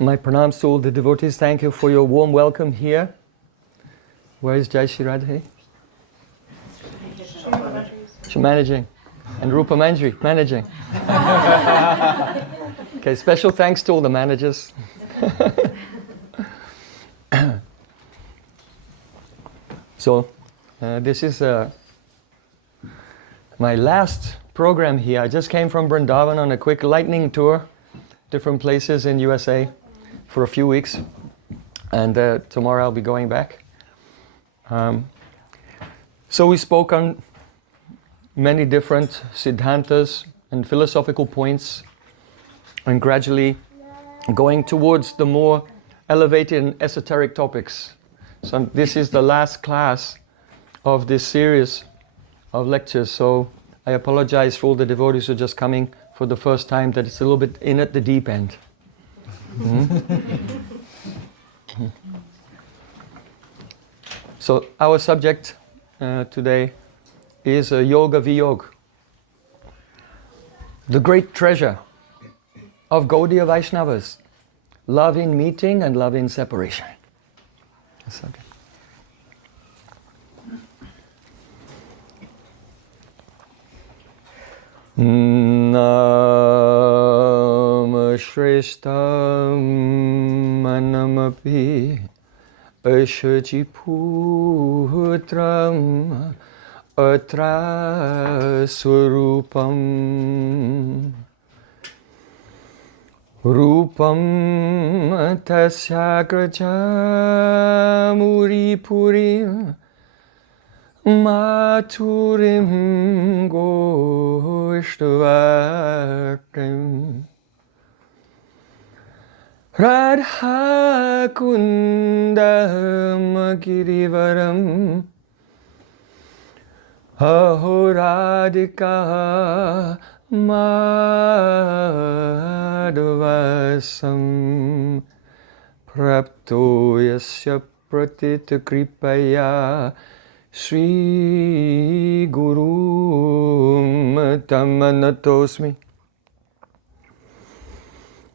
My pranams to all the devotees. Thank you for your warm welcome here. Where is Jai Shri Radhe? She's managing. And Rupa Manjri, managing. Okay, special thanks to all the managers. So, this is my last program here. I just came from Vrindavan on a quick lightning tour, different places in USA for a few weeks. And tomorrow I'll be going back. So we spoke on many different siddhantas and philosophical points, and gradually going towards the more elevated and esoteric topics. So this is the last class of this series of lectures, so I apologize for all the devotees who are just coming for the first time that it's a little bit in at the deep end. So our subject today is Yoga-Viyoga, the great treasure of Gaudiya Vaishnavas, love in meeting and love in separation. That's okay. Nama Shreshtam Manamapi Ashachiputram Atra Surupam Rupam Tasyagraja Muripurim Maturim Goshtvakim Radha Kundam Girivaram Ahoradika Madhvasam Prapto Yasya Pratita Kripaya Sri Guru Tamanatosmi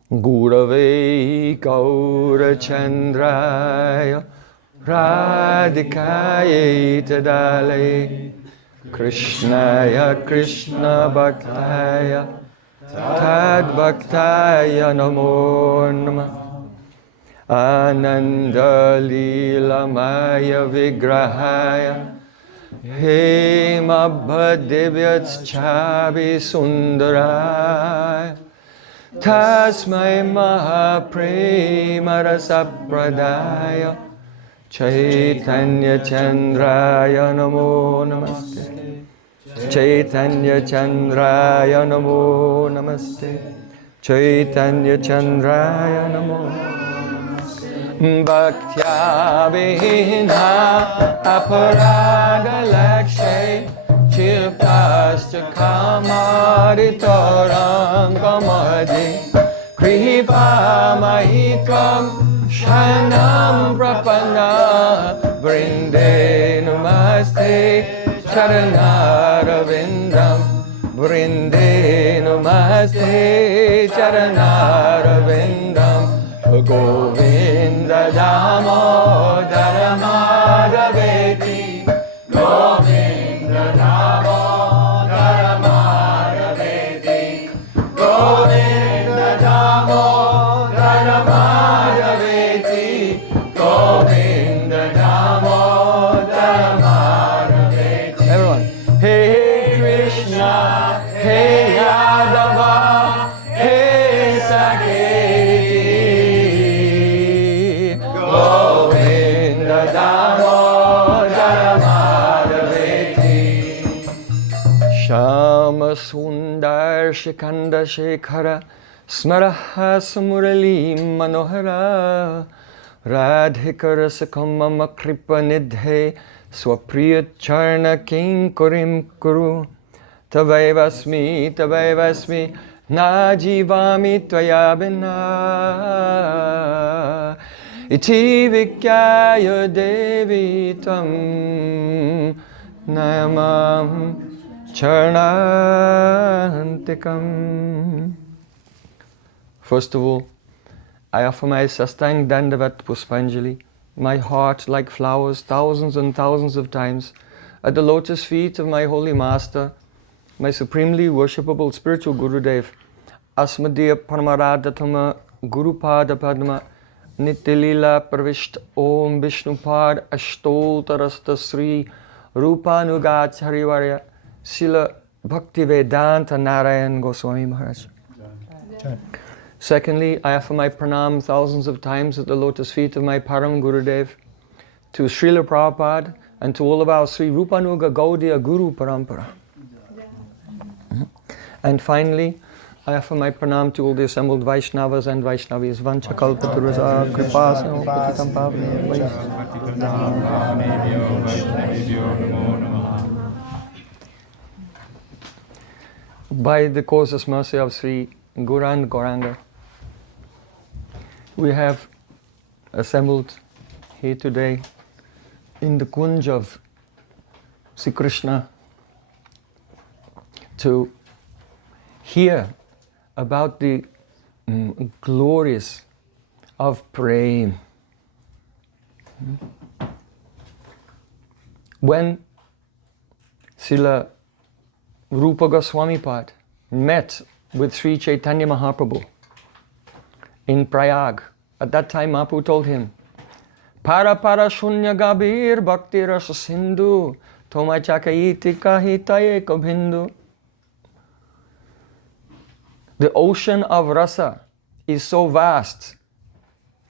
Gurave Gaurachandraya Radhikaya Tadale Krishnaya Krishna Bhaktaya Tad Bhaktaya Namo Namah Ananda Lila Maya Vigrahaya Hema Bhadivyats Chabi Sundaraya Tasmai Mahaprema Rasapradaya Chaitanya Chandraya Namo Namaste Chaitanya Chandraya Namo Namaste Chaitanya Chandraya Namo Bhaktya Vihina Aparada Lakshay Chilpascha Kamaritorangamadi Kripa Mahikam Shanam Prapana Vrinde Namaste Charanaravindam Vrinde Namaste Charanaravindam Govinda Damodara Madhaveti Govinda Damodara Madhaveti Govinda Damodara Madhaveti Govinda Damodara Madhaveti. Everyone. Hey Krishna, Hey Yadava, Hey Saketi Govinda Damodara Madhaveti Shama Sundar Shikanda Shekhara Smaraha Samurali Manohara Radhikara Sakamama Kripa Nidhe Swapriya Charna Kinkurim Kuru Tavaivasmi Najivami Tvaya Bina Iti Vikyaya Devi Tvam Nayamam Charnantikam. First of all, I offer my Sastang Dandavat Puspanjali, my heart like flowers thousands and thousands of times, at the lotus feet of my holy master, my supremely worshipable spiritual Gurudev, Asmadya Paramaradhatama Gurupada Padma, Nityalila Pravishta Om Vishnupad Ashtoltarasta Sri Rupanugat Harivarya Sila Bhaktivedanta Narayan Goswami Maharaj. Secondly, I offer my pranam thousands of times at the lotus feet of my Param Gurudev, to Srila Prabhupada and to all of our Sri Rupanuga Gaudiya Guru Parampara. And finally, I offer my pranam to all the assembled Vaishnavas and Vaishnavis. Vanchakalpaturasa Kripasam Patitam Pavane. By the causeless mercy of Sri Gauranga Gauranga, we have assembled here today in the Kunj of Sri Krishna to hear about the glories of Prem. When Srila Rupa Goswami Pad met with Sri Chaitanya Mahaprabhu in Prayag, at that time Mahaprabhu told him, Para para shunya gabir bhakti rasa sindhu Toma chakayiti kahitaye kabhindu. The ocean of rasa is so vast.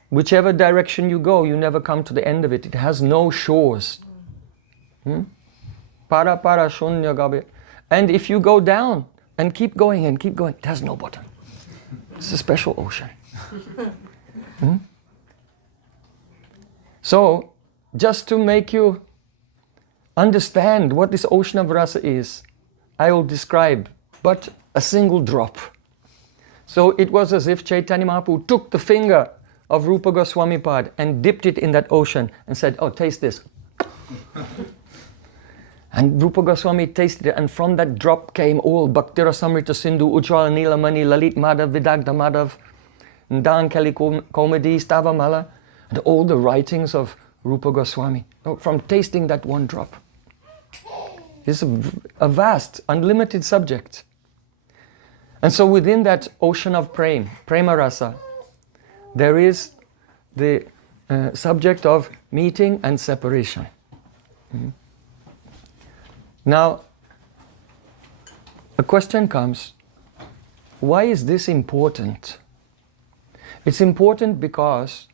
Whichever direction you go, you never come to the end of it. It has no shores. Para para shunya gabir. And if you go down and keep going, it has no bottom. It's a special ocean. So, just to make you understand what this ocean of rasa is, I will describe but a single drop. So it was as if Chaitanya Mahaprabhu took the finger of Rupa Goswami Pad and dipped it in that ocean and said, oh, taste this. And Rupa Goswami tasted it, and from that drop came all Bhakti Rasamrita Sindhu, Ujjwala Nilamani, Lalit Madhav, Vidagdha Madhav, Dankali Komedi, Stavamala, and all the writings of Rupa Goswami, from tasting that one drop. This is a vast, unlimited subject. And so within that ocean of Prema Rasa, there is the subject of meeting and separation. Now, a question comes, why is this important? It's important because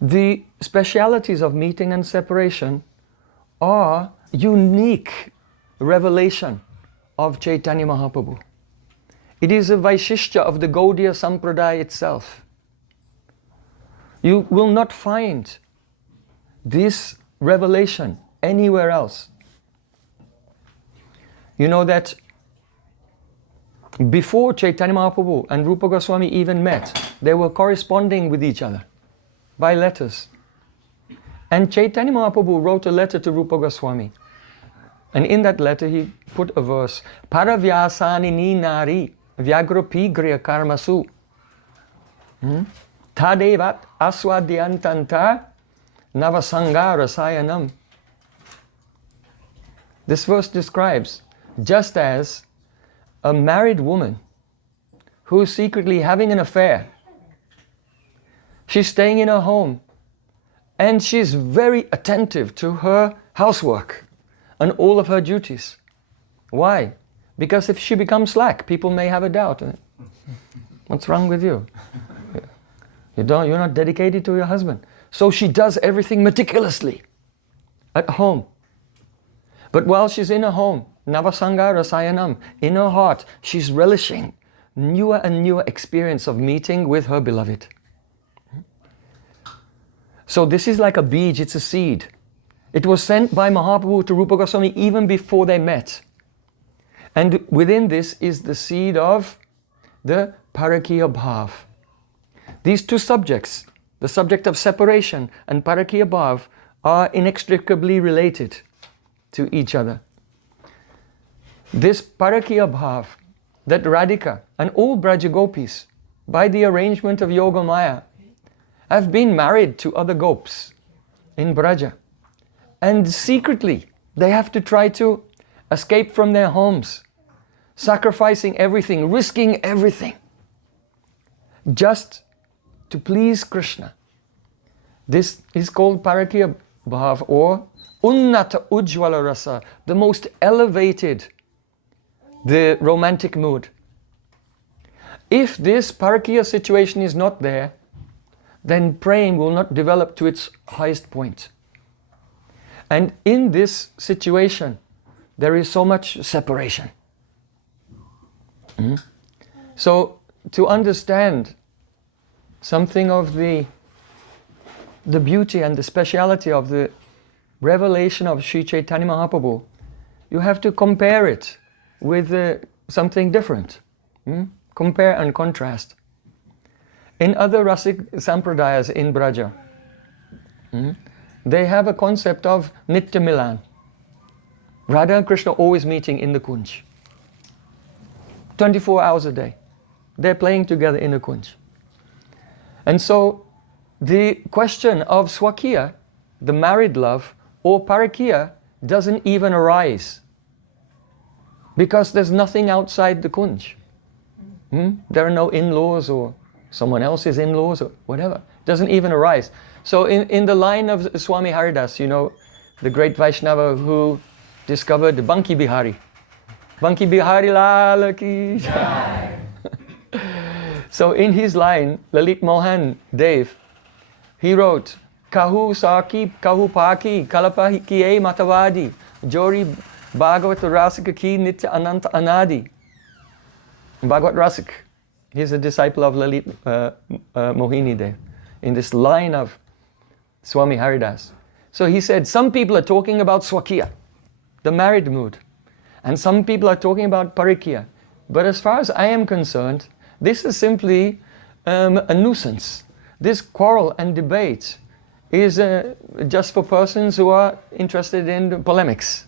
the specialities of meeting and separation are unique revelation of Chaitanya Mahaprabhu. It is a Vaishishya of the Gaudiya Sampradaya itself. You will not find this revelation anywhere else. You know that before Chaitanya Mahaprabhu and Rupa Goswami even met, they were corresponding with each other by letters. And Chaitanya Mahaprabhu wrote a letter to Rupa Goswami. And in that letter he put a verse, Paravyasanini nari vyagrapigrya karmasu tadevat aswadyantanta navasanga rasayanam. This verse describes, just as a married woman who is secretly having an affair, she's staying in her home and she's very attentive to her housework and all of her duties. Why? Because if she becomes slack, people may have a doubt. What's wrong with you? You're not dedicated to your husband. So she does everything meticulously at home. But while she's in her home, Navasanga Rasayanam, in her heart, she's relishing newer and newer experience of meeting with her beloved. So this is like a beej, it's a seed. It was sent by Mahaprabhu to Rupa Goswami even before they met. And within this is the seed of the Parakiya Bhav. These two subjects, the subject of separation and Parakiya Bhav, are inextricably related to each other. This Parakiya Bhav that Radhika and all Braja Gopis by the arrangement of Yoga Maya, have been married to other gopis in Braja. And secretly, they have to try to escape from their homes, sacrificing everything, risking everything, just to please Krishna. This is called Parakya Bhav, or Unnata Ujjvala Rasa, the most elevated, the romantic mood. If this Parakya situation is not there, then Prem will not develop to its highest point. And in this situation, there is so much separation. So, to understand something of the beauty and the speciality of the revelation of Sri Chaitanya Mahaprabhu, you have to compare it with something different. Compare and contrast. In other Rasik Sampradayas in Braja, they have a concept of Nitya Milan. Radha and Krishna always meeting in the Kunj. 24 hours a day. They're playing together in the Kunj. And so, the question of Swakiya, the married love, or Parakya, doesn't even arise. Because there's nothing outside the Kunj. There are no in-laws or someone else's in-laws or whatever. It doesn't even arise. So in the line of Swami Haridas, you know, the great Vaishnava who discovered Banki Bihari. Banki Bihari Lal ki jai. So in his line, Lalit Mohan Dev, he wrote, Kahu Saki, Kahu Paki, Kalapa Kiye Matavadi, Jori Bhagavat Rasika Ki Nitya Ananta Anadi. Bhagavat Rasik, he's a disciple of Lalit Mohini Dev, in this line of Swami Haridas. So he said, some people are talking about Swakiya, the married mood, and some people are talking about Parikya. But as far as I am concerned, this is simply a nuisance. This quarrel and debate is just for persons who are interested in polemics.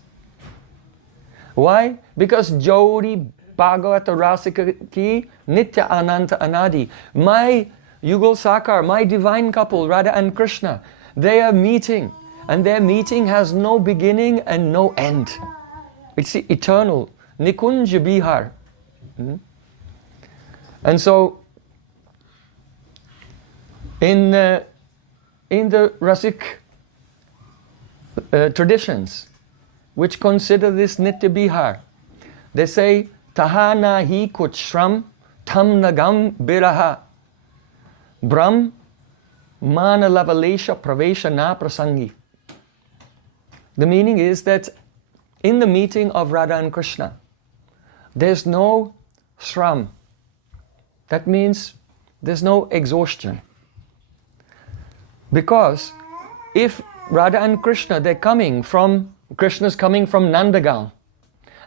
Why? Because Jodi Bhagavata Rasika Ki Nitya Ananta Anadi. My Yugal Sakar, my divine couple, Radha and Krishna, they are meeting. And their meeting has no beginning and no end. It's eternal. Nikunja Bihar. And so, in the Rasik traditions, which consider this Nitya Bihar, they say, Tahana hi kuch shram, tam nagam biraha, Brahm mana lavalesha pravesha na prasangi. The meaning is that in the meeting of Radha and Krishna, there's no shram. That means there's no exhaustion. Because if Radha and Krishna, Krishna's coming from Nandagaon,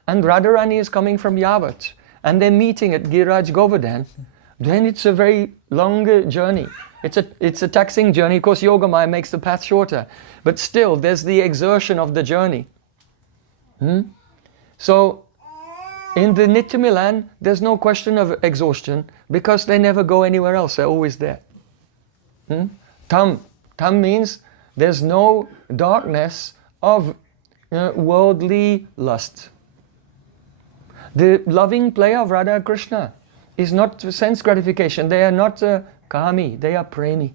and Radharani is coming from Yavat, and they're meeting at Giraj Govardhan, then it's a very long journey. It's a taxing journey. Of course, Yoga-Maya makes the path shorter, but still, there's the exertion of the journey. So, in the Nitya Milan, there's no question of exhaustion, because they never go anywhere else. They're always there. Tam means there's no darkness of worldly lust. The loving play of Radha and Krishna is not sense gratification. They are not kami, they are premi.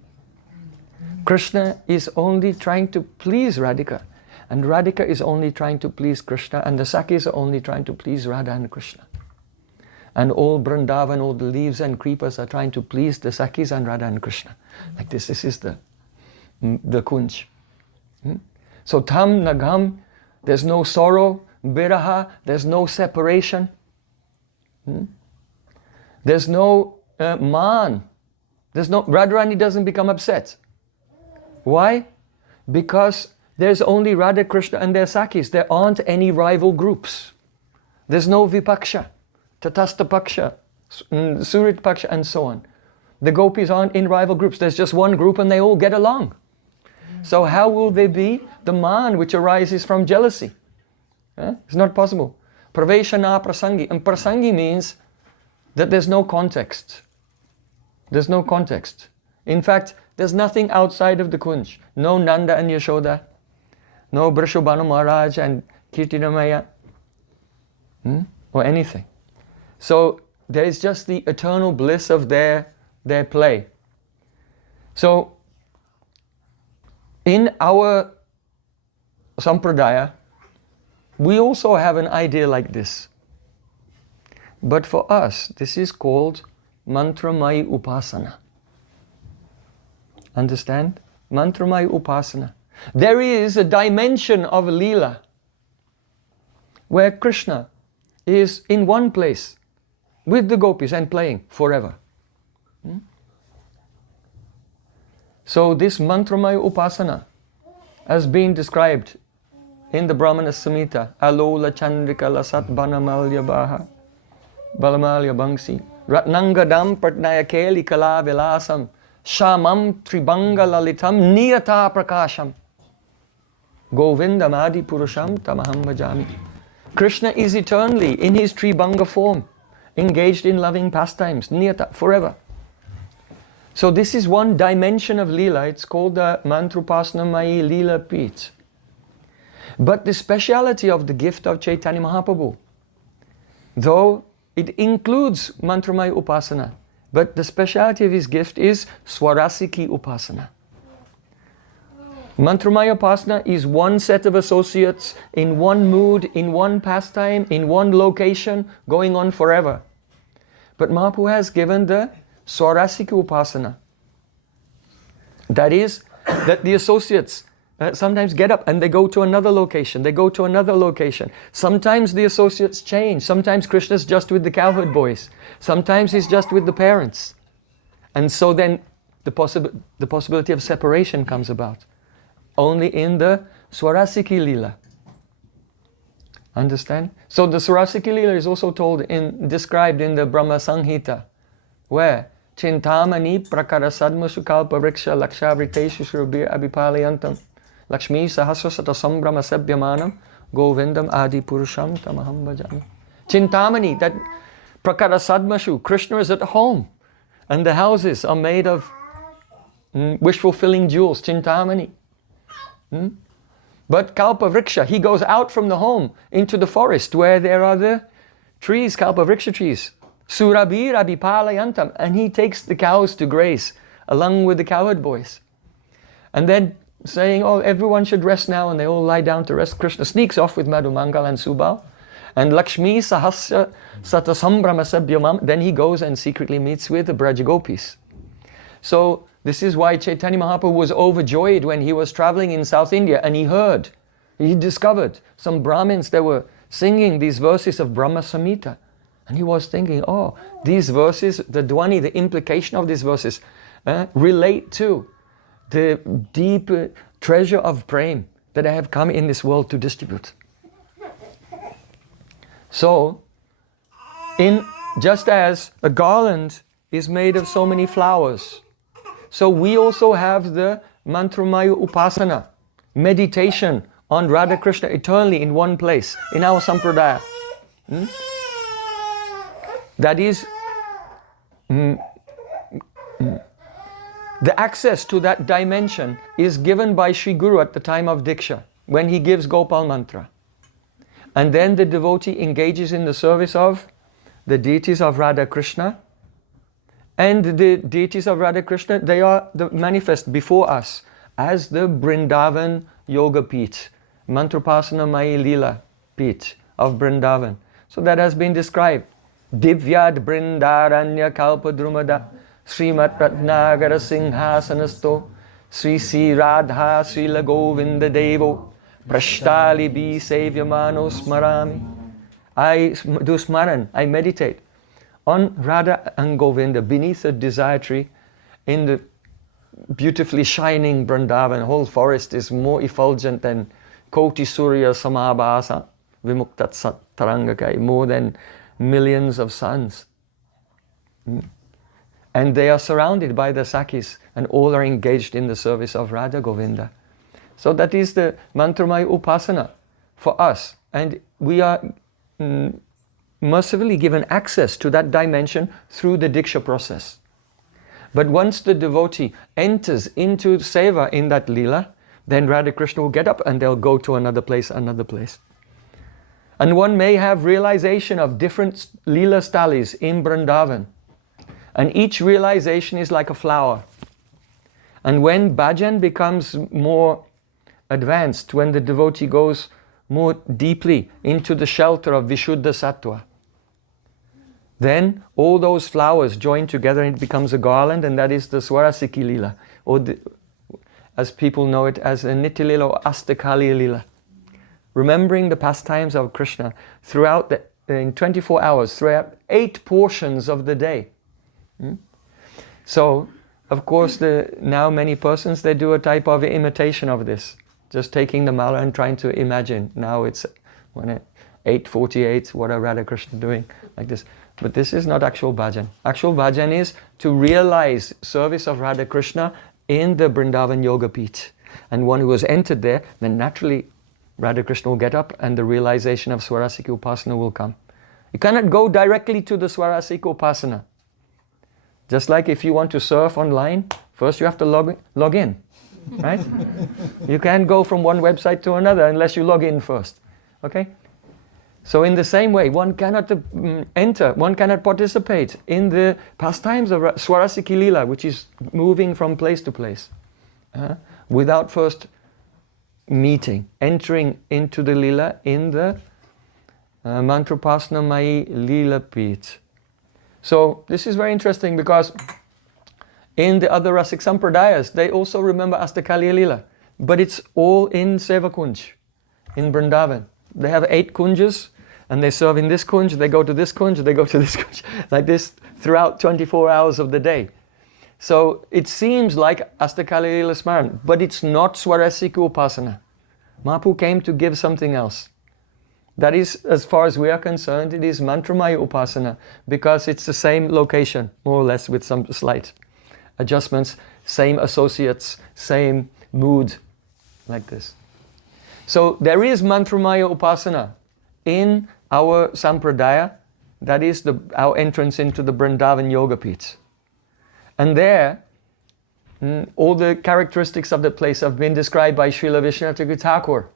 Krishna is only trying to please Radhika, and Radhika is only trying to please Krishna, and the Sakhis are only trying to please Radha and Krishna. And all Vrindavan, all the leaves and creepers are trying to please the Sakhis and Radha and Krishna. Like this is the Kunj. So Tam Nagam, there's no sorrow. Biraha, there's no separation. There's no man. Radharani doesn't become upset. Why? Because there's only Radha Krishna and their Sakhis. There aren't any rival groups. There's no Vipaksha, Tatastha Paksha, Surit Paksha, and so on. The gopis aren't in rival groups. There's just one group and they all get along. So how will they be the man which arises from jealousy? It's not possible. Pravesha na prasangi. And prasangi means that there's no context. There's no context. In fact, there's nothing outside of the Kunj. No Nanda and Yashoda. No Brashobhanu Maharaj and Kirtinamaya. Or anything. So there is just the eternal bliss of their play. So in our Sampradaya, we also have an idea like this. But for us, this is called Mantramayi Upasana. Understand? Mantramayi Upasana. There is a dimension of Leela where Krishna is in one place with the gopis and playing forever. So this Mantramayi Upasana has been described in the Brahmana Samhita. Alola Chandrika Lasat Banamalya Baha Balamalya Bangsi Ratnangadam Pratnayakeli Kala Vilasam Shamam Tribanga Lalitam Niyata Prakasham Govindam Adi Purusham Tamaham Bhajami. Krishna is eternally in his Tribanga form, engaged in loving pastimes, Niyata, forever. So this is one dimension of Leela. It's called the Mantrupasnamayi Leela Peeth. But the speciality of the gift of Chaitanya Mahaprabhu, though it includes Mantramayi Upasana, but the speciality of his gift is Swarasiki Upasana. Mantramayi Upasana is one set of associates in one mood, in one pastime, in one location, going on forever. But Mahaprabhu has given the Swarasiki Upasana. That is, that the associates sometimes get up and they go to another location, they go to another location. Sometimes the associates change. Sometimes Krishna's just with the cowherd boys. Sometimes he's just with the parents. And so then the possibility of separation comes about. Only in the Swarasiki Leela. Understand? So the Swarasiki Leela is also described in the Brahma Sanghita, where Chintamani prakara sadmasu kalpa vriksha lakshavriteshu shrubir abhipalayantam Lakshmi sahasrasata sambrama sabhyamanam govindam adi purusham tamaham bhajami. Chintamani, that prakara sadmashu, Krishna is at home and the houses are made of wish-fulfilling jewels, Chintamani. But kalpa vriksha, he goes out from the home into the forest where there are the trees, kalpa vriksha trees. Surabir abhipalayantam, and he takes the cows to graze along with the cowherd boys. And then saying, oh, everyone should rest now, and they all lie down to rest. Krishna sneaks off with Madhumangal and Subal. And Lakshmi Sahasra Satasambrama Sabhyamam, then he goes and secretly meets with the Braja Gopis. So this is why Chaitanya Mahaprabhu was overjoyed when he was traveling in South India and he discovered some Brahmins that were singing these verses of Brahma Samhita. And he was thinking, oh, these verses, the Dwani, the implication of these verses relate to the deep treasure of Prem that I have come in this world to distribute. So, just as a garland is made of so many flowers, so we also have the Mantramayi Upasana, meditation on Radha Krishna eternally in one place, in our Sampradaya. That is, the access to that dimension is given by Sri Guru at the time of Diksha, when he gives Gopal Mantra. And then the devotee engages in the service of the deities of Radha Krishna. And the deities of Radha Krishna, they are manifest before us as the Vrindavan Yoga Peeth, Mantrapasana Mayi Leela Peeth of Vrindavan. So that has been described. Divyad Brindaranya Kalpadrumada Srimat Ratnagara Singhasanasto Sri Sri Radha Srila Govinda Devo Prashtali Bi Sevyamano Smarami. I do smaran, I meditate on Radha and Govinda beneath a desire tree in the beautifully shining Vrindavan. The whole forest is more effulgent than Koti Surya Samabhasa Vimuktat Tarangakai, more than millions of suns. And they are surrounded by the Sakhis and all are engaged in the service of Radha Govinda. So that is the Mantramayi Upasana for us. And we are mercifully given access to that dimension through the Diksha process. But once the devotee enters into seva in that lila, then Radha Krishna will get up and they'll go to another place, another place. And one may have realization of different lila stalis in Vrindavan. And each realization is like a flower. And when bhajan becomes more advanced, when the devotee goes more deeply into the shelter of Vishuddha Sattva, then all those flowers join together and it becomes a garland, and that is the Swarasiki Lila, or as people know it as a Nitya Lila or Astakali Lila. Remembering the pastimes of Krishna throughout in 24 hours, throughout 8 portions of the day. So, of course, now many persons, they do a type of imitation of this. Just taking the mala and trying to imagine. Now it's 8:48, what are Radha Krishna doing? Like this. But this is not actual bhajan. Actual bhajan is to realize service of Radha Krishna in the Vrindavan Yoga Pit. And one who has entered there, then naturally Radha Krishna will get up and the realization of Swarasika Upasana will come. You cannot go directly to the Swarasika Upasana. Just like if you want to surf online, first you have to log in, right? You can't go from one website to another unless you log in first, okay? So in the same way, one cannot enter, one cannot participate in the pastimes of Swarasiki Lila, which is moving from place to place, without first meeting, entering into the Lila in the Mantrapasana Mai Lila Pit. So this is very interesting because in the other Rasik Sampradayas, they also remember Astakali Lila, but it's all in Seva Kunj, in Vrindavan. They have 8 kunjas, and they serve in this kunj, they go to this kunj, they go to this kunj, like this throughout 24 hours of the day. So it seems like Astakali Lila Smaran, but it's not Swarasika Upasana. Mahaprabhu came to give something else. That is, as far as we are concerned, it is Mantramaya Upasana, because it's the same location, more or less, with some slight adjustments, same associates, same mood, like this. So there is Mantramaya Upasana in our Sampradaya, that is our entrance into the Vrindavan Yoga Pits. And there, all the characteristics of the place have been described by Srila Vishwanath Thakur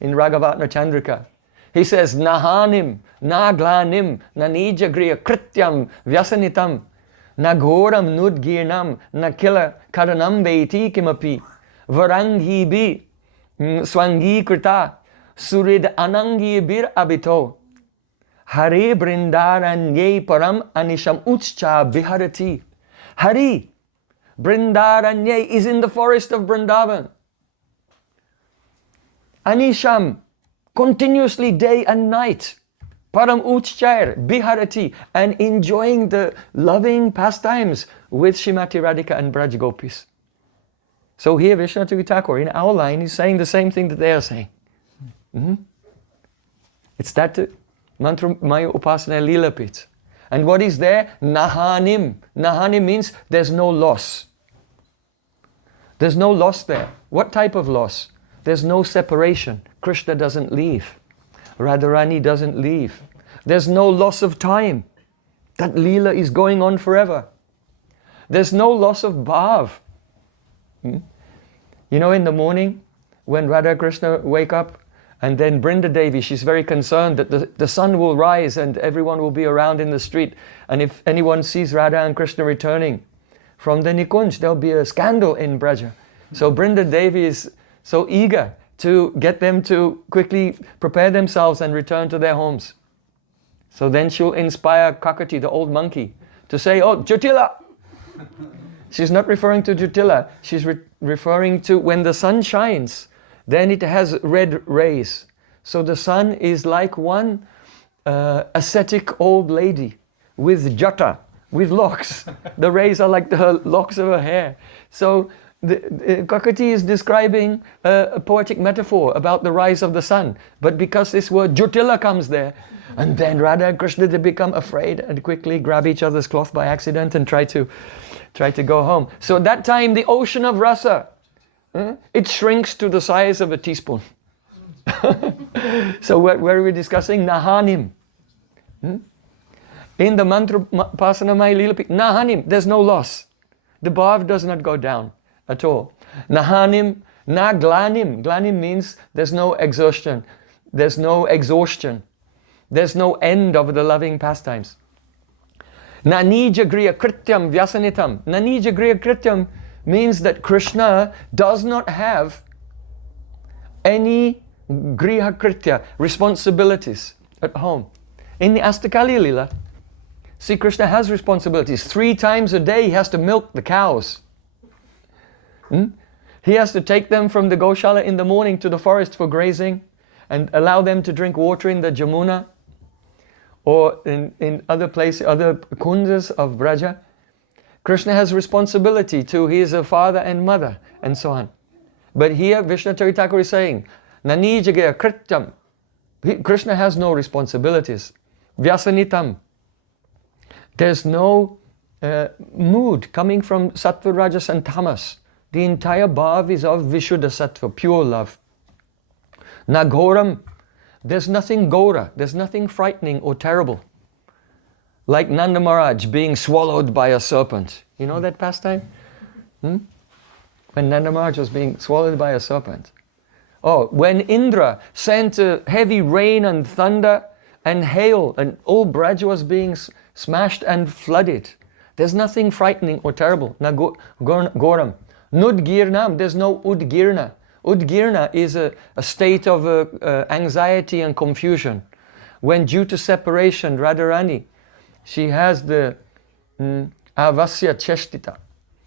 in Raghavatna Chandrika. He says, Nahanim, Naglanim, Nanijagriya Krityam, Vyasanitam, Naghoram Nudgirnam, Nakila Karanam Veiti Kimapi, Varanghi Bi, Swangi Krita, Surid Anangi Bir Abito, Hare Brindaranye Param Anisham Uchcha Biharati. Hari, Brindaranye is in the forest of Vrindavan. Anisham, continuously day and night, Param Uchchair, Biharati, and enjoying the loving pastimes with Shrimati Radhika and Braj Gopis. So here Vishwanath Thakur, in our line, is saying the same thing that they are saying. It's that Mantra Maya Upasana Lila Pit. And what is there? Nahanim. Nahanim means there's no loss. There's no loss there. What type of loss? There's no separation. Krishna doesn't leave. Radharani doesn't leave. There's no loss of time. That Leela is going on forever. There's no loss of bhav. You know, in the morning, when Radha Krishna wake up, and then Brinda Devi, she's very concerned that the sun will rise and everyone will be around in the street. And if anyone sees Radha and Krishna returning from the Nikunj, there'll be a scandal in Braja. So Brinda Devi is so eager to get them to quickly prepare themselves and return to their homes. So then she'll inspire Kakati, the old monkey, to say, oh, Jyotila! She's not referring to Jyotila, she's referring to when the sun shines, then it has red rays. So the sun is like one ascetic old lady with jata, with locks. The rays are like the locks of her hair. So Kakati is describing a poetic metaphor about the rise of the sun. But because this word Jyotila comes there, and then Radha and Krishna, they become afraid and quickly grab each other's cloth by accident and try to go home. So at that time, the ocean of rasa, it shrinks to the size of a teaspoon. So where are we discussing? Nahanim. In the mantra Pasana Mai Lila Pit, Nahanim, there's no loss. The bhav does not go down at all. Nahanim, na glanim. Glanim means there's no exhaustion. There's no exhaustion. There's no end of the loving pastimes. Na nija griya krityam vyasanitam. Na nija griya krityam means that Krishna does not have any griha kritya, responsibilities at home. In the Astakali Lila, see, Krishna has responsibilities. 3 times a day he has to milk the cows. He has to take them from the Goshala in the morning to the forest for grazing and allow them to drink water in the Jamuna or in other places, other kundas of Braja. Krishna has responsibility too. He is a father and mother and so on. But here Vishnu Thakur is saying, Nani jagaya krityam. Krishna has no responsibilities. Vyasanitam. There's no mood coming from Sattva, Rajas and Tamas. The entire bhav is of Vishuddha Sattva, pure love. Nagoram. There's nothing gora. There's nothing frightening or terrible. Like Nanda Maharaj being swallowed by a serpent. You know that pastime? When Nanda Maharaj was being swallowed by a serpent. Oh, when Indra sent heavy rain and thunder and hail and all Braj was being smashed and flooded. There's nothing frightening or terrible. Goram. Nudgirnam, there's no Udgirna. Udgirna is a state of anxiety and confusion. When due to separation, Radharani, she has the avasya chestita.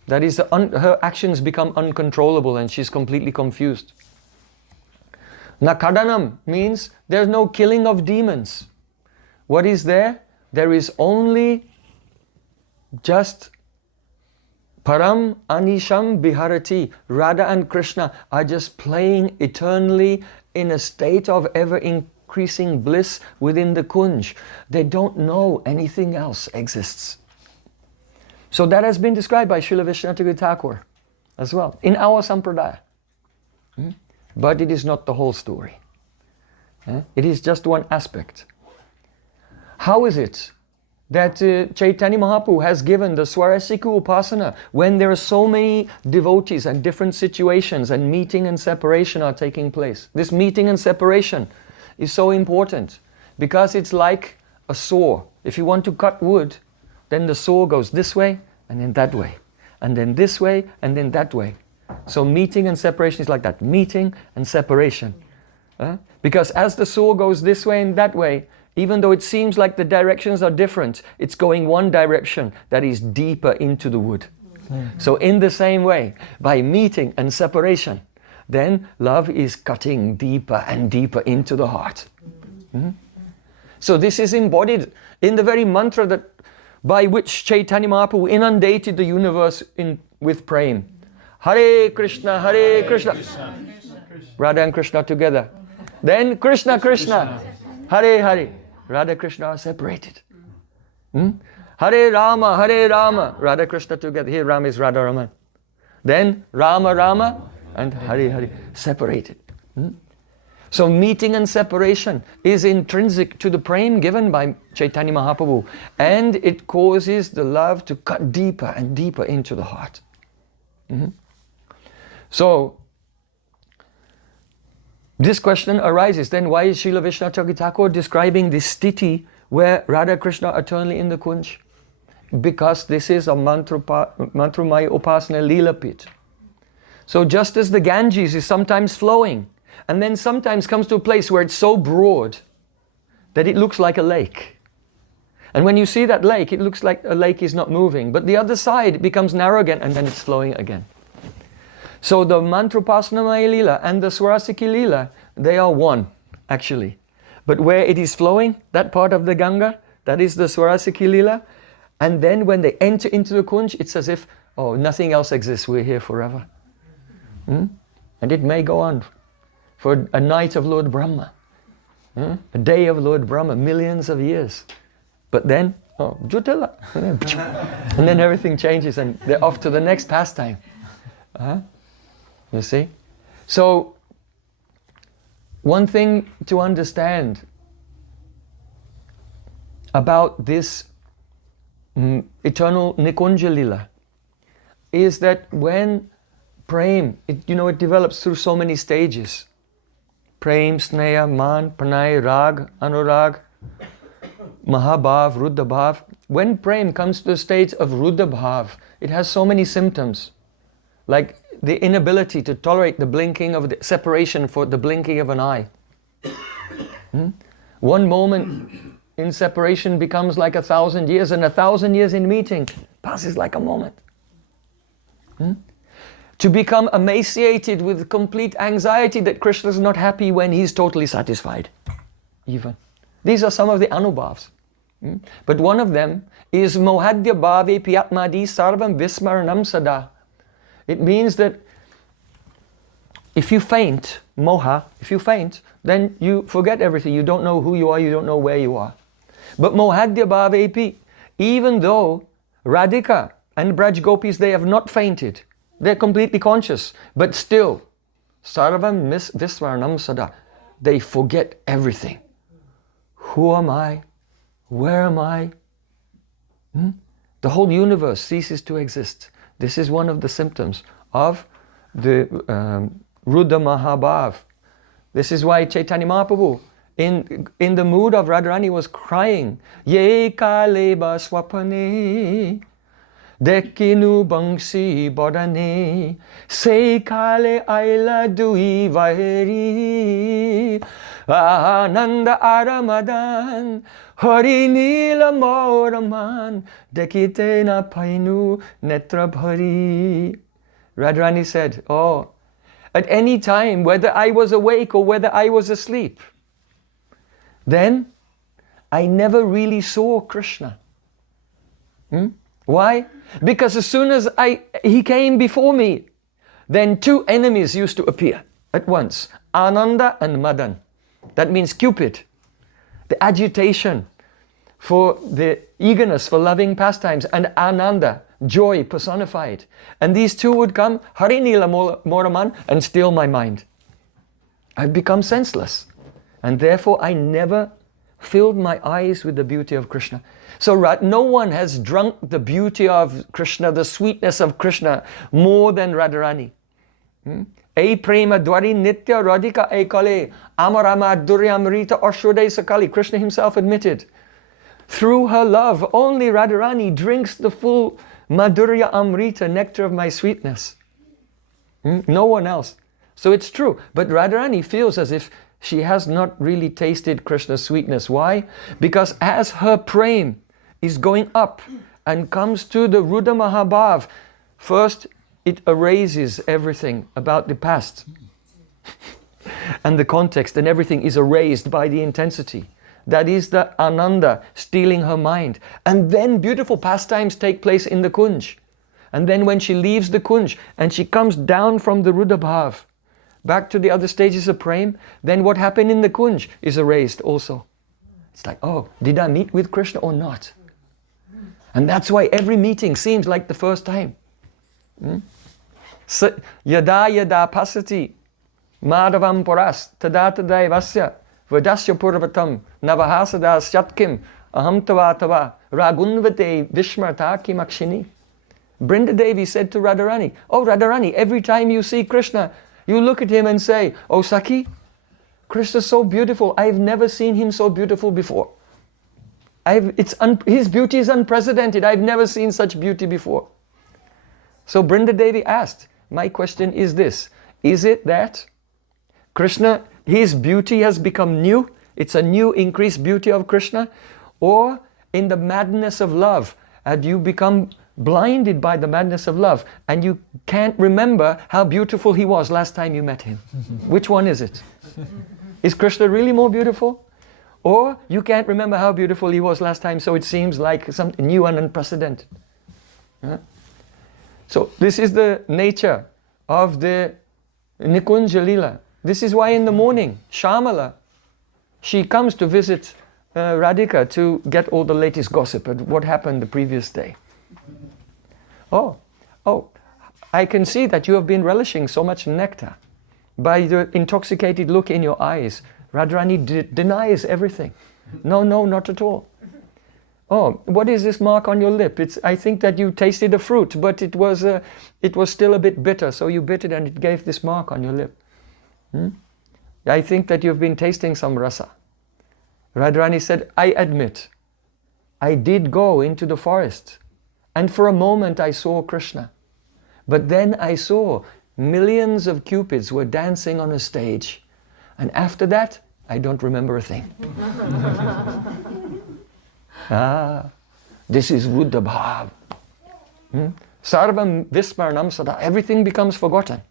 That is, her actions become uncontrollable and she's completely confused. Nakadanam means there's no killing of demons. What is there? There is only just Param Anisham Biharati. Radha and Krishna are just playing eternally in a state of ever increasing bliss within the kunj. They don't know anything else exists. So that has been described by Srila Vishnu Thakur as well, in our sampradaya. But it is not the whole story. It is just one aspect. How is it that Chaitanya Mahaprabhu has given the Swarasiku Upasana when there are so many devotees and different situations and meeting and separation are taking place? This meeting and separation is so important because it's like a saw. If you want to cut wood, then the saw goes this way and then that way, and then this way and then that way. So meeting and separation is like that, meeting and separation. Because as the saw goes this way and that way, even though it seems like the directions are different, it's going one direction that is deeper into the wood. So in the same way, by meeting and separation, then love is cutting deeper and deeper into the heart. So this is embodied in the very mantra that by which Chaitanya Mahaprabhu inundated the universe with Prem. Hare Krishna, Hare Krishna. Radha and Krishna together. Then Krishna, Krishna. Hare Hare. Radha Krishna are separated. Hare Rama, Hare Rama. Radha Krishna together. Here Rama is Radha Raman. Then Rama, Rama and Hare Hare separated. So meeting and separation is intrinsic to the prem given by Chaitanya Mahaprabhu, and it causes the love to cut deeper and deeper into the heart. So this question arises, then why is Srila Vishnu Thakur describing this stiti where Radha Krishna are eternally in the kunj? Because this is a mantramaya upasana lila pit. So just as the Ganges is sometimes flowing, and then sometimes comes to a place where it's so broad that it looks like a lake. And when you see that lake, it looks like a lake is not moving, but the other side becomes narrow again and then it's flowing again. So the Mantrapasana Lila and the Swarasiki Lila, they are one actually. But where it is flowing, that part of the Ganga, that is the Swarasiki Lila. And then when they enter into the Kunj, it's as if, oh, nothing else exists, we're here forever. And it may go on for a night of Lord Brahma, a day of Lord Brahma, millions of years. But then, oh, Jutila. And then everything changes and they're off to the next pastime. You see? So, one thing to understand about this eternal Nikunja Lila is that when Prem, it develops through so many stages. Prem, Sneha, Man, Pranay, Rag, Anurag, Mahabhav, Ruddhabhav. When Prem comes to the stage of Ruddhabhav, it has so many symptoms. Like the inability to tolerate the blinking of the separation for the blinking of an eye. One moment in separation becomes like 1,000 years, and 1,000 years in meeting passes like a moment. To become emaciated with complete anxiety that Krishna is not happy when he's totally satisfied. Even. These are some of the anubhavs. But one of them is mohadya bhave piyatmadi sarvam vismaranam sada. It means that if you faint, moha, if you faint, then you forget everything. You don't know who you are, you don't know where you are. But mohadya bhavepi, even though Radhika and Braj Gopis, they have not fainted. They're completely conscious. But still, sarvam visvaranam sada, they forget everything. Who am I? Where am I? The whole universe ceases to exist. This is one of the symptoms of the Rudra Mahabhav. This is why Chaitanya Mahaprabhu, in the mood of Radharani, was crying, Ye kaleba swapane, dekinu bangsi bodane, se kale aila dui vaheri, ananda aramadan, hari nila moraman, dekite na painu netra bhari. Radharani said, oh, at any time, whether I was awake or whether I was asleep, then I never really saw Krishna. Why? Because as soon as he came before me, then two enemies used to appear at once. Ananda and Madan. That means Cupid. The agitation for the eagerness for loving pastimes, and Ananda, joy personified. And these two would come, Harinila Moraman, and steal my mind. I've become senseless. And therefore I never filled my eyes with the beauty of Krishna. So no one has drunk the beauty of Krishna, the sweetness of Krishna, more than Radharani. Ei prema dwari nitya radhika ekale amarama duryamrita ashwade sakali. Krishna himself admitted, through her love, only Radharani drinks the full Madhurya Amrita, nectar of my sweetness. No one else. So it's true. But Radharani feels as if she has not really tasted Krishna's sweetness. Why? Because as her prem is going up and comes to the Rudra Mahabhav, first it erases everything about the past. And the context and everything is erased by the intensity. That is the Ananda stealing her mind. And then beautiful pastimes take place in the Kunj. And then when she leaves the Kunj and she comes down from the Rudabhav back to the other stages of Prem, then what happened in the Kunj is erased also. It's like, oh, did I meet with Krishna or not? And that's why every meeting seems like the first time. Yada yada pasati madhavam puras tada tadaivasya Vadasya purvatam navahasada syatkim aham tava tava ragunvate vishmarta kimakshini. Brinda Devi said to Radharani, oh Radharani, every time you see Krishna, you look at him and say, oh Sakhi, Krishna's so beautiful. I've never seen him so beautiful before. His beauty is unprecedented. I've never seen such beauty before. So Brinda Devi asked, my question is this, is it that Krishna, his beauty has become new, it's a new increased beauty of Krishna, or in the madness of love, had you become blinded by the madness of love and you can't remember how beautiful he was last time you met him? Which one is it? Is Krishna really more beautiful? Or you can't remember how beautiful he was last time, so it seems like something new and unprecedented. So this is the nature of the Nikunja Lila. This is why in the morning, Shamala, she comes to visit Radhika to get all the latest gossip of what happened the previous day. Oh, I can see that you have been relishing so much nectar. By the intoxicated look in your eyes, Radharani denies everything. No, not at all. Oh, what is this mark on your lip? I think that you tasted a fruit, but it was still a bit bitter, so you bit it and it gave this mark on your lip. I think that you've been tasting some rasa. Radharani said, I admit, I did go into the forest, and for a moment I saw Krishna. But then I saw millions of cupids were dancing on a stage. And after that, I don't remember a thing. This is Ruddha Bhav. Sarvam Vismaranam Sada. Everything becomes forgotten.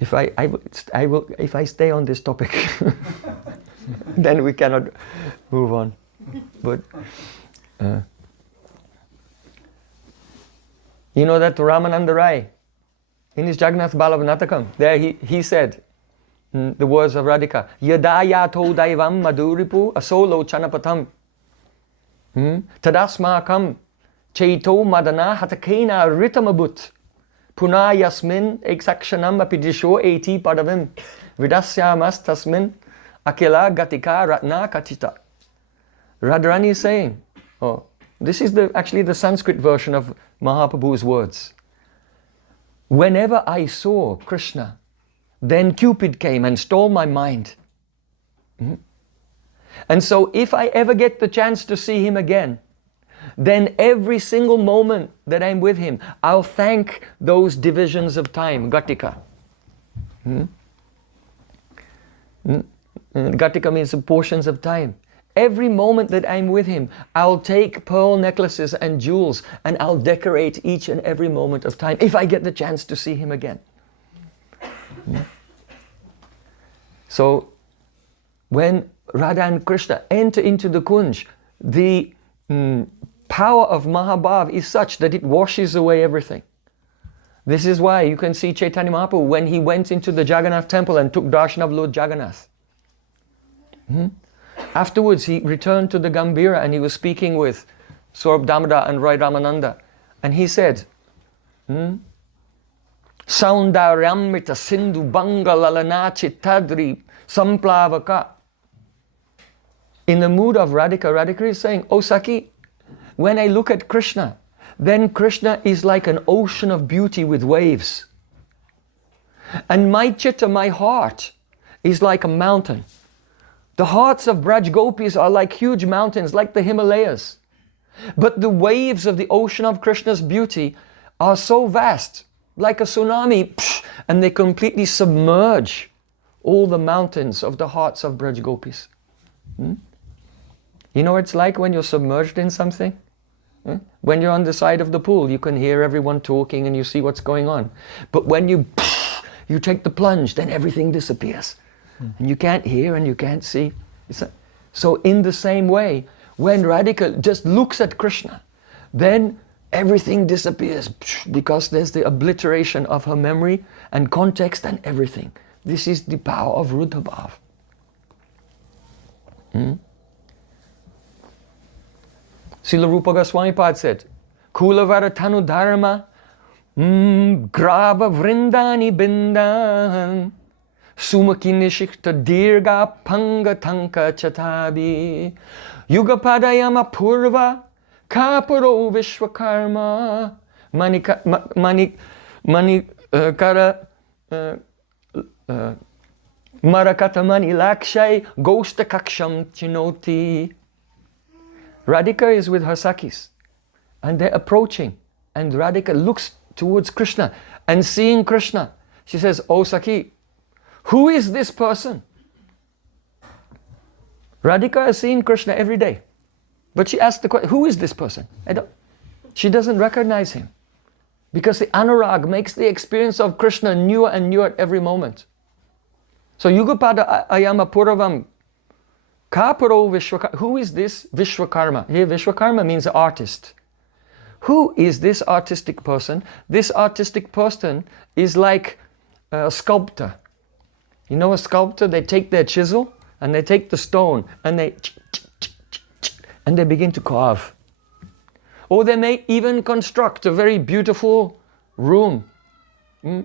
If I stay on this topic, then we cannot move on. But you know that Ramananda Rai, in his Jagannath Balavanatakam, there he said the words of Radhika, Yadayato Daivam Madhuripu Asolo Chanapatam Tadasmakam Chaito Madana Hatakena Ritamabut Punayasmin Exakshanam Apidisho Eti Padavim Vidasyamas Tasmin Akela Gatika Ratna Katita. Radharani is saying, this is actually the Sanskrit version of Mahaprabhu's words. Whenever I saw Krishna, then Cupid came and stole my mind. And so if I ever get the chance to see him again, then every single moment that I'm with him, I'll thank those divisions of time, Gatika. Gatika means portions of time. Every moment that I'm with him, I'll take pearl necklaces and jewels and I'll decorate each and every moment of time if I get the chance to see him again. So when Radha and Krishna enter into the Kunj, the power of Mahabhav is such that it washes away everything. This is why you can see Chaitanya Mahaprabhu when he went into the Jagannath temple and took darshan of Lord Jagannath. Afterwards he returned to the Gambhira and he was speaking with Saurabh Damodar and Roy Ramananda, and he said, Saundaryamrita Sindhu Banga Lalana Chittadri Samplavaka. In the mood of Radhika, Radhika is saying, Oh Saki, when I look at Krishna, then Krishna is like an ocean of beauty with waves. And my chitta, my heart, is like a mountain. The hearts of Braj Gopis are like huge mountains, like the Himalayas. But the waves of the ocean of Krishna's beauty are so vast, like a tsunami, and they completely submerge all the mountains of the hearts of Braj Gopis. You know what it's like when you're submerged in something? When you're on the side of the pool, you can hear everyone talking and you see what's going on. But when you take the plunge, then everything disappears. And you can't hear and you can't see. So in the same way, when Radhika just looks at Krishna, then everything disappears because there's the obliteration of her memory and context and everything. This is the power of Ruddha Bhav. Srila Rupa Goswami Pad said, Kulavara Tanu Dharma Grava Vrindani Bindan Sumaki Nishikta Dirga Panga Tanka Chatabi Yugapadayama Purva Kaparo Vishwakarma Manikara Marakatamani Lakshay Gosta Kaksham Chinoti. Radhika is with her Sakis and they're approaching, and Radhika looks towards Krishna and seeing Krishna, she says, Oh Saki, who is this person? Radhika has seen Krishna every day, but she asked the question, who is this person? She doesn't recognize him because the anurag makes the experience of Krishna newer and newer at every moment. So Yugapada Ayama Puravam Kaparo Vishwakarma. Who is this Vishwakarma? Here Vishwakarma means artist. Who is this artistic person? This artistic person is like a sculptor. You know a sculptor, they take their chisel and they take the stone and they begin to carve. Or they may even construct a very beautiful room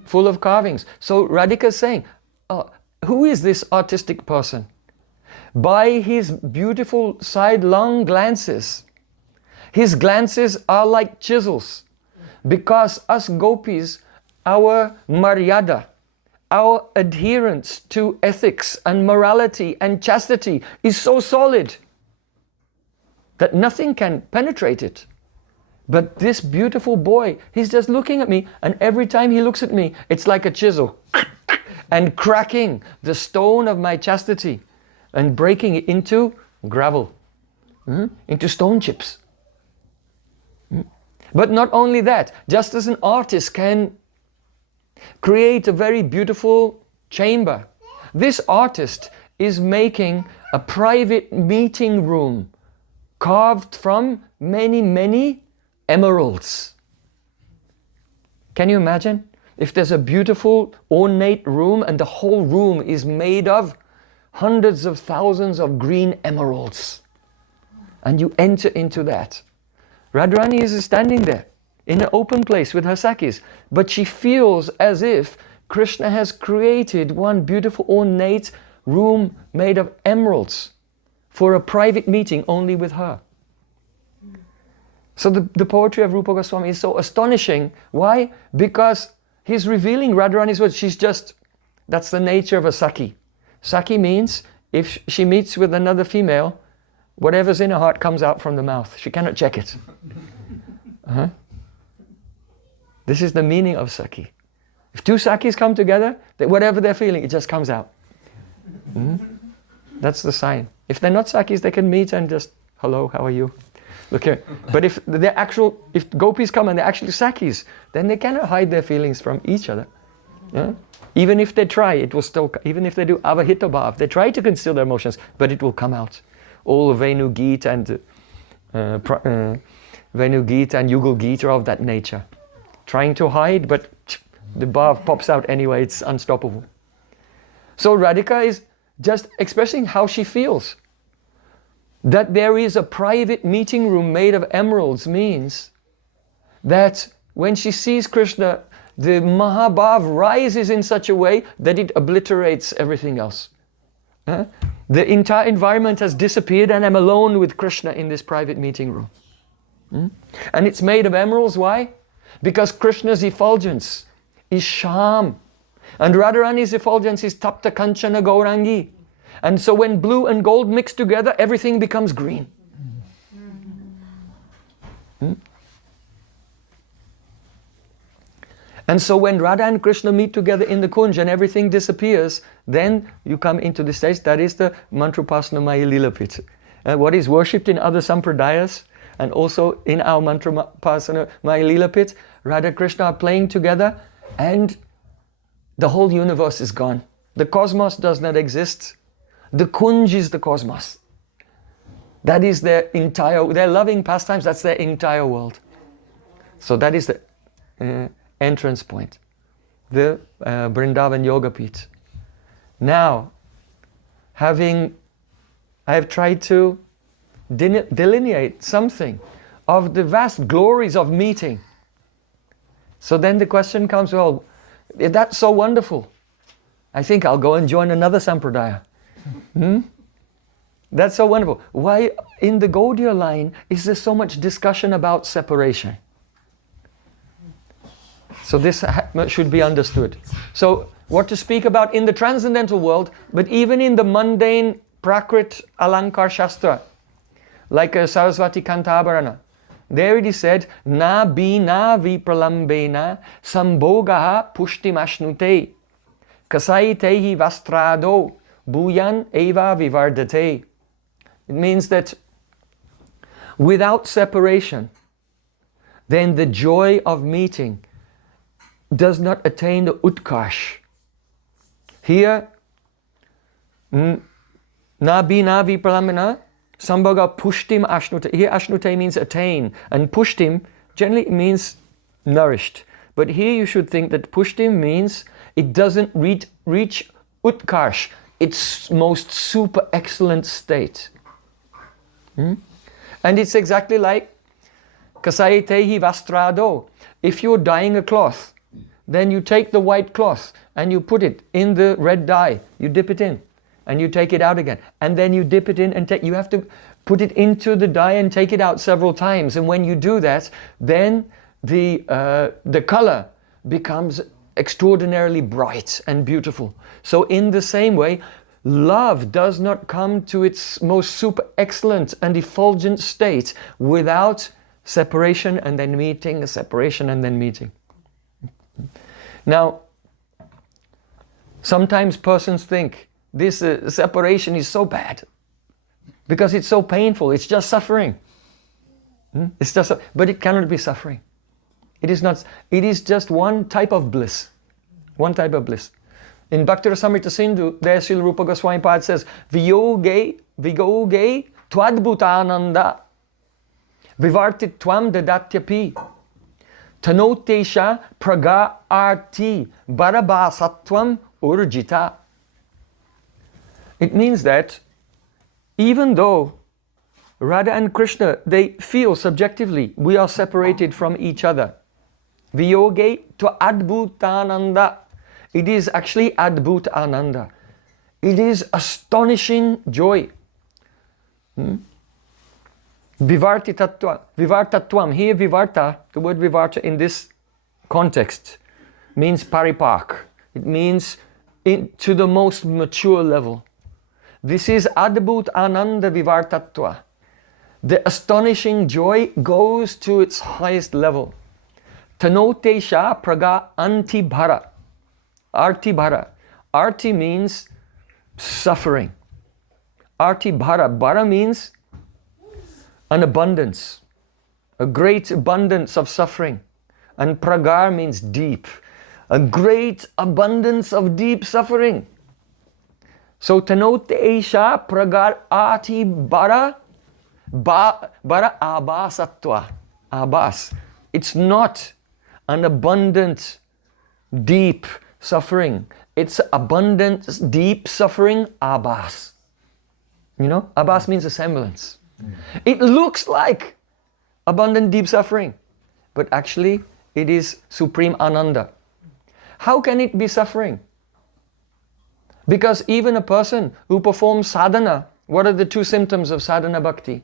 full of carvings. So Radhika is saying, who is this artistic person? by his beautiful sidelong glances. His glances are like chisels, because us gopis, our maryada, our adherence to ethics and morality and chastity is so solid that nothing can penetrate it. But this beautiful boy, he's just looking at me, and every time he looks at me, it's like a chisel and cracking the stone of my chastity and breaking it into gravel, into stone chips. But not only that, just as an artist can create a very beautiful chamber, this artist is making a private meeting room carved from many, many emeralds. Can you imagine? If there's a beautiful ornate room and the whole room is made of hundreds of thousands of green emeralds, and you enter into that. Radharani is standing there in an open place with her sakis, but she feels as if Krishna has created one beautiful ornate room made of emeralds for a private meeting only with her. So the poetry of Rupa Goswami is so astonishing. Why? Because he's revealing Radharani's words. That's the nature of a Saki. Saki means if she meets with another female, whatever's in her heart comes out from the mouth. She cannot check it. This is the meaning of Saki. If two Sakis come together, whatever they're feeling, it just comes out. That's the sign. If they're not Sakis, they can meet and just, hello, how are you? Look here. But if gopis come and they're actually Sakis, then they cannot hide their feelings from each other. Even if they try, it will still, even if they do avahita bhav, they try to conceal their emotions, but it will come out. All Venu Geet and Venu Geet and Yugal Geet are of that nature. Trying to hide, but the bhav pops out anyway, it's unstoppable. So Radhika is just expressing how she feels. That there is a private meeting room made of emeralds means that when she sees Krishna, the Mahabhav rises in such a way that it obliterates everything else. The entire environment has disappeared and I'm alone with Krishna in this private meeting room. And it's made of emeralds, why? Because Krishna's effulgence is Sham. And Radharani's effulgence is Tapta Kanchana Gaurangi. And so when blue and gold mix together, everything becomes green. And so when Radha and Krishna meet together in the Kunj and everything disappears, then you come into the stage, that is the Mantrapasana Maya Lilapit. What is worshipped in other sampradayas and also in our Mantrapasana Maya Lilapit, Radha Krishna are playing together and the whole universe is gone. The cosmos does not exist. The Kunj is the cosmos. That is their loving pastimes, that's their entire world. So that is the entrance point, the Vrindavan Yoga Pit. Now, I have tried to delineate something of the vast glories of meeting. So then the question comes, well, that's so wonderful. I think I'll go and join another sampradaya. That's so wonderful. Why in the Gaudiya line is there so much discussion about separation? So this should be understood. So what to speak about in the transcendental world, but even in the mundane Prakrit Alankar Shastra, like Saraswati Kantabharana, there it is said, Na bina vipralambena sambhogaha pushtimashnute kasaitehi vastrado bhuyan eva vivardate. It means that without separation, then the joy of meeting does not attain the utkarsh. Here, na bina vipralambena sambhoga pushtim ashnute. Here ashnute means attain, and pushtim generally means nourished. But here you should think that pushtim means it doesn't reach utkarsh, its most super excellent state. And it's exactly like kasaitehi vastrado. If you're dyeing a cloth, then you take the white cloth and you put it in the red dye, you dip it in. and you take it out again. And then you dip it in and you have to put it into the dye and take it out several times. And when you do that, then the color becomes extraordinarily bright and beautiful. So in the same way, love does not come to its most super excellent and effulgent state without separation and then meeting, separation and then meeting. Now, sometimes persons think this separation is so bad because it's so painful, it's just suffering. It's just, but it cannot be suffering. It is not. It is just one type of bliss. One type of bliss. In Bhakti Rasamrita Sindhu, there Srila Rupa Goswami Pad says, Viyoge twadbhutananda vivartitvam dadatyapi tanotesha praga arti barabasatvam urjita. It means that even though Radha and Krishna, they feel subjectively we are separated from each other. Viyoge to adbhutananda. It is actually adbhut ananda. It is astonishing joy. Vivarti tattva, vivartatvam. Here vivarta, the word vivarta in this context means paripak. It means to the most mature level. This is adbhut ananda vivartatva. The astonishing joy goes to its highest level. Tanotesha praga antibhara. Arti bhara. Arti means suffering. Arti bhara. Bhara means an abundance. A great abundance of suffering. And pragar means deep. A great abundance of deep suffering. So tanotesha pragar arti bhara. Bara abasatva. Abas. It's not an abundant, deep suffering. It's abundant, deep suffering, abas. You know, abas means a semblance. It looks like abundant, deep suffering, but actually it is supreme ananda. How can it be suffering? Because even a person who performs sadhana, what are the two symptoms of sadhana bhakti?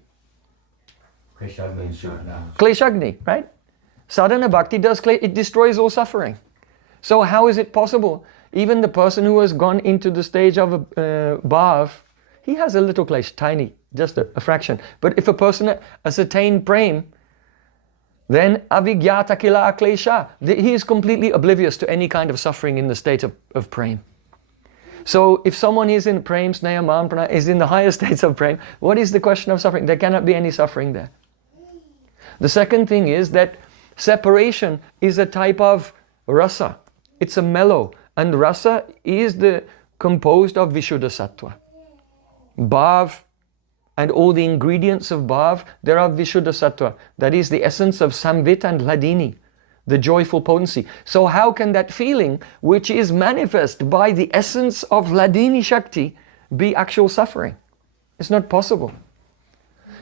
Kleshagni, right? Sadhana bhakti it destroys all suffering. So how is it possible? Even the person who has gone into the stage of bhav, he has a little klesh, tiny, just a fraction. But if a person has attained prem, then avigyata kila klesha, he is completely oblivious to any kind of suffering in the state of prem. So if someone is in prem, sneha, man, prana, is in the higher states of prem, what is the question of suffering? There cannot be any suffering there. The second thing is that separation is a type of rasa. It's a mellow. And rasa is composed of Vishuddha Sattva. Bhav and all the ingredients of bhav, there are Vishuddha Sattva. That is the essence of Samvit and Hladini, the joyful potency. So how can that feeling, which is manifest by the essence of Hladini Shakti, be actual suffering? It's not possible.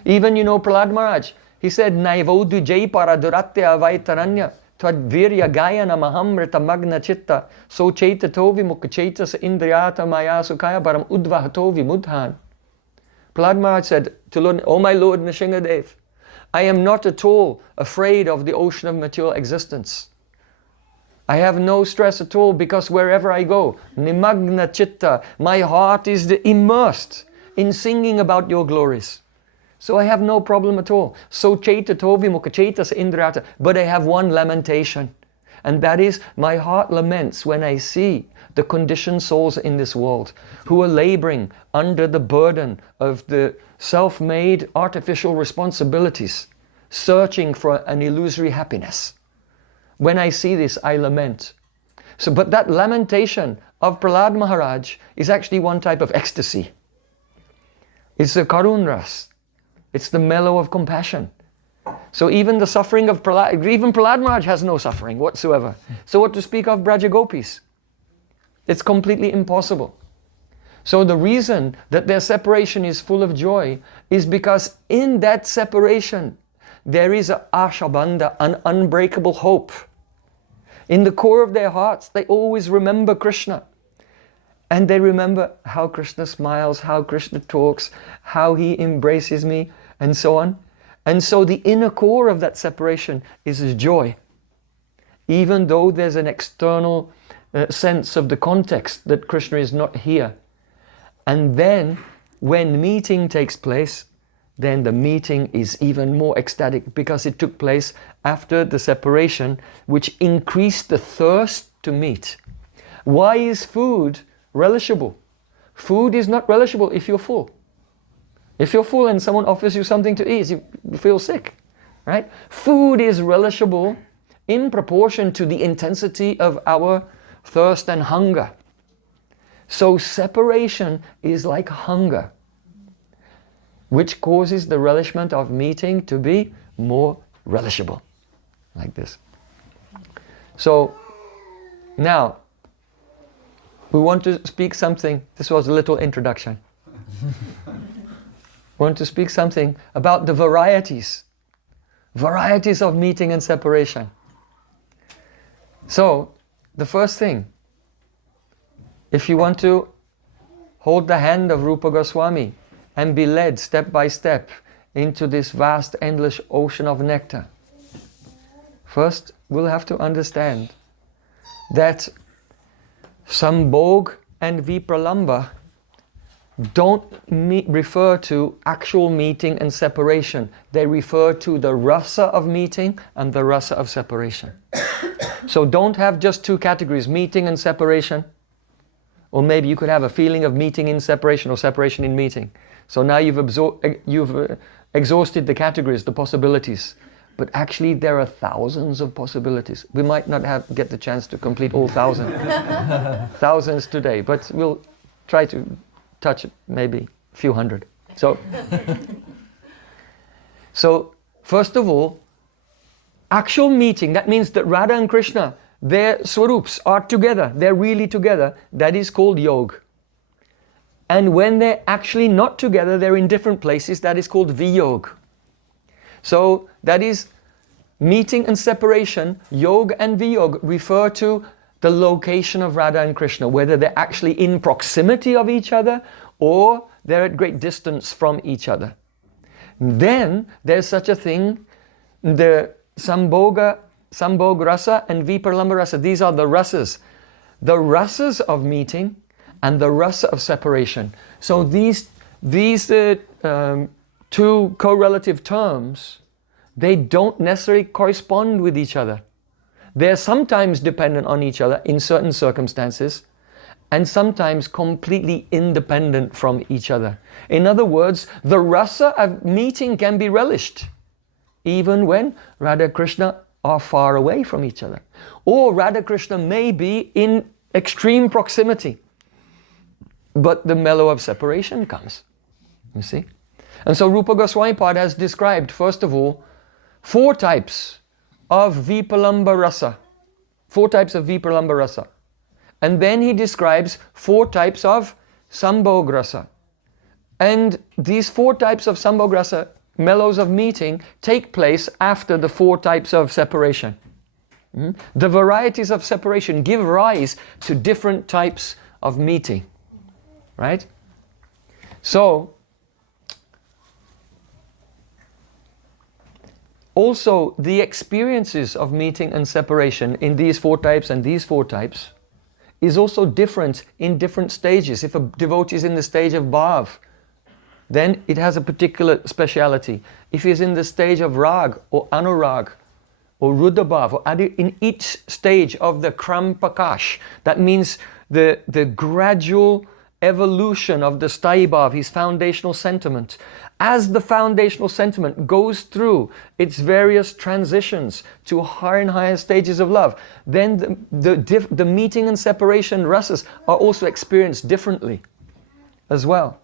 Even, Prahlad Maharaj, he said, Naivodu jai para duratya vaitaranya twadvirya gayana mahamrita magna chitta so chaita tovi mukha sa indriyata maya sukaya param udvaha tovi mudhan. Prahlad Maharaj said to Lord, "O my Lord Nrsingadev, I am not at all afraid of the ocean of material existence. I have no stress at all because wherever I go, nimagna chitta, my heart is immersed in singing about your glories. So I have no problem at all. So chaita tovi mukha chaita sa indriyata. But I have one lamentation. And that is, my heart laments when I see the conditioned souls in this world who are laboring under the burden of the self-made artificial responsibilities, searching for an illusory happiness. When I see this, I lament." So, but that lamentation of Prahlad Maharaj is actually one type of ecstasy. It's a karunras. It's the mellow of compassion. So even the suffering of even Prahlad Maharaj has no suffering whatsoever. So what to speak of Braja Gopis? It's completely impossible. So the reason that their separation is full of joy is because in that separation there is a ashabandha, an unbreakable hope. In the core of their hearts, they always remember Krishna. And they remember how Krishna smiles, how Krishna talks, how he embraces me, and so on. And so the inner core of that separation is joy. Even though there's an external sense of the context that Krishna is not here. And then, when meeting takes place, then the meeting is even more ecstatic because it took place after the separation, which increased the thirst to meet. Why is food relishable? Food is not relishable if you're full. If you're full and someone offers you something to eat, you feel sick, right? Food is relishable in proportion to the intensity of our thirst and hunger. So separation is like hunger, which causes the relishment of meeting to be more relishable, like this. So now we want to speak something. This was a little introduction. We want to speak something about the varieties of meeting and separation. So the first thing, if you want to hold the hand of Rupa Goswami and be led step by step into this vast, endless ocean of nectar, first we'll have to understand that Sambhog and Vipralamba don't refer to actual meeting and separation. They refer to the rasa of meeting and the rasa of separation. So don't have just two categories, meeting and separation. Or maybe you could have a feeling of meeting in separation or separation in meeting. So now you've exhausted the categories, the possibilities. But actually there are thousands of possibilities. We might not get the chance to complete all thousands today, but we'll try to touch maybe a few hundred. So first of all, actual meeting, that means that Radha and Krishna, their swarups are together, they're really together, that is called yoga. And when they're actually not together, they're in different places, that is called viyoga. So that is meeting and separation, yoga and viyoga refer to the location of Radha and Krishna, whether they're actually in proximity of each other or they're at great distance from each other. Then there's such a thing, the Sambhog rasa and Vipralamba rasa. These are the rasas. The rasas of meeting and the rasa of separation. So these two correlative terms, they don't necessarily correspond with each other. They're sometimes dependent on each other in certain circumstances and sometimes completely independent from each other. In other words, the rasa of meeting can be relished even when Radha Krishna are far away from each other. Or Radha Krishna may be in extreme proximity, but the mellow of separation comes. You see? And so Rupa Goswami Pad has described, first of all, 4 types of Vipralamba rasa. 4 types of Vipralamba rasa. And then he describes 4 types of Sambhog rasa. And these 4 types of Sambhog rasa, mellows of meeting, take place after the 4 types of separation. The varieties of separation give rise to different types of meeting. Right? So, also, the experiences of meeting and separation in these 4 types and these 4 types is also different in different stages. If a devotee is in the stage of bhav, then it has a particular speciality. If he's in the stage of rag or anurag or rudra bhav, or in each stage of the krampakash, that means the gradual evolution of the sthayi bhav, his foundational sentiment. As the foundational sentiment goes through its various transitions to higher and higher stages of love, then the meeting and separation rasas are also experienced differently as well.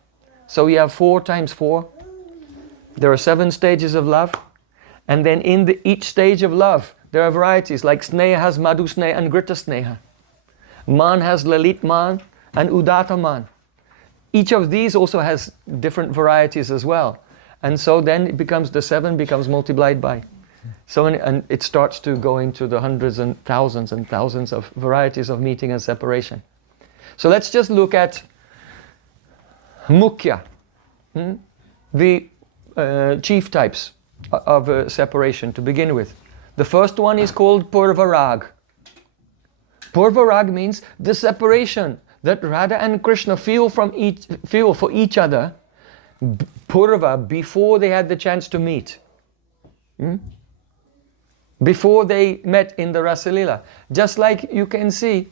So we have 4 times 4. There are 7 stages of love. And then in each stage of love, there are varieties, like Sneha has Madhu Sneha and Grita Sneha. Man has Lalit Man and Udata Man. Each of these also has different varieties as well. And so then it becomes, the 7 becomes multiplied by. So and it starts to go into the hundreds and thousands of varieties of meeting and separation. So let's just look at Mukhya, the chief types of separation to begin with. The first one is called Purvarag. Purvarag means the separation that Radha and Krishna feel for each other, Purva, before they had the chance to meet. Before they met in the Rasalila. Just like you can see,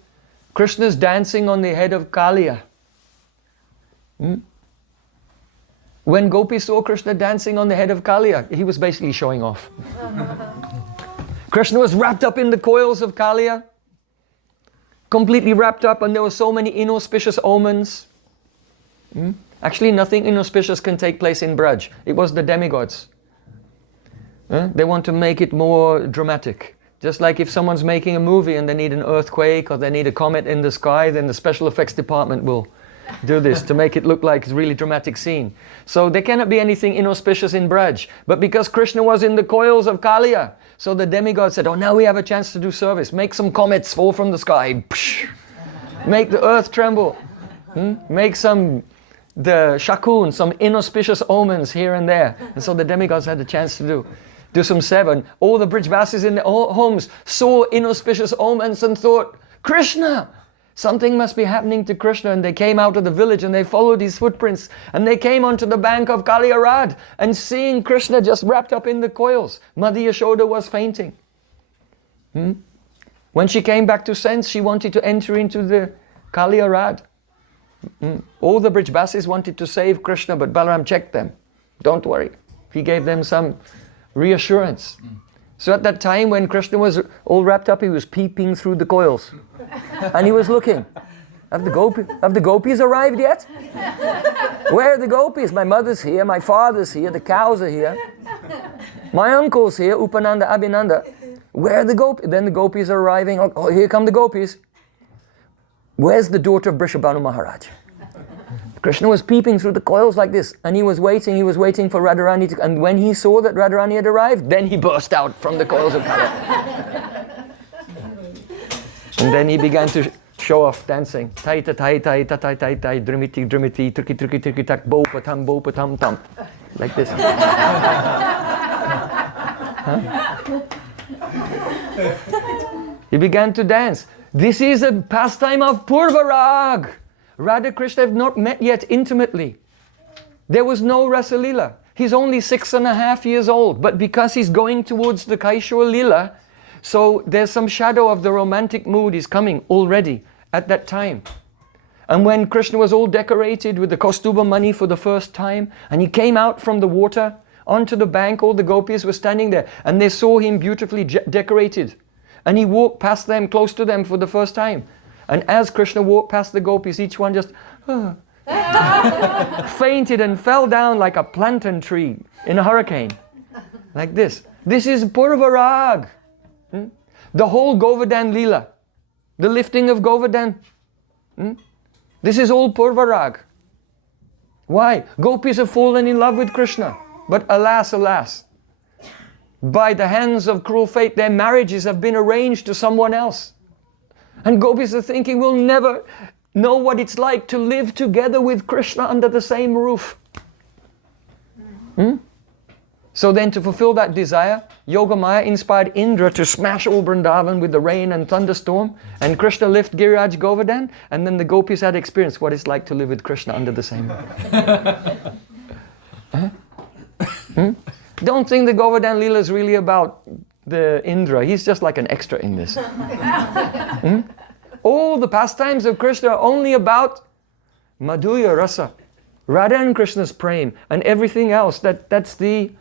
Krishna's dancing on the head of Kaliya. When Gopi saw Krishna dancing on the head of Kaliya, he was basically showing off. Krishna was wrapped up in the coils of Kaliya, completely wrapped up, and there were so many inauspicious omens. Actually, nothing inauspicious can take place in Braj. It was the demigods. They want to make it more dramatic. Just like if someone's making a movie and they need an earthquake or they need a comet in the sky, then the special effects department will do this to make it look like a really dramatic scene. So there cannot be anything inauspicious in Braj. But because Krishna was in the coils of Kaliya, so the demigod said, oh, now we have a chance to do service. Make some comets fall from the sky. Make the earth tremble. Make the shakun, some inauspicious omens here and there. And so the demigods had a chance to do some seven. All the Brijvasis in their homes saw inauspicious omens and thought, Krishna! Something must be happening to Krishna. And they came out of the village and they followed his footprints. And they came onto the bank of Kaliyarad. And seeing Krishna just wrapped up in the coils, Mother Yashoda was fainting. When she came back to sense, she wanted to enter into the Kaliyarad. All the Brijvasis wanted to save Krishna, but Balaram checked them. Don't worry. He gave them some reassurance. So at that time when Krishna was all wrapped up, he was peeping through the coils. And he was looking. Have the gopis arrived yet? Where are the gopis? My mother's here, my father's here, the cows are here. My uncle's here, Upananda, Abhinanda. Where are the gopis? Then the gopis are arriving. Oh, here come the gopis. Where's the daughter of Brishabhanu Maharaj? Krishna was peeping through the coils like this, and he was waiting for Radharani to, and when he saw that Radharani had arrived, then he burst out from the coils of Kaliya. And then he began to show off dancing. Tai ta tai tai ta tai tai tai drimiti drimiti triki triki triki tak bo patam tam. Like this. He began to dance. This is a pastime of Purvarag. Radha Krishna have not met yet intimately. There was no Rasalila. He's only 6.5 years old, but because he's going towards the Kaishora Lila, so there's some shadow of the romantic mood is coming already at that time. And when Krishna was all decorated with the Kaustuba money for the first time, and he came out from the water onto the bank, all the gopis were standing there, and they saw him beautifully decorated. And he walked past them, close to them for the first time. And as Krishna walked past the gopis, each one just fainted and fell down like a plantain tree in a hurricane. Like this. This is Purvarag. The whole Govardhan Leela. The lifting of Govardhan. This is all Purvarag. Why? Gopis have fallen in love with Krishna. But alas, alas. By the hands of cruel fate, their marriages have been arranged to someone else. And gopis are thinking, we'll never know what it's like to live together with Krishna under the same roof. So then to fulfill that desire, Yoga-Maya inspired Indra to smash all Vrindavan with the rain and thunderstorm, and Krishna lift Giriraj Govardhan, and then the gopis had experienced what it's like to live with Krishna under the same roof. Don't think the Govardhan Leela is really about the Indra. He's just like an extra in this. All the pastimes of Krishna are only about Madhurya Rasa, Radha and Krishna's Prem, and everything else. That's the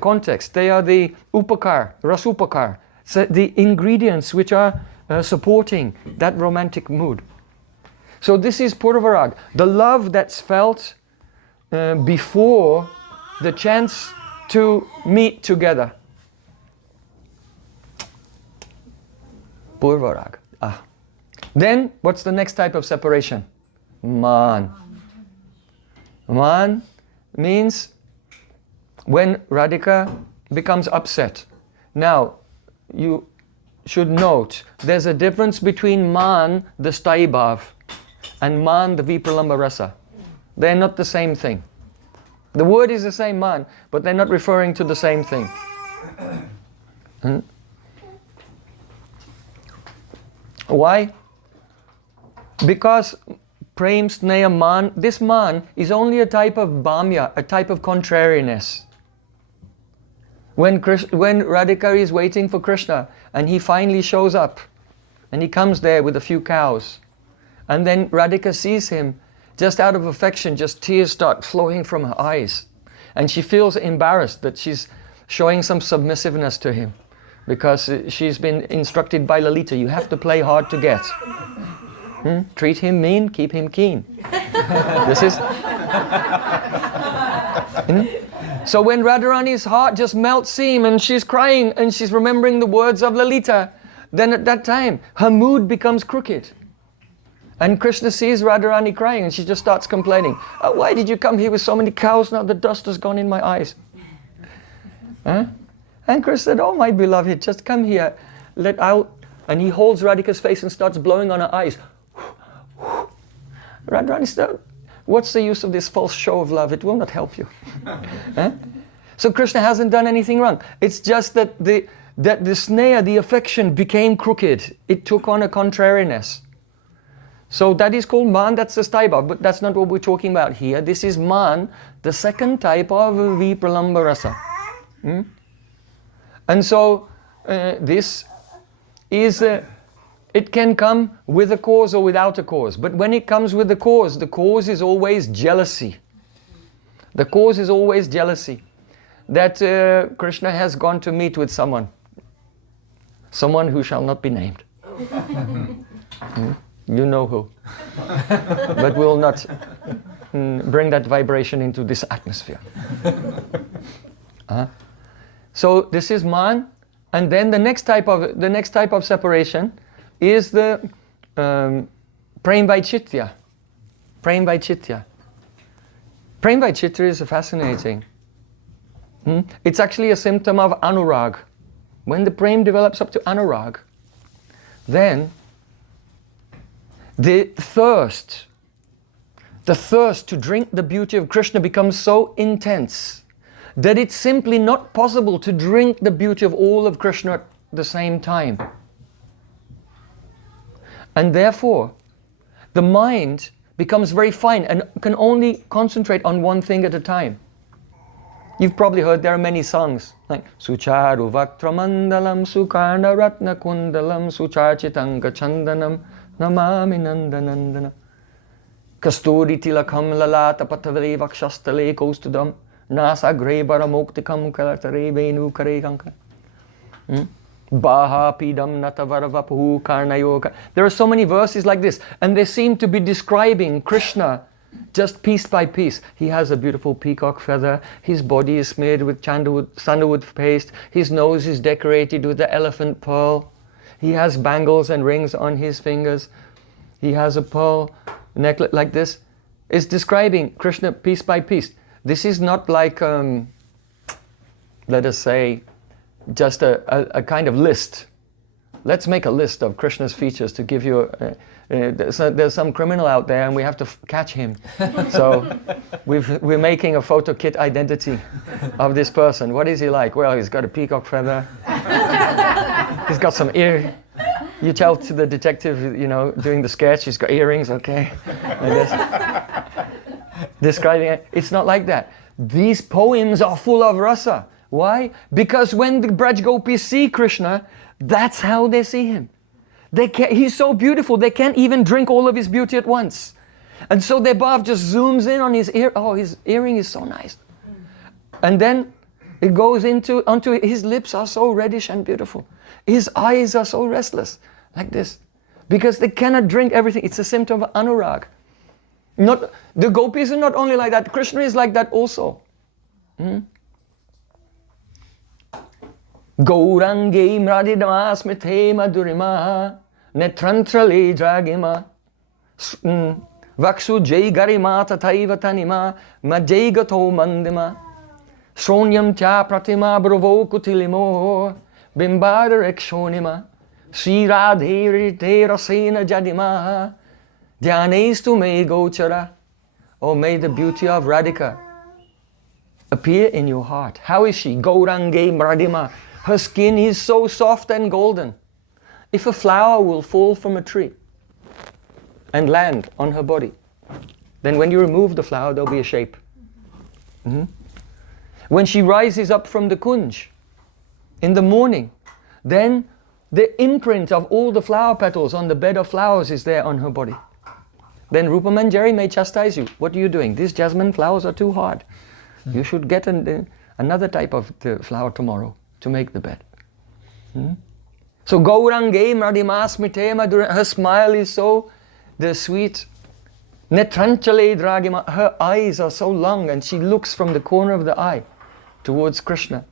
context. They are the upakar, rasupakar, so the ingredients which are supporting that romantic mood. So this is Purvarag, the love that's felt before the chance to meet together. Purvarag. Then, what's the next type of separation? Man. Man means when Radhika becomes upset. Now, you should note, there's a difference between man, the sthayi bhav, and man, the Vipralamba rasa. They're not the same thing. The word is the same, man, but they're not referring to the same thing. Why? Because Prem, Sneha, man, this man is only a type of bhamya, a type of contrariness. When Radhika is waiting for Krishna and he finally shows up and he comes there with a few cows, and then Radhika sees him, just out of affection, just tears start flowing from her eyes, and she feels embarrassed that she's showing some submissiveness to him because she's been instructed by Lalita, you have to play hard to get. Treat him mean, keep him keen. This is... So when Radharani's heart just melts seam and she's crying and she's remembering the words of Lalita, then at that time her mood becomes crooked. And Krishna sees Radharani crying and she just starts complaining. Oh, why did you come here with so many cows? Now the dust has gone in my eyes. And Krishna said, oh my beloved, just come here. And he holds Radhika's face and starts blowing on her eyes. Radharani said, what's the use of this false show of love? It will not help you. So Krishna hasn't done anything wrong. It's just that the sneha, the affection, became crooked. It took on a contrariness. So that is called man, that's the type of, but that's not what we're talking about here. This is man, the second type of Vipralamba rasa. And so this is... it can come with a cause or without a cause. But when it comes with the cause is always jealousy. The cause is always jealousy. That Krishna has gone to meet with someone. Someone who shall not be named. You know who. But we'll not bring that vibration into this atmosphere. So this is man. And then the next type of separation is the Prem Vaitshitya. Prem Vaitshitya. Prem Vaitshitya is fascinating. It's actually a symptom of anurag. When the Prem develops up to anurag, then the thirst to drink the beauty of Krishna becomes so intense that it's simply not possible to drink the beauty of all of Krishna at the same time. And therefore, the mind becomes very fine and can only concentrate on one thing at a time. You've probably heard there are many songs like Sucharu Vaktramandalam Sukarna Ratna Kundalam Suchachitanga Chandanam Namami Nandanandana Kasturi Tilakam Lalata Patavale Vakshastale Kostudam Nasa Grebara Moktikam Kalatare Venu Karekanka. Baha Pidam Natavaravapu Karnayoga. There are so many verses like this, and they seem to be describing Krishna just piece by piece. He has a beautiful peacock feather, his body is smeared with sandalwood paste, his nose is decorated with the elephant pearl, he has bangles and rings on his fingers, he has a pearl necklace like this. It's describing Krishna piece by piece. This is not like, let us say, just a kind of list. Let's make a list of Krishna's features to give you there's some criminal out there and we have to catch him. So we're making a photo kit identity of this person. What is he like? Well, he's got a peacock feather. He's got some ear. You tell to the detective, doing the sketch, he's got earrings, okay. Describing it. It's not like that. These poems are full of rasa. Why? Because when the Braj Gopis see Krishna, that's how they see him. He's so beautiful, they can't even drink all of his beauty at once. And so their bhav just zooms in on his ear. Oh, his earring is so nice. And then it goes onto his lips are so reddish and beautiful. His eyes are so restless, like this. Because they cannot drink everything. It's a symptom of anurag. The gopis are not only like that, Krishna is like that also. Gaurange mradidama smite madurima netrantrale dragima vaksu jay garima tataiva tanima majay gato mandima shronyam cha pratima bravo kutilimo bimbadar ekshonima Shri Radhe Rite Rasena Jadima Dhyanestu me gochara. Oh, may the beauty of Radhika appear in your heart. How is she? Gaurange Mradima. Her skin is so soft and golden. If a flower will fall from a tree and land on her body, then when you remove the flower, there'll be a shape. When she rises up from the kunj in the morning, then the imprint of all the flower petals on the bed of flowers is there on her body. Then Rupa Manjari may chastise you. What are you doing? These jasmine flowers are too hard. You should get another type of the flower tomorrow to make the bed. So Gaurange Mradimasmite Madhura, her smile is so the sweet. Netranchale Dragima, her eyes are so long and she looks from the corner of the eye towards Krishna.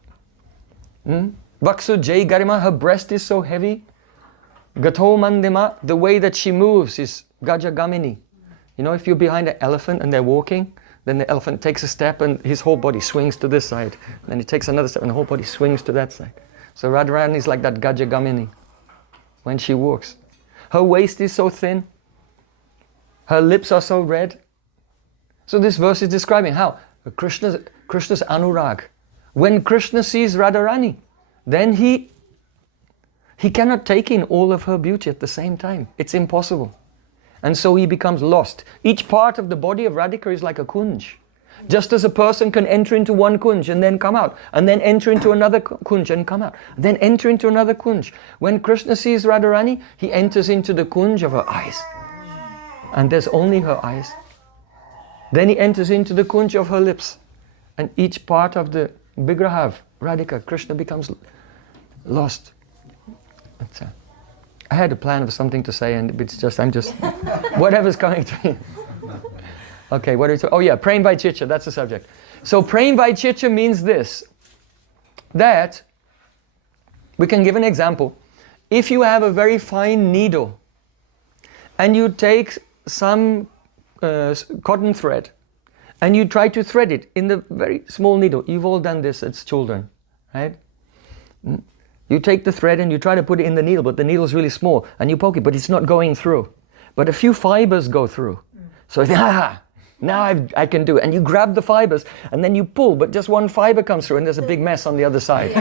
Vaksu Jai Garima, her breast is so heavy. Gato Mandima, the way that she moves is Gajagamini. You know, if you're behind an elephant and they're walking, then the elephant takes a step and his whole body swings to this side. Then he takes another step and the whole body swings to that side. So Radharani is like that Gajagamini when she walks. Her waist is so thin. Her lips are so red. So this verse is describing how Krishna's anurag. When Krishna sees Radharani, then he cannot take in all of her beauty at the same time. It's impossible. And so he becomes lost. Each part of the body of Radhika is like a kunj. Just as a person can enter into one kunj and then come out, and then enter into another kunj and come out, then enter into another kunj. When Krishna sees Radharani, he enters into the kunj of her eyes. And there's only her eyes. Then he enters into the kunj of her lips. And each part of the vigraha of Radhika, Krishna becomes lost. I had a plan of something to say and it's just, whatever's coming to me. Okay, what are we talking? Oh yeah, Prem Vaichitya, that's the subject. So Prem Vaichitya means this, that we can give an example. If you have a very fine needle and you take some cotton thread and you try to thread it in the very small needle. You've all done this as children, right? You take the thread and you try to put it in the needle, but the needle is really small and you poke it, but it's not going through. But a few fibers go through. So you think, now I can do it. And you grab the fibers and then you pull, but just one fiber comes through and there's a big mess on the other side.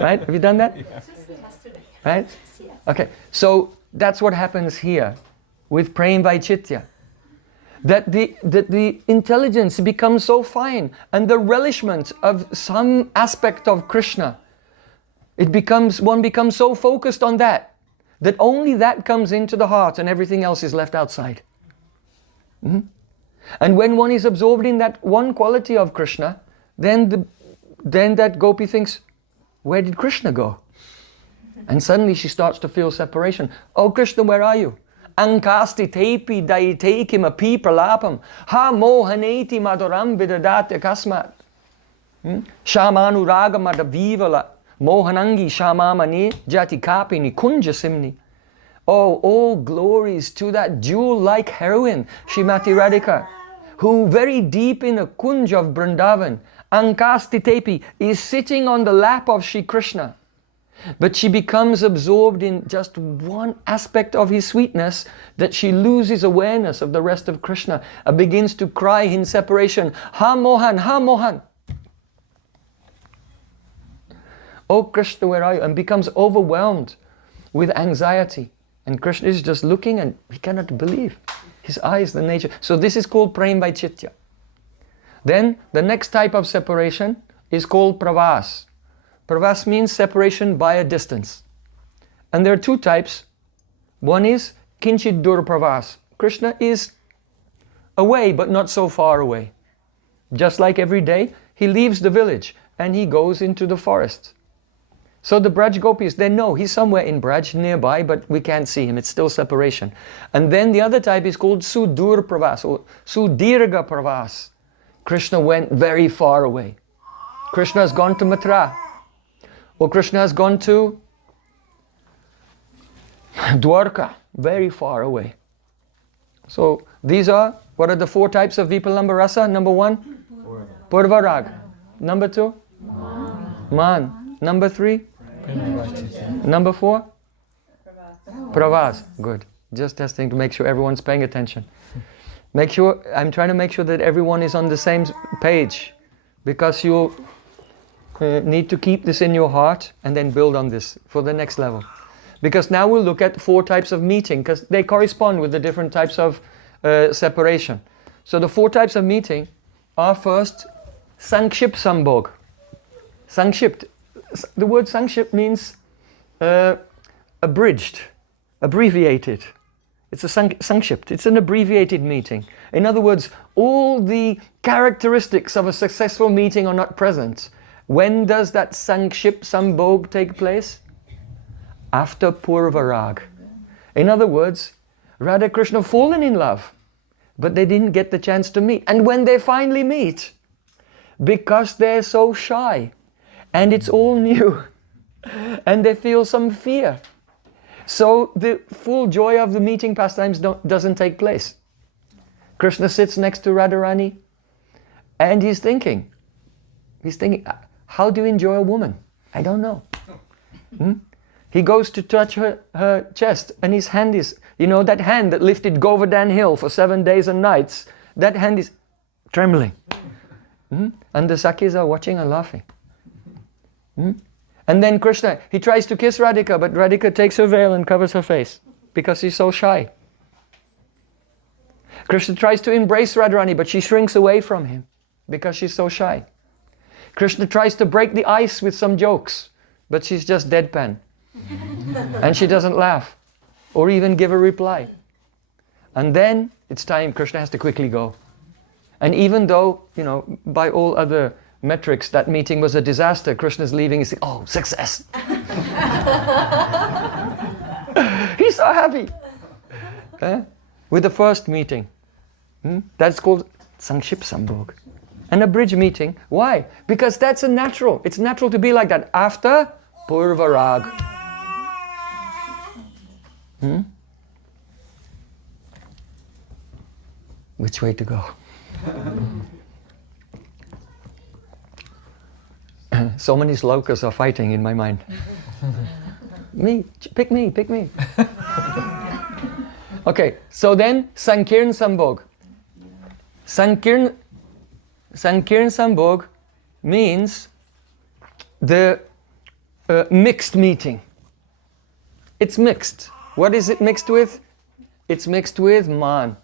Right? Have you done that? Right? Okay, so that's what happens here with Prem Vaichitya. That the intelligence becomes so fine and the relishment of some aspect of Krishna, one becomes so focused on that only that comes into the heart and everything else is left outside. And when one is absorbed in that one quality of Krishna, then that gopi thinks, where did Krishna go? And suddenly she starts to feel separation. Oh Krishna, where are you? Ankasti tepi daite kimapi pralapam ha mohaneti maduram vidadate kasmat shamanuraga madavivala mohanangi shamamani jati kapini kunja simni. Oh, all glories to that jewel-like heroine, Srimati Radhika, who very deep in a kunj of Vrindavan, Ankasti tepi, is sitting on the lap of Shri Krishna. But she becomes absorbed in just one aspect of his sweetness that she loses awareness of the rest of Krishna and begins to cry in separation, Ha Mohan, Ha Mohan. Oh Krishna, where are you? And becomes overwhelmed with anxiety. And Krishna is just looking and he cannot believe. His eyes, the nature. So this is called Prem Vaichitya. Then the next type of separation is called Pravas. Pravas means separation by a distance. And there are two types. One is Kinchit Dur Pravas. Krishna is away, but not so far away. Just like every day, he leaves the village and he goes into the forest. So the Braj Gopis, they know he's somewhere in Braj nearby, but we can't see him. It's still separation. And then the other type is called Sudur Pravas or Sudirga Pravas. Krishna went very far away. Krishna has gone to Mathura. Or Krishna has gone to Dwarka, very far away. So these are, what are the four types of Vipalamba Rasa? Number one, Purvarag. Number two, Man. Number three, Number four, Pravas. Good. Just testing to make sure everyone's paying attention. I'm trying to make sure that everyone is on the same page, because you need to keep this in your heart and then build on this for the next level. Because now we'll look at 4 types of meeting, because they correspond with the different types of separation. So the 4 types of meeting are first Sangshipt Sambhog. Sangshipt. The word Sangshipt means abridged, abbreviated. It's a Sangshipt. It's an abbreviated meeting. In other words, all the characteristics of a successful meeting are not present. When does that Sangshipt Sambhog take place? After Purvarag. In other words, Radha Krishna have fallen in love, but they didn't get the chance to meet. And when they finally meet, because they're so shy, and it's all new, and they feel some fear, so the full joy of the meeting pastimes doesn't take place. Krishna sits next to Radharani, and he's thinking, how do you enjoy a woman? I don't know. He goes to touch her chest, and his hand is, that hand that lifted Govardhan Hill for 7 days and nights, that hand is trembling. And the Sakhis are watching and laughing. And then Krishna, he tries to kiss Radhika, but Radhika takes her veil and covers her face because she's so shy. Krishna tries to embrace Radharani, but she shrinks away from him because she's so shy. Krishna tries to break the ice with some jokes, but she's just deadpan. And she doesn't laugh or even give a reply. And then it's time, Krishna has to quickly go. And even though, by all other metrics, that meeting was a disaster, Krishna's leaving, he's saying, oh, success. He's so happy. With the first meeting. That's called Sangshipt Sambhog. An abridged meeting. Why? Because that's it's natural to be like that after Purvarag. Which way to go? So many slokas are fighting in my mind. Pick me. Okay, so then Sankirn Sambhog. Sankirn Sambhog means the mixed meeting. It's mixed. What is it mixed with? It's mixed with man.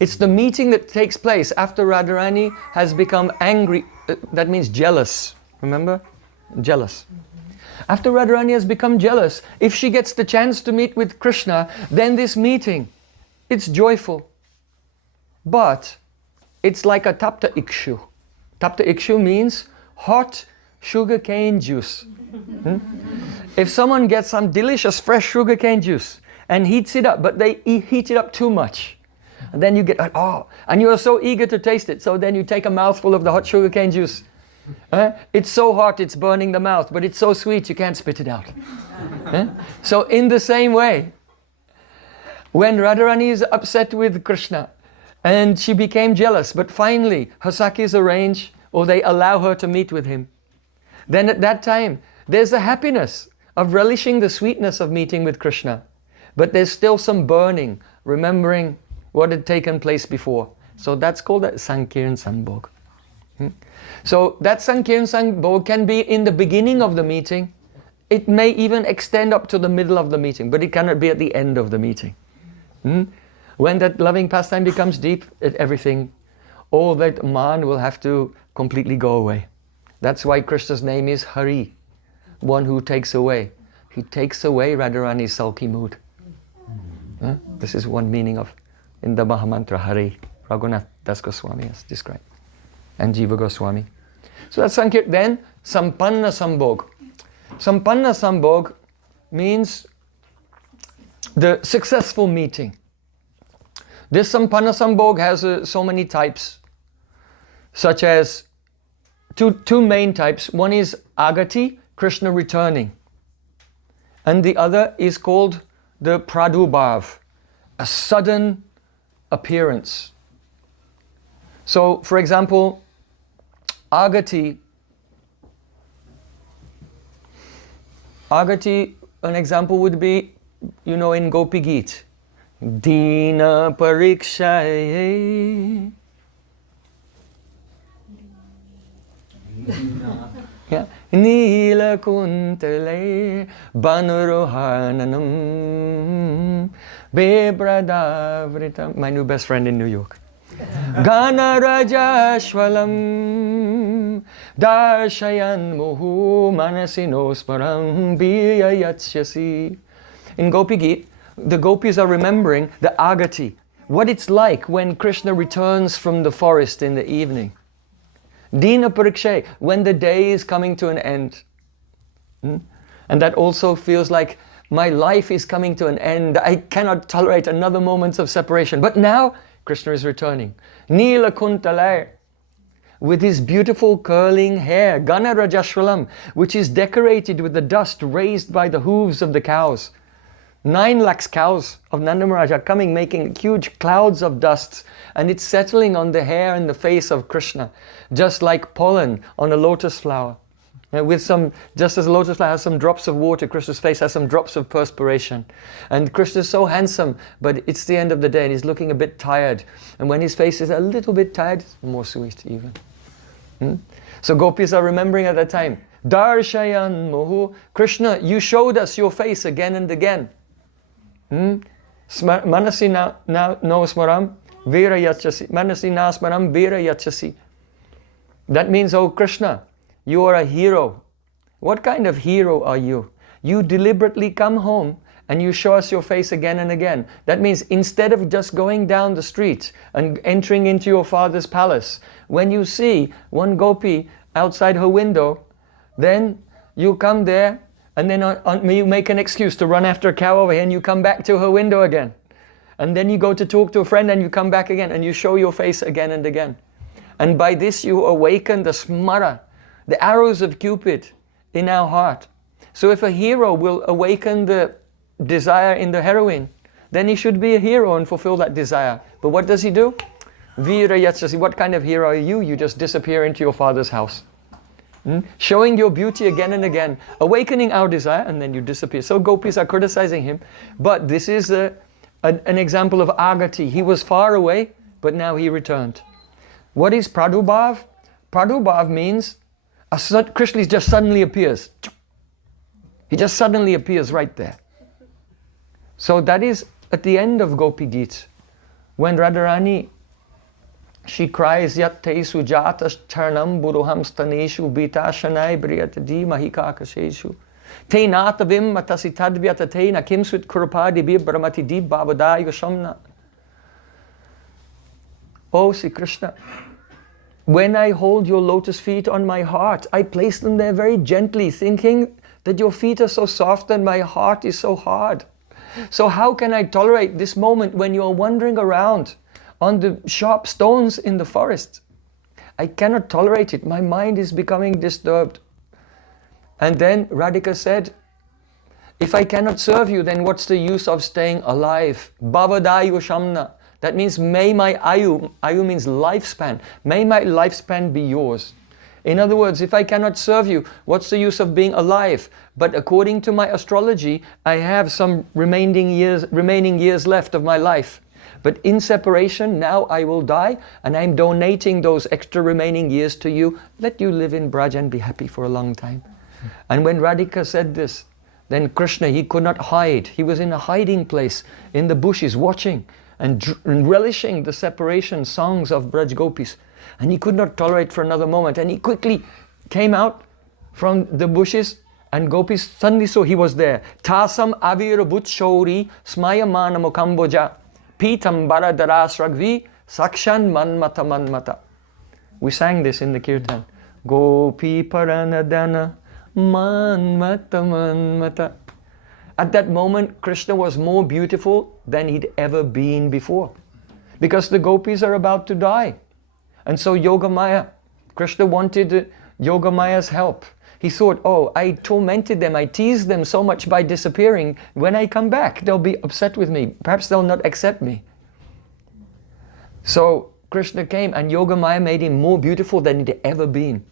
It's the meeting that takes place after Radharani has become angry. That means jealous. Remember? Jealous. After Radharani has become jealous, if she gets the chance to meet with Krishna, then this meeting, it's joyful. But it's like a tapta ikshu. Tapta ikshu means hot sugarcane juice. If someone gets some delicious fresh sugarcane juice and heats it up, but they heat it up too much, and then you get, and you are so eager to taste it, so then you take a mouthful of the hot sugarcane juice. It's so hot, it's burning the mouth, but it's so sweet, you can't spit it out. So in the same way, when Radharani is upset with Krishna, and she became jealous, but finally her Sakhis arrange, or they allow her to meet with him, then at that time, there's a happiness of relishing the sweetness of meeting with Krishna, but there's still some burning, remembering what had taken place before. So that's called a Sankirn Sambhog. So that Sankirn Sambhog can be in the beginning of the meeting. It may even extend up to the middle of the meeting, but it cannot be at the end of the meeting. When that loving pastime becomes deep, everything, all that man will have to completely go away. That's why Krishna's name is Hari, one who takes away. He takes away Radharani's sulky mood. This is one meaning of, in the Mahamantra, Hari. Raghunath Das Goswami has described. And Jiva Goswami. So that's Sankirtan. Then Sampanna Sambhog. Sampanna Sambhog means the successful meeting. This Sampanna Sambhog has so many types, such as two main types. One is Agati, Krishna returning. And the other is called the Pradubhav, a sudden appearance. So, for example, Agati, an example would be, in Gopi Geet, Dina parikshaye. Yeah. Nila kuntale banurohananam bebradavritam. My new best friend in New York. Ganarajashwalam darshayan muhu manasinosparam biyayatsyasi. In Gopi Geet, the gopis are remembering the agati, what it's like when Krishna returns from the forest in the evening. Dina parikshay, when the day is coming to an end. And that also feels like my life is coming to an end. I cannot tolerate another moment of separation. But now Krishna is returning. Nila kuntalai, with his beautiful curling hair, Gana Rajashwalam, which is decorated with the dust raised by the hooves of the cows. 9 lakhs cows of Nanda Maharaj are coming, making huge clouds of dust, and it's settling on the hair and the face of Krishna, just like pollen on a lotus flower. With some, just as a lotus flower has some drops of water, Krishna's face has some drops of perspiration. And Krishna is so handsome, but it's the end of the day and he's looking a bit tired. And when his face is a little bit tired, it's more sweet even. So gopis are remembering at that time, Darshayan Mohu, Krishna, you showed us your face again and again. Manasi no smaram vera yachasi. Manasi na smaram vera yachasi. That means, oh Krishna, you are a hero. What kind of hero are you? You deliberately come home and you show us your face again and again. That means instead of just going down the street and entering into your father's palace, when you see one gopi outside her window, then you come there and then you make an excuse to run after a cow over here and you come back to her window again. And then you go to talk to a friend and you come back again and you show your face again and again. And by this you awaken the smara, the arrows of Cupid in our heart. So if a hero will awaken the desire in the heroine, then he should be a hero and fulfill that desire. But what does he do? Vira Yatshasi, what kind of hero are you? You just disappear into your father's house. Showing your beauty again and again, awakening our desire, and then you disappear. So gopis are criticizing him, but this is an example of agati. He was far away, but now he returned. What is pradubhav? Pradubhav means Krishna just suddenly appears. He just suddenly appears right there. So that is at the end of Gopi Geet, when Radharani, she cries, Yat te sujatas charnam buruham staneshu bitashanai briyatadi mahikakasheshu. Te natavim matasi tadvyata te nakim sut kurupadi bibramati di babadaya shamna. Oh, Sri Krishna, when I hold your lotus feet on my heart, I place them there very gently, thinking that your feet are so soft and my heart is so hard. So how can I tolerate this moment when you're wandering around on the sharp stones in the forest? I cannot tolerate it. My mind is becoming disturbed. And then Radhika said, if I cannot serve you, then what's the use of staying alive? Bhavadayu shamna. That means may my ayu means lifespan. May my lifespan be yours. In other words, if I cannot serve you, what's the use of being alive? But according to my astrology, I have some remaining years left of my life. But in separation, now I will die, and I'm donating those extra remaining years to you. Let you live in Braj and be happy for a long time. And when Radhika said this, then Krishna, he could not hide. He was in a hiding place in the bushes, watching and relishing the separation songs of Braj Gopis. And he could not tolerate for another moment. And he quickly came out from the bushes, and gopis suddenly saw he was there. Tasam avirabhut shauri smayamana mukamboja pitam baradarasragvi sakshan manmata manmata. We sang this in the kirtan. Gopi paranadana manmata manmata. At that moment, Krishna was more beautiful than he'd ever been before. Because the gopis are about to die. And so Yoga-Maya, Krishna wanted Yoga-Maya's help. He thought, oh, I tormented them, I teased them so much by disappearing. When I come back, they'll be upset with me. Perhaps they'll not accept me. So Krishna came and Yoga-Maya made him more beautiful than he'd ever been.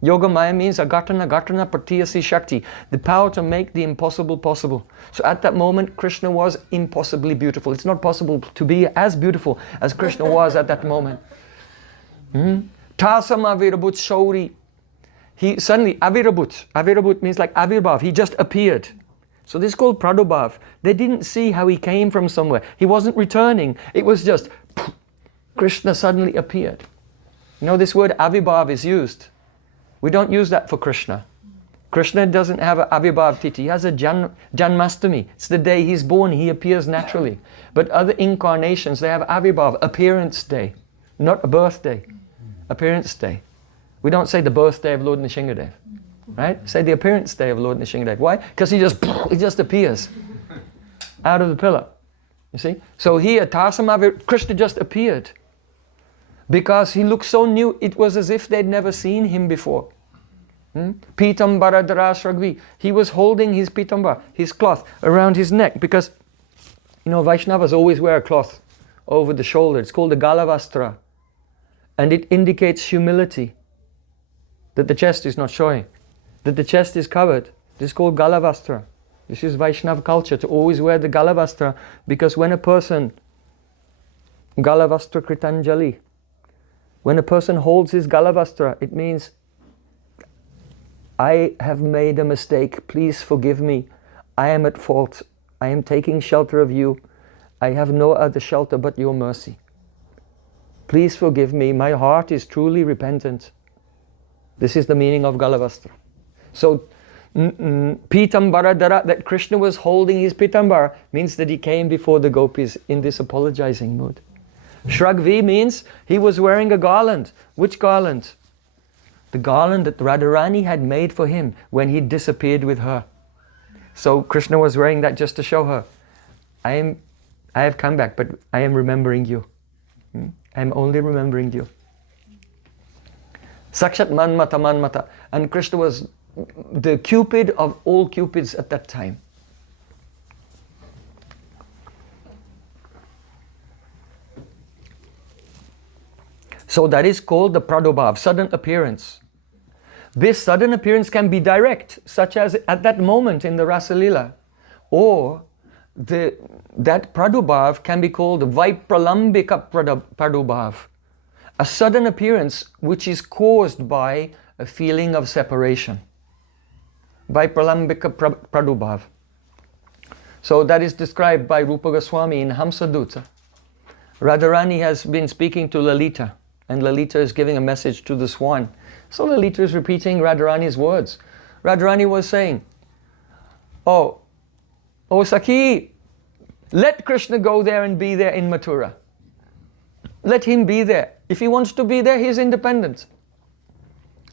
Yoga Maya means agatana gatana pratiyasi shakti, the power to make the impossible possible. So at that moment, Krishna was impossibly beautiful. It's not possible to be as beautiful as Krishna was at that moment. Tasam avirabhut shauri. He suddenly, avirabhut means like avirbhav, he just appeared. So this is called pradubhav. They didn't see how he came from somewhere. He wasn't returning. It was just, Krishna suddenly appeared. You know, this word avibhav is used. We don't use that for Krishna. Krishna doesn't have an avibhav titi. He has a Janmastami. It's the day he's born. He appears naturally. But other incarnations, they have avibhav, appearance day. Not a birthday. Appearance day. We don't say the birthday of Lord Nrsimhadev. Right? Say the appearance day of Lord Nrsimhadev. Why? Because he just appears out of the pillar. You see? So here, Krishna just appeared. Because he looked so new, it was as if they'd never seen him before. Pitambara Dharashragvi. He was holding his pitambara, his cloth, around his neck. Because, you know, Vaishnavas always wear a cloth over the shoulder. It's called the Galavastra. And it indicates humility. That the chest is not showing. That the chest is covered. This is called Galavastra. This is Vaishnava culture, to always wear the Galavastra. Because when a person, Galavastra Kritanjali, when a person holds his Galavastra, it means, I have made a mistake, please forgive me. I am at fault. I am taking shelter of you. I have no other shelter but your mercy. Please forgive me. My heart is truly repentant. This is the meaning of Galavastra. So, Pitambara Dara, that Krishna was holding his Pitambara, means that he came before the gopis in this apologizing mood. Shragvi means he was wearing a garland. Which garland? The garland that Radharani had made for him when he disappeared with her. So Krishna was wearing that just to show her, I have come back, but I am remembering you. I am only remembering you. Sakshat Manmata Manmata. And Krishna was the Cupid of all Cupids at that time. So that is called the pradubhav, sudden appearance. This sudden appearance can be direct, such as at that moment in the Rasa Lila. Or that pradubhav can be called Vipralambika pradubhav. A sudden appearance which is caused by a feeling of separation. Vipralambika pradubhav. So that is described by Rupa Goswami in Hamsadutta. Radharani has been speaking to Lalita. And Lalita is giving a message to the swan. So Lalita is repeating Radharani's words. Radharani was saying, Oh Sakhi, let Krishna go there and be there in Mathura. Let him be there. If he wants to be there, he is independent.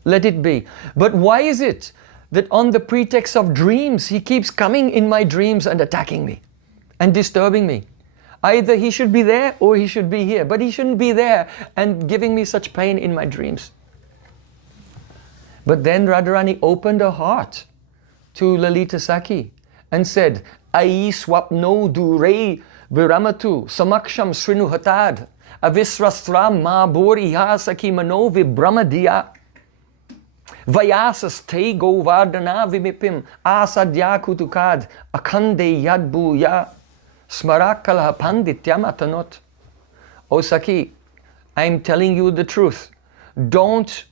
Let it be. But why is it that on the pretext of dreams, he keeps coming in my dreams and attacking me and disturbing me? Either he should be there or he should be here. But he shouldn't be there and giving me such pain in my dreams. But then Radharani opened her heart to Lalita Sakhi and said, Ai swapno dure viramatu samaksham srinu hatad avisrastram ma boriha sakhi mano vibramadiya vayasas te govardhana vimipim asadya kutukad akhande yadbuya Smarakala pandityam atanot. O Sakhi, I am telling you the truth. Don't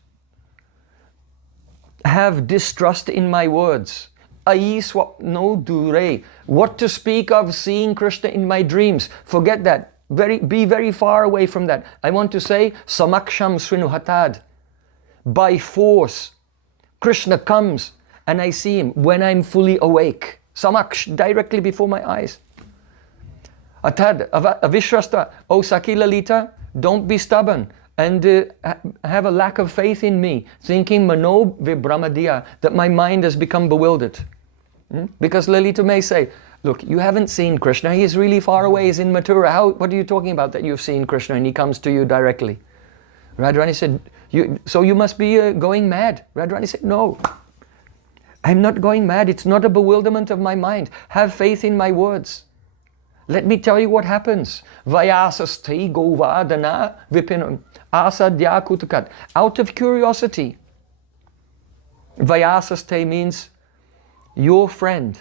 have distrust in my words. Ai swapno dure. What to speak of seeing Krishna in my dreams? Forget that. Be very far away from that. I want to say, samaksham srinuhatad. By force, Krishna comes and I see him when I'm fully awake. Samaksh, directly before my eyes. Atad, avishrasta, O Sakhi Lalita, don't be stubborn and have a lack of faith in me, thinking mano vibramadiya, that my mind has become bewildered. Because Lalita may say, look, you haven't seen Krishna, he is really far away, he's in Mathura, what are you talking about that you've seen Krishna and he comes to you directly? Radharani said, so you must be going mad. Radharani said, no, I'm not going mad, it's not a bewilderment of my mind, have faith in my words. Let me tell you what happens. Vayasasthe govardhana vipinam asadya kutakat. Out of curiosity, Vayasaste means your friend.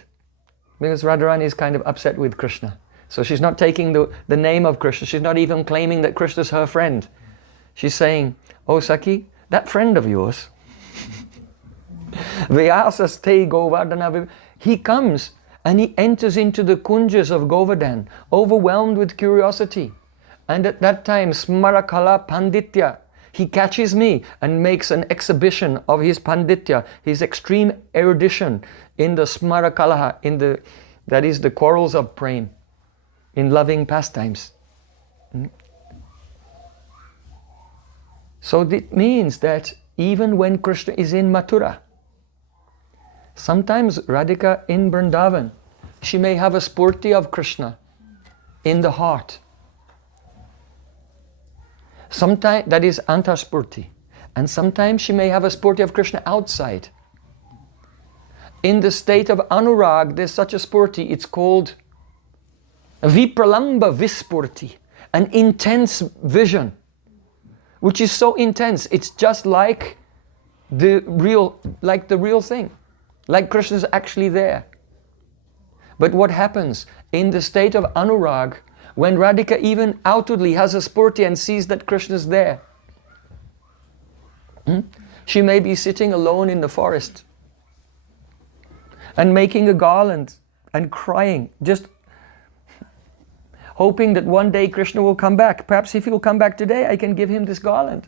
Because Radharani is kind of upset with Krishna. So she's not taking the name of Krishna. She's not even claiming that Krishna's her friend. She's saying, oh Saki, that friend of yours, Vyasaste Govardhana, he comes and he enters into the kunjas of Govardhan, overwhelmed with curiosity. And at that time, Smarakala Panditya, he catches me and makes an exhibition of his Panditya, his extreme erudition in the Smarakalaha, that is the quarrels of Prem, in loving pastimes. So it means that even when Krishna is in Mathura, sometimes Radhika in Vrindavan, she may have a spurti of Krishna in the heart. Sometimes that is antarspurti. And sometimes she may have a spurti of Krishna outside. In the state of anurag, there's such a spurti, it's called vipralamba vispurti, an intense vision, which is so intense, it's just like the real thing, like Krishna's actually there. But what happens in the state of anurag, when Radhika even outwardly has a spurti and sees that Krishna's there, she may be sitting alone in the forest and making a garland and crying, just hoping that one day Krishna will come back. Perhaps if he will come back today, I can give him this garland.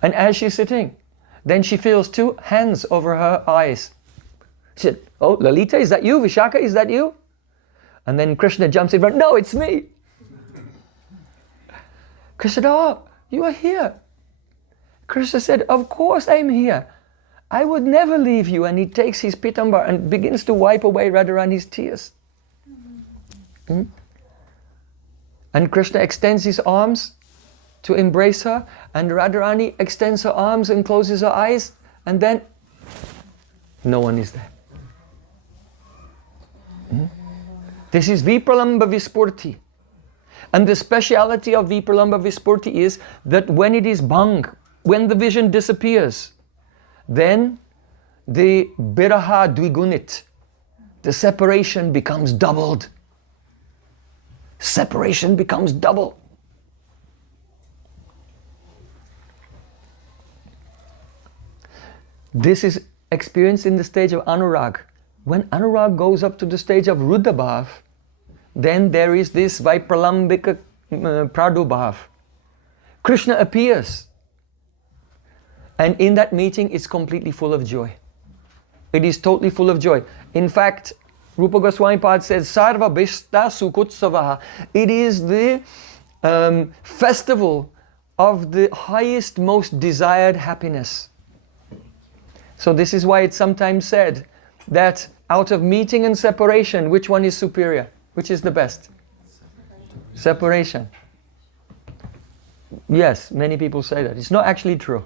And as she's sitting, then she feels two hands over her eyes. She said, oh, Lalita, is that you? Vishaka, is that you? And then Krishna jumps in front, no, it's me. Krishna said, oh, you are here. Krishna said, of course I'm here. I would never leave you. And he takes his pitambar and begins to wipe away Radharani's tears. And Krishna extends his arms to embrace her, and Radharani extends her arms and closes her eyes, and then no one is there. This is Vipralamba Vispurti. And the speciality of Vipralamba Vispurti is that when it is bhang, when the vision disappears, then the Biraha Dvigunit, the separation becomes doubled. Separation becomes double. This is experienced in the stage of Anurag. When Anurag goes up to the stage of Rudabhav, then there is this Vipralambika Pradubhav. Krishna appears. And in that meeting, it's completely full of joy. It is totally full of joy. In fact, Rupa Goswami Pad says, Sarva Bhishta Sukutsavaha. It is the festival of the highest, most desired happiness. So this is why it's sometimes said that out of meeting and separation, which one is superior? Which is the best? Separation. Yes, many people say that. It's not actually true.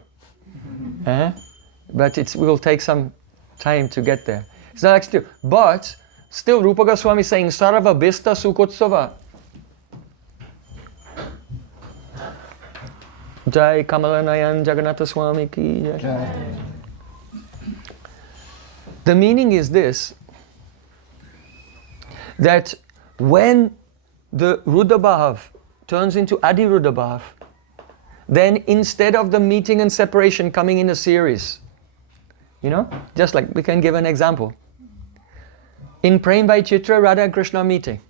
But it will take some time to get there. It's not actually true. But still, Rupa Goswami is saying, Sarva Bhista Sukotsava. Jai Kamalanayan Jagannatha Swami ki jai. The meaning is this, that when the Rudabhav turns into Adi Rudabhav, then instead of the meeting and separation coming in a series, just like we can give an example. In Prem by Chitra, Radha and Krishna are meeting.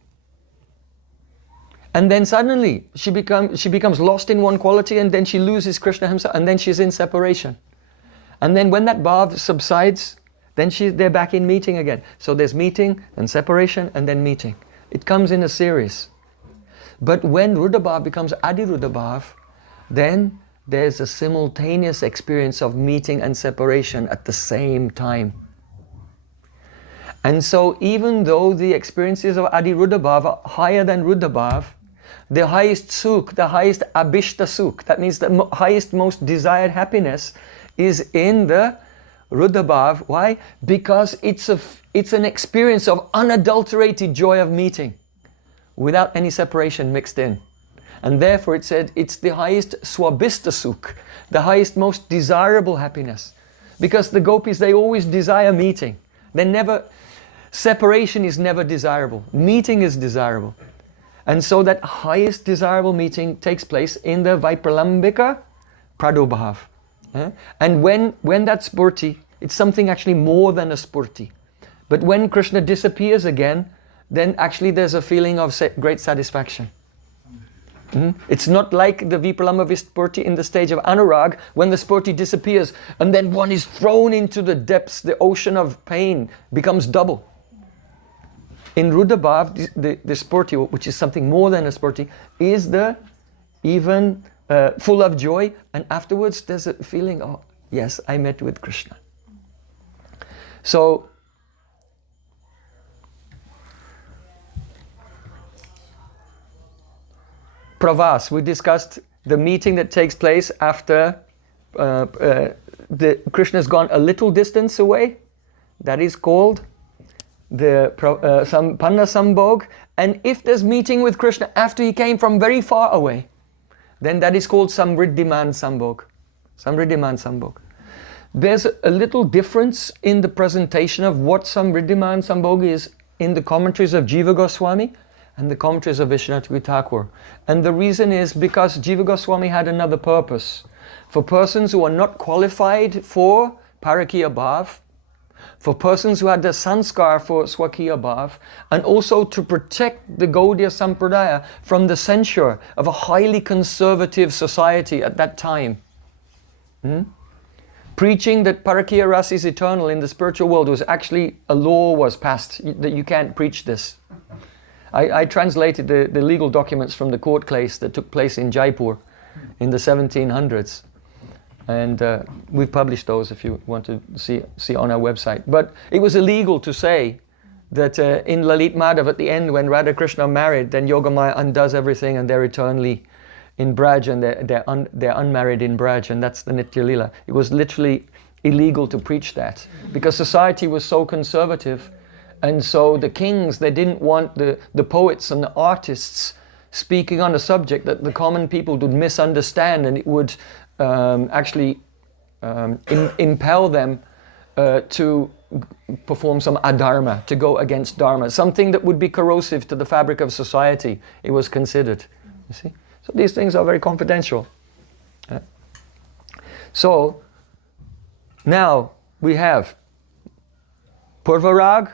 And then suddenly she becomes lost in one quality, and then she loses Krishna himself, and then she's in separation. And then when that bhav subsides, then they're back in meeting again. So there's meeting and separation and then meeting. It comes in a series. But when Rudabhav becomes Adi Rudabhav, then there's a simultaneous experience of meeting and separation at the same time. And so even though the experiences of Adi Rudabhav are higher than Rudabhav, the highest sukh, the highest abhishta sukh, that means the highest, most desired happiness is in the Rudabhav. Why? Because it's an experience of unadulterated joy of meeting without any separation mixed in. And therefore it said it's the highest swabhista sukh, the highest, most desirable happiness. Because the gopis, they always desire meeting. Separation is never desirable. Meeting is desirable. And so that highest desirable meeting takes place in the Vipralambika Pradobhav. And when that spurti, it's something actually more than a spurti. But when Krishna disappears again, then actually there's a feeling of great satisfaction. It's not like the Vipralamba Spurti in the stage of Anurag, when the Spurti disappears and then one is thrown into the depths, the ocean of pain becomes double. In Rudabhav, the Spurti, which is something more than a Spurti, is the even full of joy, and afterwards there's a feeling, oh yes, I met with Krishna. So, Pravas, we discussed the meeting that takes place after Krishna's gone a little distance away. That is called the Sampanna Sambhog. And if there's meeting with Krishna after he came from very far away, then that is called Samriddhiman Sambhog. Samriddhiman Sambhog. There's a little difference in the presentation of what Samriddhiman Sambhog is in the commentaries of Jiva Goswami and the commentaries of Vishwanath Thakur. And the reason is because Jiva Goswami had another purpose. For persons who are not qualified for Parakiya Bhav, for persons who had the sanskar for Swakiya Bhav, and also to protect the Gaudiya Sampradaya from the censure of a highly conservative society at that time. Preaching that Parakiya Ras is eternal in the spiritual world was actually, a law was passed that you can't preach this. I translated the legal documents from the court case that took place in Jaipur in the 1700s. And we've published those if you want to see on our website. But it was illegal to say that in Lalit Madhav at the end, when Radha Krishna are married, then Yogamaya undoes everything and they're eternally in Braj, and they're unmarried in Braj, and that's the Nitya Lila. It was literally illegal to preach that because society was so conservative. And so the kings, they didn't want the poets and the artists speaking on a subject that the common people would misunderstand, and it would actually impel them to perform some adharma, to go against dharma, something that would be corrosive to the fabric of society. It was considered, you see. So these things are very confidential. So now we have Purvarag,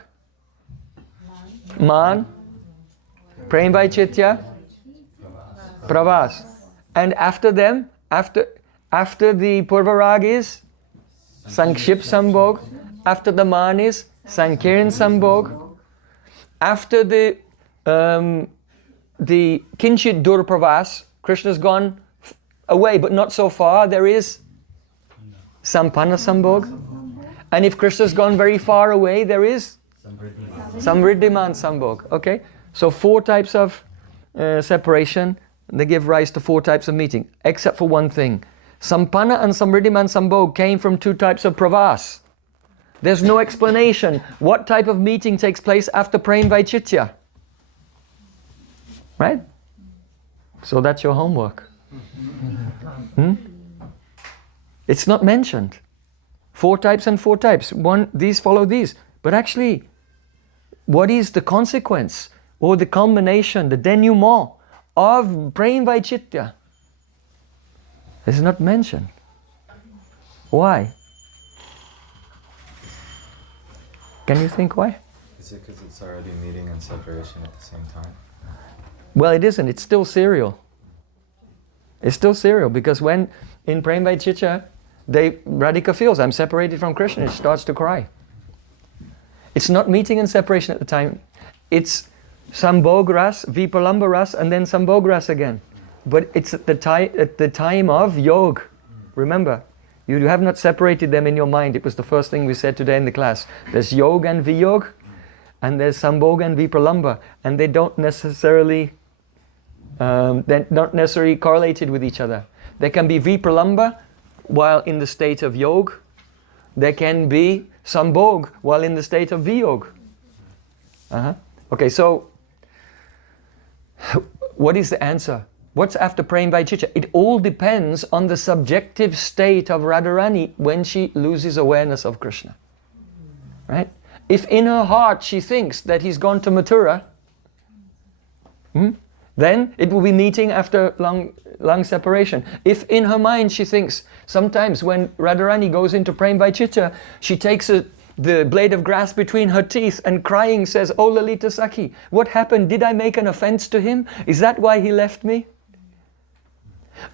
Man, Prem Vaitchitya, Pravas. And after them, after the Purvarag is Sankship Sambhog, after the Man is Sankiran Sambhog, after the Kinchit Dur Pravas, Krishna's gone away but not so far, there is Sampanna Sambhog. And if Krishna's gone very far away, there is Samriddhiman Sambhog. Okay? So 4 types of separation, they give rise to 4 types of meeting, except for one thing. Sampanna and Samriddhiman Sambhog came from 2 types of pravas. There's no explanation what type of meeting takes place after Prem Vaitchitya. Right? So that's your homework. It's not mentioned. 4 types and 4 types. These follow these. But actually, what is the consequence or the culmination, the denouement of Prem Vaitchitya? It's not mentioned. Why? Can you think why? Is it because it's already meeting and separation at the same time? Well, it isn't. It's still serial. It's still serial because when in Prem Vaitchitya, Radhika feels, I'm separated from Krishna, she starts to cry. It's not meeting and separation at the time. It's Sambhog Ras, Vipralamba Ras, and then Sambhog Ras again. But it's at the time of Yog. Remember, you have not separated them in your mind. It was the first thing we said today in the class. There's Yog and Viyog, and there's Sambhog and Vipralamba, and they don't necessarily they're not necessarily correlated with each other. There can be Vipralamba while in the state of Yog. There can be Sambhog while in the state of Viyog. Okay, so what is the answer? What's after Prem Vachicha? It all depends on the subjective state of Radharani when she loses awareness of Krishna. Right? If in her heart she thinks that he's gone to Mathura, then it will be meeting after long separation. If in her mind she thinks, sometimes when Radharani goes into Prem Vachicha, she takes the blade of grass between her teeth and crying says, "Oh Lalita Sakhi, what happened? Did I make an offense to him? Is that why he left me?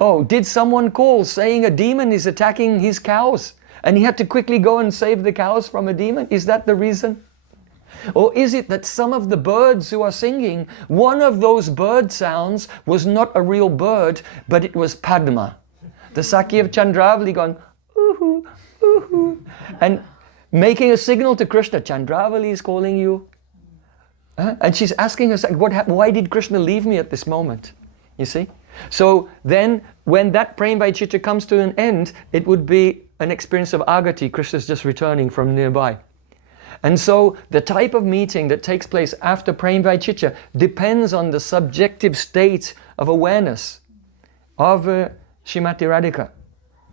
Oh, did someone call saying a demon is attacking his cows and he had to quickly go and save the cows from a demon? Is that the reason? Or is it that some of the birds who are singing, one of those bird sounds was not a real bird, but it was Padma, the Sakhi of Chandravali going, ooh, ooh, and making a signal to Krishna, Chandravali is calling you. And she's asking herself, why did Krishna leave me at this moment? You see? So then, when that Prem Vachicha comes to an end, it would be an experience of agati. Krishna's just returning from nearby. And so, the type of meeting that takes place after Prem Vachicha depends on the subjective state of awareness of Srimati Radhika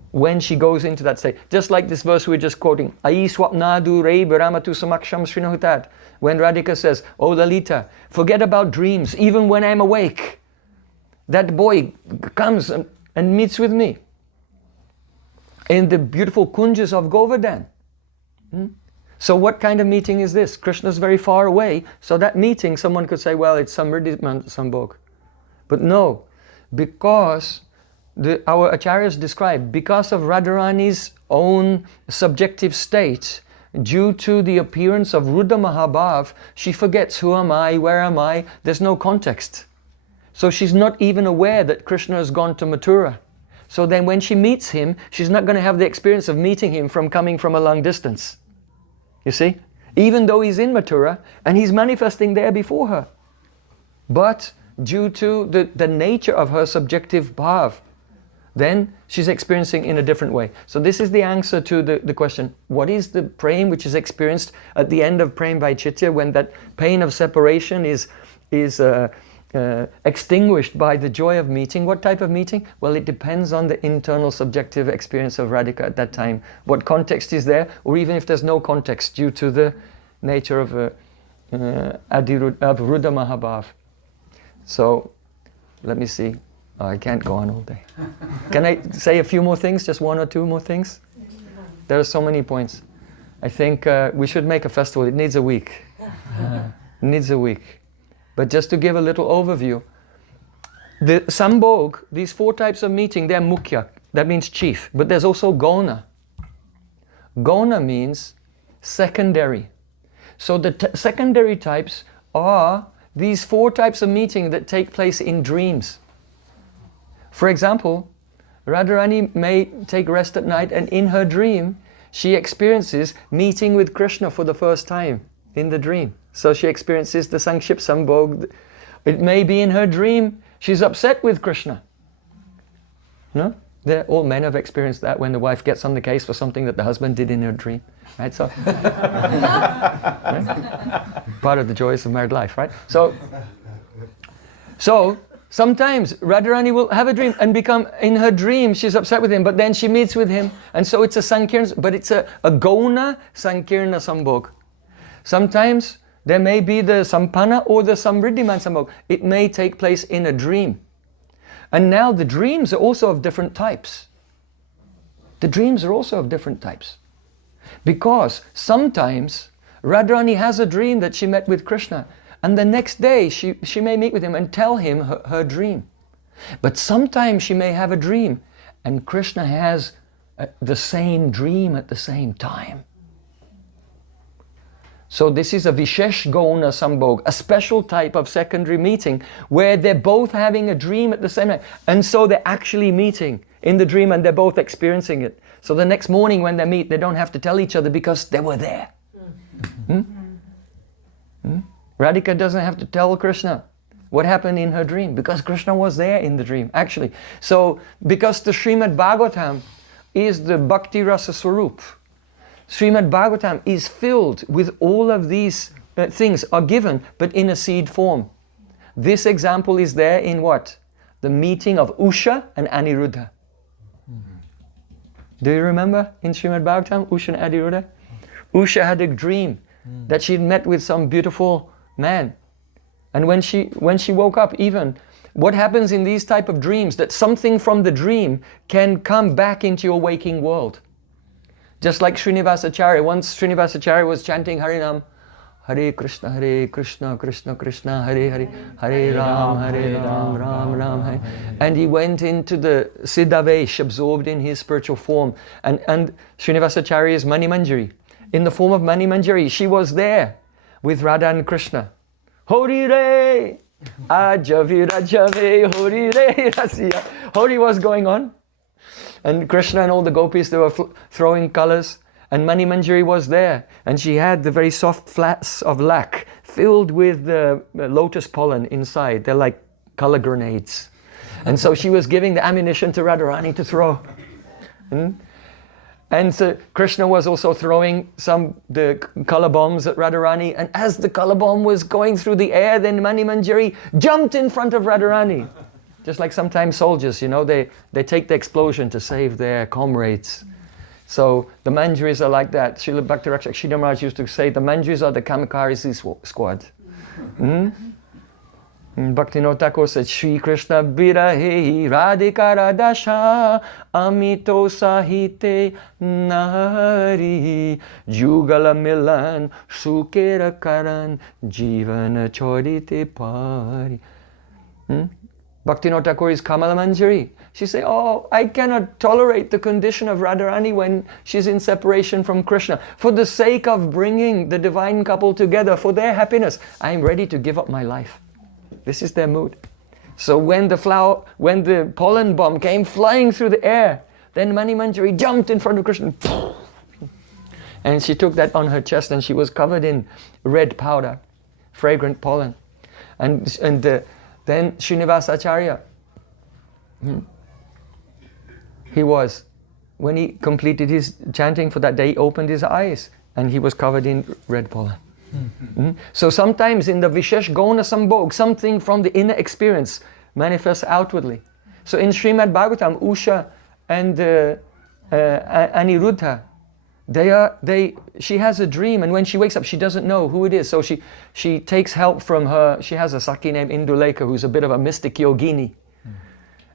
when she goes into that state. Just like this verse we're just quoting, Ai swapnadu re biramatu samaksham srinahutat. When Radhika says, "Oh Lalita, forget about dreams, even when I'm awake. That boy comes and meets with me in the beautiful kunjas of Govardhan." So what kind of meeting is this? Krishna's very far away, so that meeting, someone could say, well, it's Samriddhi Sambhog. But no, because our acharyas describe, because of Radharani's own subjective state, due to the appearance of Ruddha Mahabhav, she forgets, who am I, where am I? There's no context. So she's not even aware that Krishna has gone to Mathura. So then when she meets him, she's not going to have the experience of meeting him from coming from a long distance. You see? Even though he's in Mathura and he's manifesting there before her. But due to the nature of her subjective bhav, then she's experiencing in a different way. So this is the answer to the question, what is the prem which is experienced at the end of Prem Vachicha when that pain of separation is extinguished by the joy of meeting? What type of meeting? Well, it depends on the internal subjective experience of Radhika at that time. What context is there, or even if there's no context due to the nature of Ruddha Mahabhav. So, let me see. Oh, I can't go on all day. Can I say a few more things? Just one or two more things? There are so many points. I think we should make a festival. It needs a week. It needs a week. But just to give a little overview, the Sambhog, these four types of meeting, they're mukhya, that means chief, but there's also gona. Gona means secondary. So the secondary types are these four types of meeting that take place in dreams. For example, Radharani may take rest at night and in her dream, she experiences meeting with Krishna for the first time in the dream. So she experiences the Sankship Sambhog. It may be in her dream, she's upset with Krishna. No? All men have experienced that when the wife gets on the case for something that the husband did in her dream. Right? So, right? Part of the joys of married life, right? So sometimes Radharani will have a dream and become, in her dream, she's upset with him, but then she meets with him. And so it's a Sankirna, but it's a Gona Sankirna Sambhog. Sometimes there may be the Sampanna or the Samriddhiman Sambhog. It may take place in a dream. And now the dreams are also of different types. The dreams are also of different types. Because sometimes Radharani has a dream that she met with Krishna, and the next day she may meet with him and tell him her dream. But sometimes she may have a dream and Krishna has the same dream at the same time. So this is a Vishesh Gona Sambhog, a special type of secondary meeting where they're both having a dream at the same time. And so they're actually meeting in the dream and they're both experiencing it. So the next morning when they meet, they don't have to tell each other because they were there. Radhika doesn't have to tell Krishna what happened in her dream because Krishna was there in the dream, actually. So because the Srimad Bhagavatam is the Bhakti Rasa Swarup, Srimad Bhagavatam is filled with all of these things are given, but in a seed form. This example is there in what? the meeting of Usha and Aniruddha. Do you remember in Srimad Bhagavatam, Usha and Aniruddha? Usha had a dream that she'd met with some beautiful man. And when she woke up, even, what happens in these type of dreams, that something from the dream can come back into your waking world. Just like Srinivasacharya. Once Srinivasacharya was chanting Harinam, Hare Krishna, Krishna Krishna, Hare Hare, Hare Ram, Ram Ram, Hare. And he went into the Siddhavesh, absorbed in his spiritual form. And Srinivasacharya's Mani Manjari, in the form of Mani Manjari, she was there with Radha and Krishna. Hori Re, Ajavi Rajave, Hori Re, Rasiya. Hori was going on. And Krishna and all the gopis, they were throwing colors. And Mani Manjari was there. And she had the very soft flats of lac filled with the lotus pollen inside. They're like color grenades. And so she was giving the ammunition to Radharani to throw. And so Krishna was also throwing the color bombs at Radharani. And as the color bomb was going through the air, then Mani Manjari jumped in front of Radharani. Just like sometimes soldiers, they take the explosion to save their comrades. So the Manjaris are like that. Srila Bhakti-Rakshak Sridhar Maharaj used to say, the Manjaris are the kamikaze squad. Bhaktivinoda Thakur said, Shri Krishna Birahe Radhika Radasha Amito Sahite Nari Jugala Milan Sukera Karan Jivana Chodite Pari. Bhaktivinoda Thakur is Kamala Manjari. She say, oh, I cannot tolerate the condition of Radharani when she's in separation from Krishna. For the sake of bringing the divine couple together, for their happiness, I am ready to give up my life. This is their mood. So when the pollen bomb came flying through the air, then Mani Manjari jumped in front of Krishna. And she took that on her chest and she was covered in red powder, fragrant pollen. And then Srinivasacharya, when he completed his chanting for that day, he opened his eyes and he was covered in red pollen. So sometimes in the Vishesh Gona Sambhog, something from the inner experience manifests outwardly. So in Srimad Bhagavatam, Usha and Aniruddha, she has a dream, and when she wakes up, she doesn't know who it is. So she takes help from her. She has a Sakhi named Indulekha, who's a bit of a mystic yogini.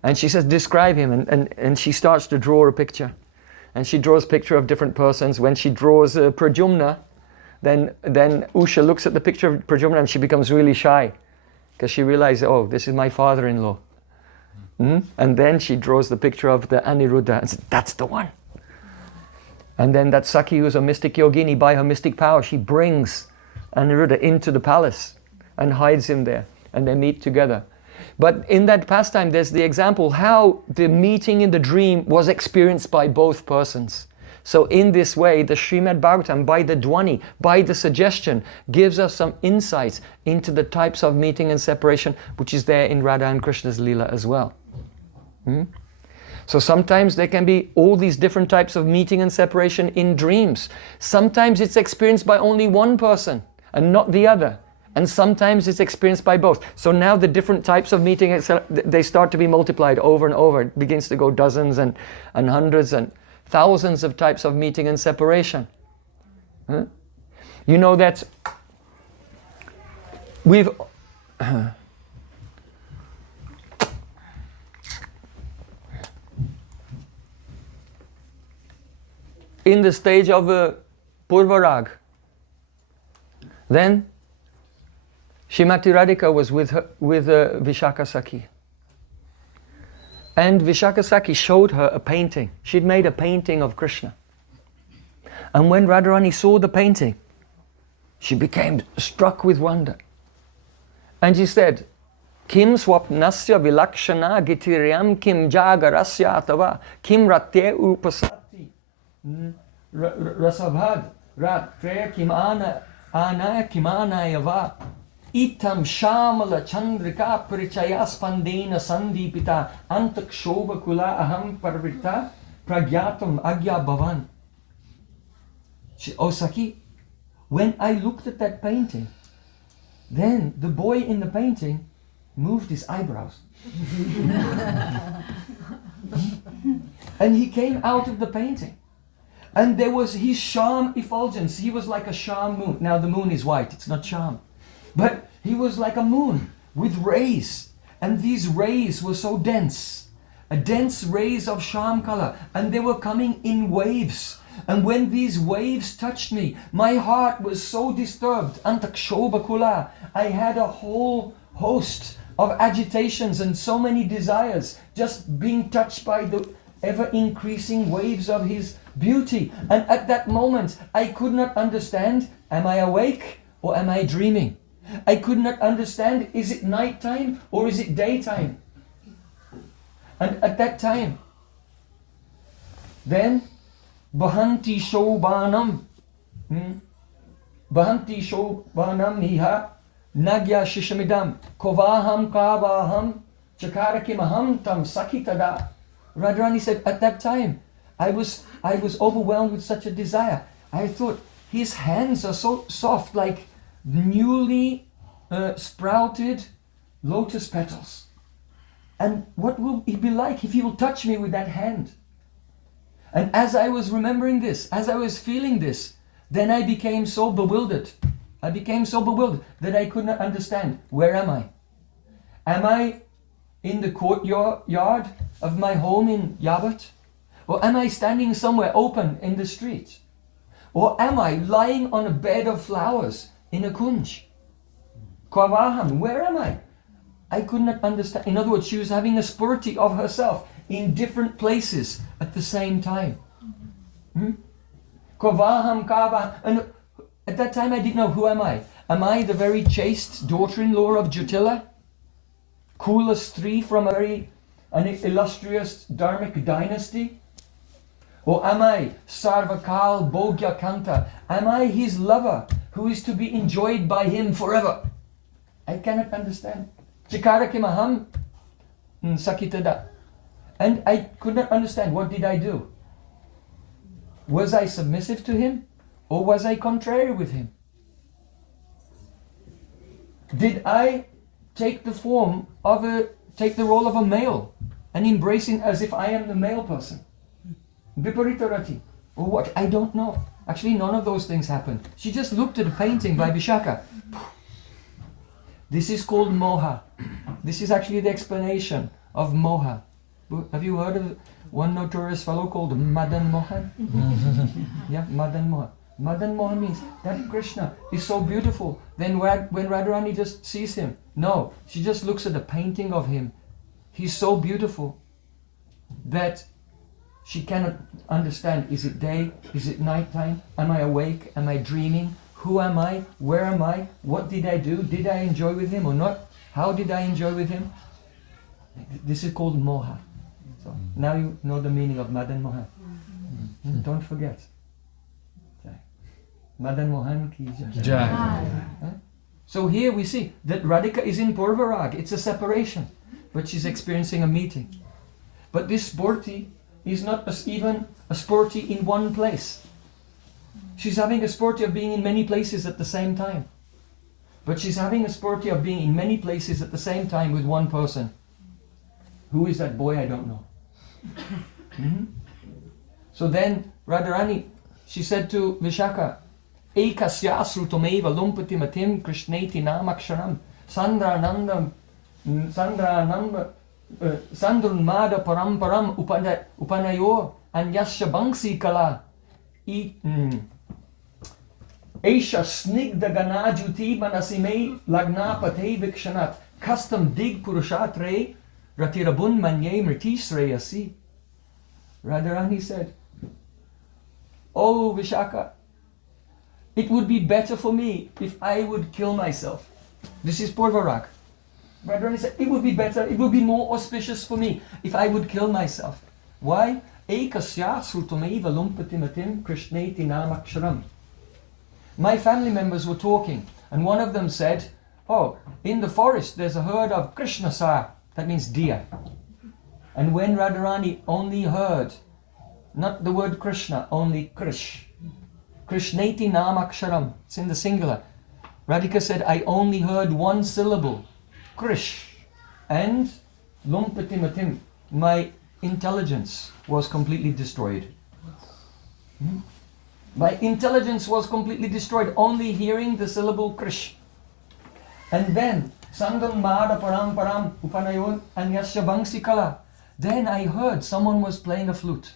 And she says, describe him, and she starts to draw a picture. And she draws a picture of different persons. When she draws Pradyumna, then Usha looks at the picture of Pradyumna and she becomes really shy, because she realizes, oh, this is my father-in-law. And then she draws the picture of the Aniruddha and says, that's the one. And then that Sakhi, who's a mystic yogini, by her mystic power, she brings Aniruddha into the palace and hides him there. And they meet together. But in that pastime, there's the example how the meeting in the dream was experienced by both persons. So in this way, the Srimad Bhagavatam, by the Dwani, by the suggestion, gives us some insights into the types of meeting and separation, which is there in Radha and Krishna's Leela as well. So sometimes there can be all these different types of meeting and separation in dreams. Sometimes it's experienced by only one person and not the other. And sometimes it's experienced by both. So now the different types of meeting, they start to be multiplied over and over. It begins to go dozens and hundreds and thousands of types of meeting and separation. You know that we've... in the stage of Purvarag, then Shrimati Radhika was with Vishaka Sakhi. And Vishaka Sakhi showed her a painting. She'd made a painting of Krishna. And when Radharani saw the painting, she became struck with wonder. And she said, Kim swapnasya vilakshana gitiryam kim jagarasya atava kim ratye upasati rasabhad ratre kim ana yava itam shamala chandrika parichaya spandena sandipita antakshobha kula aham parvrita pragyatam agya bhavan. Oh Sakhi, when I looked at that painting, then the boy in the painting moved his eyebrows. And he came out of the painting. And there was his charm effulgence. He was like a charm moon. Now the moon is white, it's not charm. But he was like a moon with rays. And these rays were so dense. A dense rays of charm color. And they were coming in waves. And when these waves touched me, my heart was so disturbed. Antakshobakula. I had a whole host of agitations and so many desires just being touched by the ever increasing waves of his beauty. And at that moment, I could not understand, am I awake or am I dreaming? I could not understand, is it nighttime or is it daytime? And at that time, then, Bahanti Shobanam, Bahanti Shobanam Niha, Nagya Shishamidam, Kovaham Kavaham, Chakarakimaham Tam Sakitada. Radharani said, at that time, I was overwhelmed with such a desire. I thought, his hands are so soft, like newly sprouted lotus petals. And what will he be like if he will touch me with that hand? And as I was remembering this, as I was feeling this, then I became so bewildered. I became so bewildered that I could not understand, where am I? Am I in the courtyard of my home in Yavat? Or am I standing somewhere open in the street? Or am I lying on a bed of flowers in a kunj? Kavaham, where am I? I could not understand. In other words, she was having a spurti of herself in different places at the same time. Kavaham, Kavaham. And at that time I didn't know, who am I? Am I the very chaste daughter-in-law of Jyotila? Kula Stri from an illustrious dharmic dynasty? Or am I Sarvakal Bhogya Kanta? Am I his lover who is to be enjoyed by him forever? I cannot understand. Chikarakimaham Sakitada. And I could not understand, what did I do? Was I submissive to him? Or was I contrary with him? Did I take the role of a male and embrace him as if I am the male person? Viparitarati. Or what? I don't know. Actually, none of those things happened. She just looked at a painting by Vishaka. This is called moha. This is actually the explanation of moha. Have you heard of one notorious fellow called Madan Mohan? Yeah, Madan Mohan. Madan Mohan means that Krishna is so beautiful. Then when Radharani just sees him, no, she just looks at the painting of him. He's so beautiful that she cannot understand, is it day, is it nighttime, am I awake, am I dreaming, who am I, where am I, what did I do, did I enjoy with him or not, how did I enjoy with him? This is called moha. So now you know the meaning of Madan Mohan. Don't forget. Madan Mohan ki jai. So here we see that Radhika is in Purvarag. It's a separation, but she's experiencing a meeting. But this spurti is not even a spurti in one place. She's having a spurti of being in many places at the same time. But she's having a spurti of being in many places at the same time with one person. Who is that boy? I don't know. So then Radharani, she said to Vishaka, Ekasya srutomeva lumpati matim krishneti namaksharam sandranandam sandrunmada paramparam upanayo anyasya bangsi kala Esha snigda ganajuti manasime lagnapate vikshanat custom dig purushatre ratirabun manye mritisreyasi. Radharani said, Oh Vishaka, it would be better for me if I would kill myself. This is Purvarag. Radharani said, it would be better, it would be more auspicious for me if I would kill myself. Why? Ekasya srutomeva lumpatimatim krishneti namaksharam. My family members were talking, and one of them said, oh, in the forest there's a herd of Krishnasar, that means deer. And when Radharani only heard, not the word Krishna, only Krish, Krishneti namaksharam, it's in the singular. Radhika said, I only heard one syllable, Krish. And lumpatimatim, my intelligence was completely destroyed. My intelligence was completely destroyed, only hearing the syllable Krish. And then, Sandam Mada Param Param Upanayon and Yashabangsi Kala. Then I heard someone was playing a flute.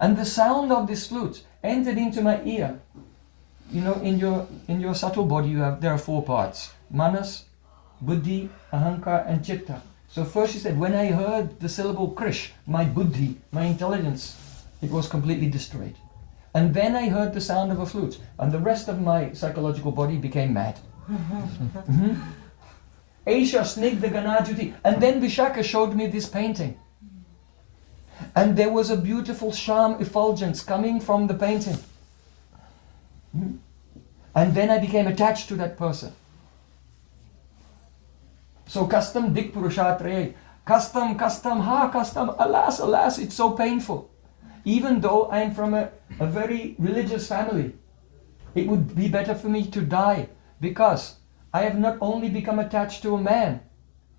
And the sound of this flute entered into my ear. You know, in your subtle body there are 4 parts. Manas, Buddhi, Ahankar and Chitta. So first she said, when I heard the syllable Krish, my Buddhi, my intelligence, it was completely destroyed. And then I heard the sound of a flute, and the rest of my psychological body became mad. Aisha Snigdha Ganajuti. And then Vishaka showed me this painting. And there was a beautiful sham effulgence coming from the painting. And then I became attached to that person. So custom dik purushatraya. Custom, alas, alas, it's so painful. Even though I am from a very religious family, it would be better for me to die, because I have not only become attached to a man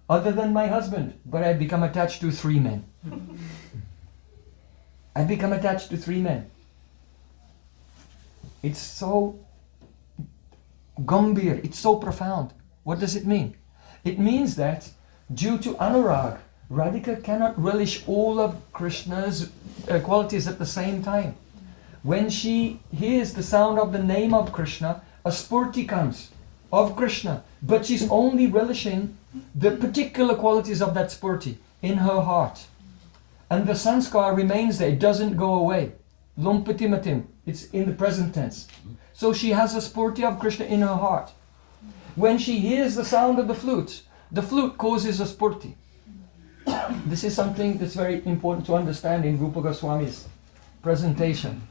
other than my husband, but I have become attached to 3 men. I've become attached to 3 men. It's so gambhir, it's so profound. What does it mean? It means that due to anurag, Radhika cannot relish all of Krishna's qualities at the same time. When she hears the sound of the name of Krishna, a spurti comes of Krishna, but she's only relishing the particular qualities of that spurti in her heart. And the sanskar remains there, it doesn't go away. Lumpatimatim, it's in the present tense. So she has a spurti of Krishna in her heart. When she hears the sound of the flute causes a spurti. This is something that's very important to understand in Rupa Goswami's presentation.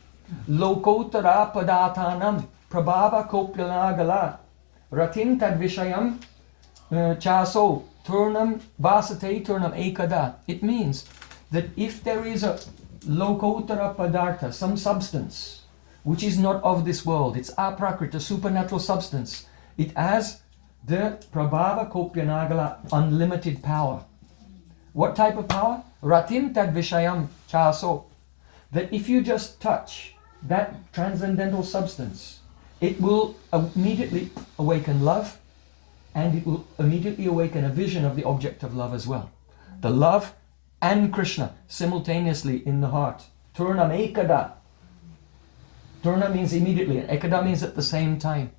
Lokotara padatanam prabhava kopyanagala ratim tad vishayam chaso turnam vasate turnam ekada. It means that if there is a lokotara padartha, some substance which is not of this world, it's aprakrita, supernatural substance, it has the prabhava kopyanagala, unlimited power. What type of power? Ratim tad vishayam chaso. That if you just touch that transcendental substance, it will immediately awaken love, and it will immediately awaken a vision of the object of love as well. The love and Krishna simultaneously in the heart. Turnam ekada. Turna means immediately, and ekada means at the same time.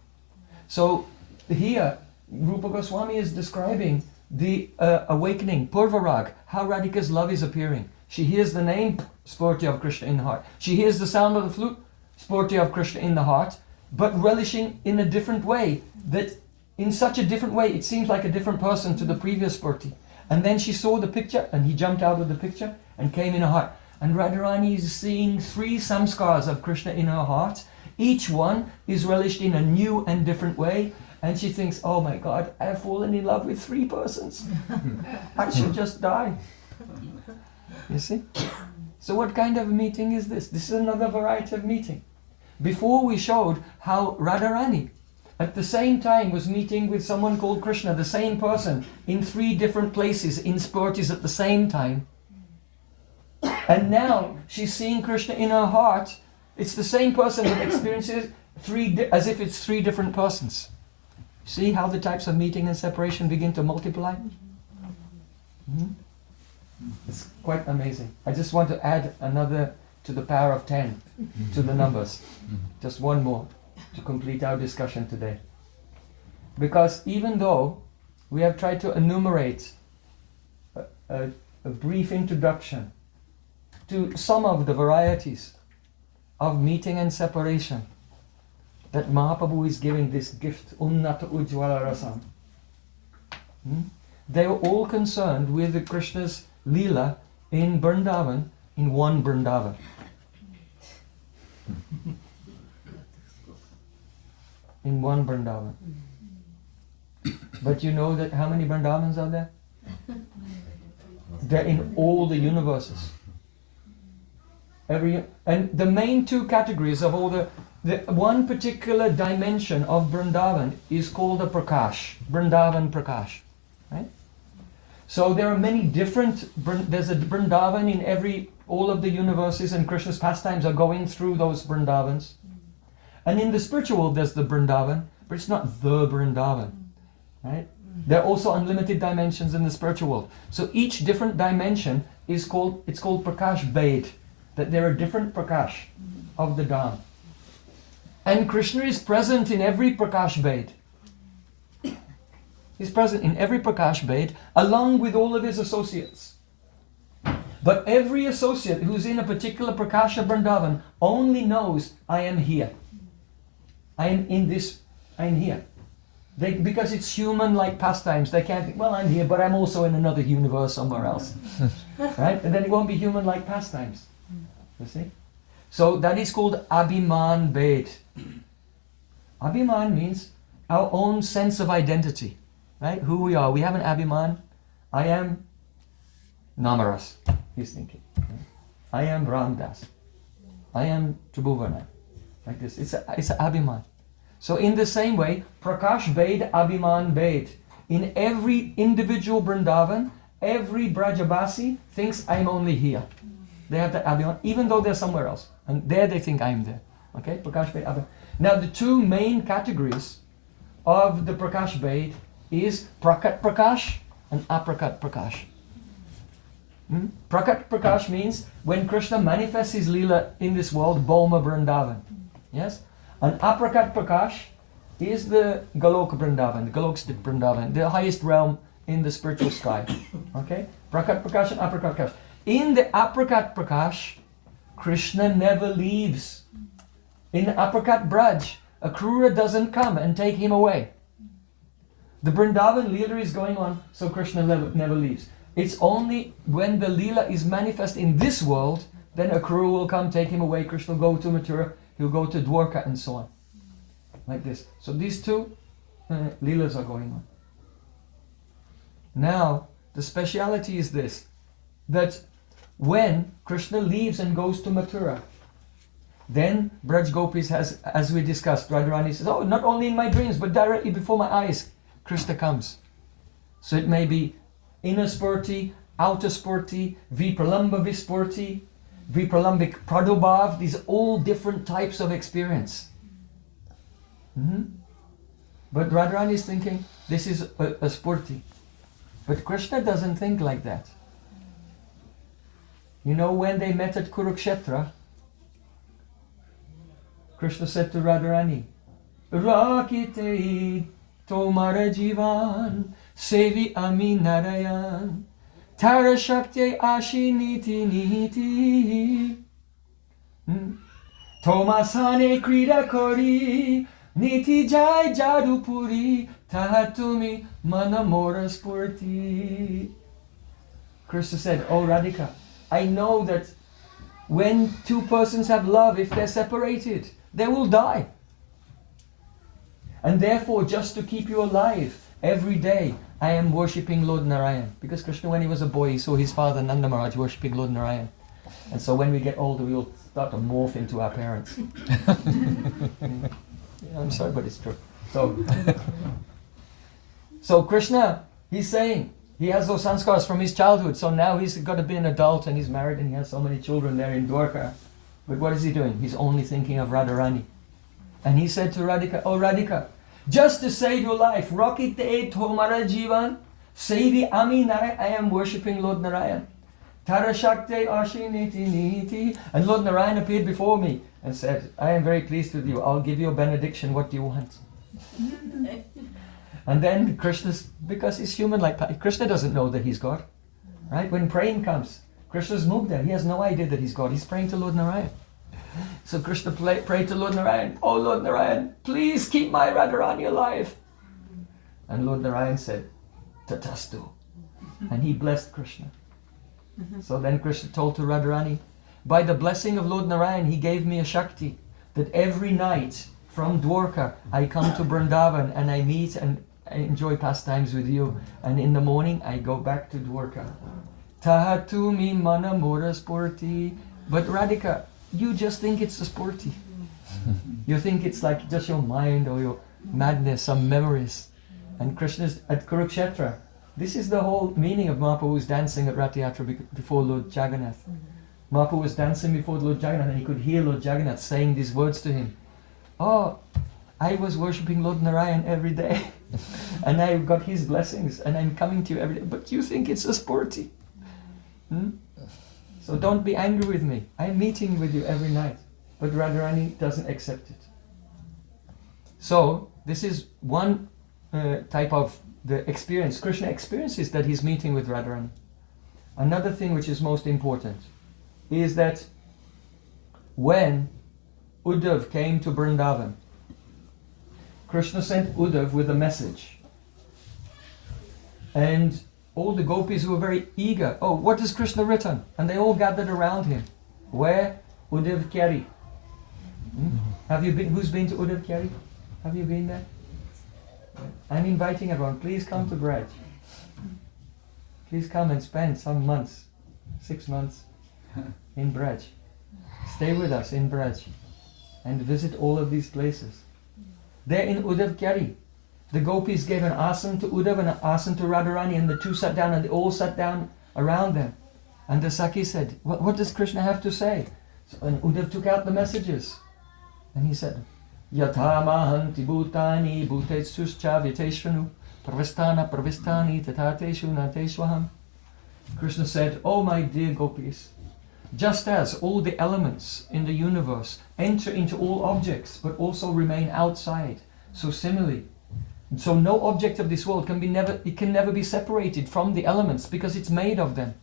So here, Rupa Goswami is describing the awakening, Purvarag, how Radhika's love is appearing. She hears the name, spurti of Krishna in the heart. She hears the sound of the flute, spurti of Krishna in the heart, but relishing in a different way, that in such a different way, it seems like a different person to the previous spurti. And then she saw the picture, and he jumped out of the picture and came in her heart. And Radharani is seeing 3 samskars of Krishna in her heart. Each one is relished in a new and different way. And she thinks, oh my God, I have fallen in love with 3 persons. I should just die. You see? So what kind of a meeting is this? This is another variety of meeting. Before we showed how Radharani at the same time was meeting with someone called Krishna, the same person, in 3 different places, in spurtis at the same time. And now she's seeing Krishna in her heart. It's the same person that experiences as if it's 3 different persons. See how the types of meeting and separation begin to multiply? It's quite amazing. I just want to add another to the power of 10 to the numbers. Just one more to complete our discussion today. Because even though we have tried to enumerate a brief introduction to some of the varieties of meeting and separation, that Mahaprabhu is giving this gift, Unnata Ujjwala Rasam. They were all concerned with Krishna's Leela in Vrindavan, in one Vrindavan. In one Vrindavan. But you know that how many Vrindavans are there? They're in all the universes. And the main 2 categories of all the one particular dimension of Vrindavan is called a Prakash, Vrindavan Prakash. Right? So there are many different, there's a Vrindavan in all of the universes, and Krishna's pastimes are going through those Vrindavans. And in the spiritual world there's the Vrindavan, but it's not the Vrindavan, right? There are also unlimited dimensions in the spiritual world. So each different dimension is called Prakash Bhed, that there are different Prakash of the Dham. And Krishna is present in every Prakash Bhed. He's present in every Prakash Bhed along with all of his associates. But every associate who's in a particular Prakasha Vrindavan only knows, I am here. I am in this, I am here. Because it's human-like pastimes, they can't think, well, I'm here, but I'm also in another universe somewhere else. Right? And then it won't be human-like pastimes. You see? So that is called Abhiman Bhed. Abhiman means our own sense of identity. Right? Who we are. We have an Abhiman. I am Namaras, he's thinking. I am Ramdas. I am Tribhuvana. Like this. It's an Abhiman. So in the same way, Prakash Bhed, Abhiman Bhed. In every individual Vrindavan, every Brajabasi thinks I'm only here. They have the Abhiman, even though they're somewhere else. And there they think I'm there. Okay? Prakash Bhed, Abhiman. Now the two main categories of the Prakash Bhed is Prakat Prakash and Aprakat Prakash. Prakat Prakash means when Krishna manifests his Leela in this world, Bhoma Vrindavan. Yes? And Aprakat Prakash is the Galoka Vrindavan, the Galokstik Vrindavan, the highest realm in the spiritual sky. Okay? Prakat Prakash and Aprakat Prakash. In the Aprakat Prakash, Krishna never leaves. In Aprakat Braj, Akrura doesn't come and take him away. The Vrindavan Leela is going on, so Krishna never leaves. It's only when the Leela is manifest in this world, then Akrura will come, take him away. Krishna will go to Mathura, he'll go to Dwarka and so on. Like this. So these two Leelas are going on. Now, the speciality is this, that when Krishna leaves and goes to Mathura, then Braj Gopis has, as we discussed, Radharani says, oh, not only in my dreams, but directly before my eyes, Krishna comes. So it may be inner spurti, outer spurti, vipralamba vispurti, vipralambik pradobhav. These are all different types of experience. But Radharani is thinking, this is a spurti. But Krishna doesn't think like that. You know, when they met at Kurukshetra, Krishna said to Radharani, Rakite Tomara Jivan Sevi Ami Narayan Tara Shakti Ashi Niti Niti Tomasane Krida Kori Niti Jai Jadupuri Tahatumi Manamora Spurti. Krishna said, oh Radhika, I know that when two persons have love, if they're separated, they will die. And therefore, just to keep you alive, every day I am worshipping Lord Narayan. Because Krishna, when he was a boy, he saw his father Nanda Maharaj worshipping Lord Narayan. And so when we get older, we will start to morph into our parents. I'm sorry, but it's true. So Krishna, he's saying, he has those sanskars from his childhood, so now he's got to be an adult and he's married and he has so many children there in Dwarka. But what is he doing? He's only thinking of Radharani. And he said to Radhika, oh Radhika, just to save your life, Rakite Tomara Jivan, Sevi Ami Narayan, I am worshipping Lord Narayan. Tara Shakti Ashi Niti Niti. And Lord Narayan appeared before me and said, I am very pleased with you. I'll give you a benediction. What do you want? And then Krishna's, because he's human like Krishna doesn't know that he's God. Right? When praying comes, Krishna's mugdha. He has no idea that he's God. He's praying to Lord Narayan. So Krishna prayed to Lord Narayan, oh Lord Narayan, please keep my Radharani alive. And Lord Narayan said, Tatastu. And he blessed Krishna. So then Krishna told to Radharani, by the blessing of Lord Narayan, he gave me a Shakti, that every night from Dwarka, I come to Vrindavan and I meet and I enjoy pastimes with you. And in the morning, I go back to Dwarka. Tahatumi mana mora spurti. But Radhika, you just think it's a spurti. You think it's like just your mind or your madness, some memories. And Krishna's at Kurukshetra. This is the whole meaning of Mahaprabhu's dancing at Rath Yatra before Lord Jagannath. Mahaprabhu was dancing before Lord Jagannath and he could hear Lord Jagannath saying these words to him. Oh, I was worshipping Lord Narayan every day and I got his blessings and I'm coming to you every day. But you think it's a sporty. So don't be angry with me. I'm meeting with you every night. But Radharani doesn't accept it. So this is one type of the experience. Krishna experiences that he's meeting with Radharani. Another thing which is most important is that when Uddhav came to Vrindavan, Krishna sent Uddhav with a message. And all the gopis were very eager. Oh, what has Krishna written? And they all gathered around him. Where? Uddhav Kyari. Have you been? Who's been to Uddhav Kyari? Have you been there? I'm inviting everyone. Please come to Braj. Please come and spend some months, 6 months, in Braj. Stay with us in Braj and visit all of these places. There in Uddhav Kyari, the gopis gave an asana to Uddhav and an asana to Radharani, and the two sat down and they all sat down around them. And the Sakhi said, what does Krishna have to say? So, and Uddhav took out the messages. And he said, Yatha mahanti bhutani bhutetsuscha vyateshvanu pravistana pravistani tatateshu nateshvaham. Krishna said, oh my dear gopis, just as all the elements in the universe enter into all objects but also remain outside, so similarly, so no object of this world can never be separated from the elements because it's made of them.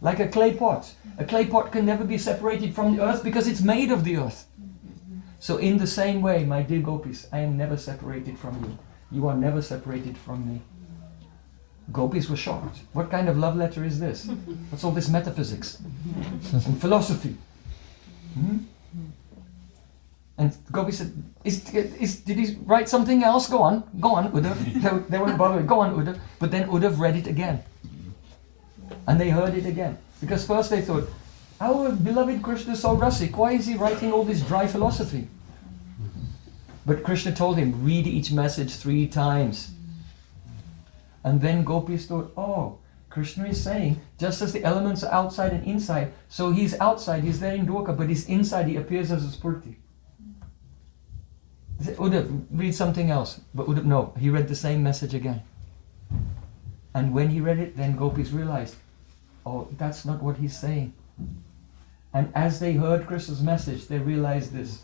Like a clay pot. A clay pot can never be separated from the earth because it's made of the earth. So in the same way, my dear gopis, I am never separated from you. You are never separated from me. Gopis were shocked. What kind of love letter is this? What's all this metaphysics and philosophy? And gopis said, did he write something else? Go on, Uddhav. They weren't bothered. Go on, Uddhav. But then Uddhav read it again. And they heard it again. Because first they thought, our beloved Krishna is so rasik, why is he writing all this dry philosophy? But Krishna told him, read each message 3 times. And then gopis thought, oh, Krishna is saying, just as the elements are outside and inside, so he's outside, he's there in Dwarka, but he's inside, he appears as a Spurti. They said, Uddhav, read something else. But Uddhav, no, he read the same message again. And when he read it, then gopis realized, oh, that's not what he's saying. And as they heard Krishna's message, they realized this.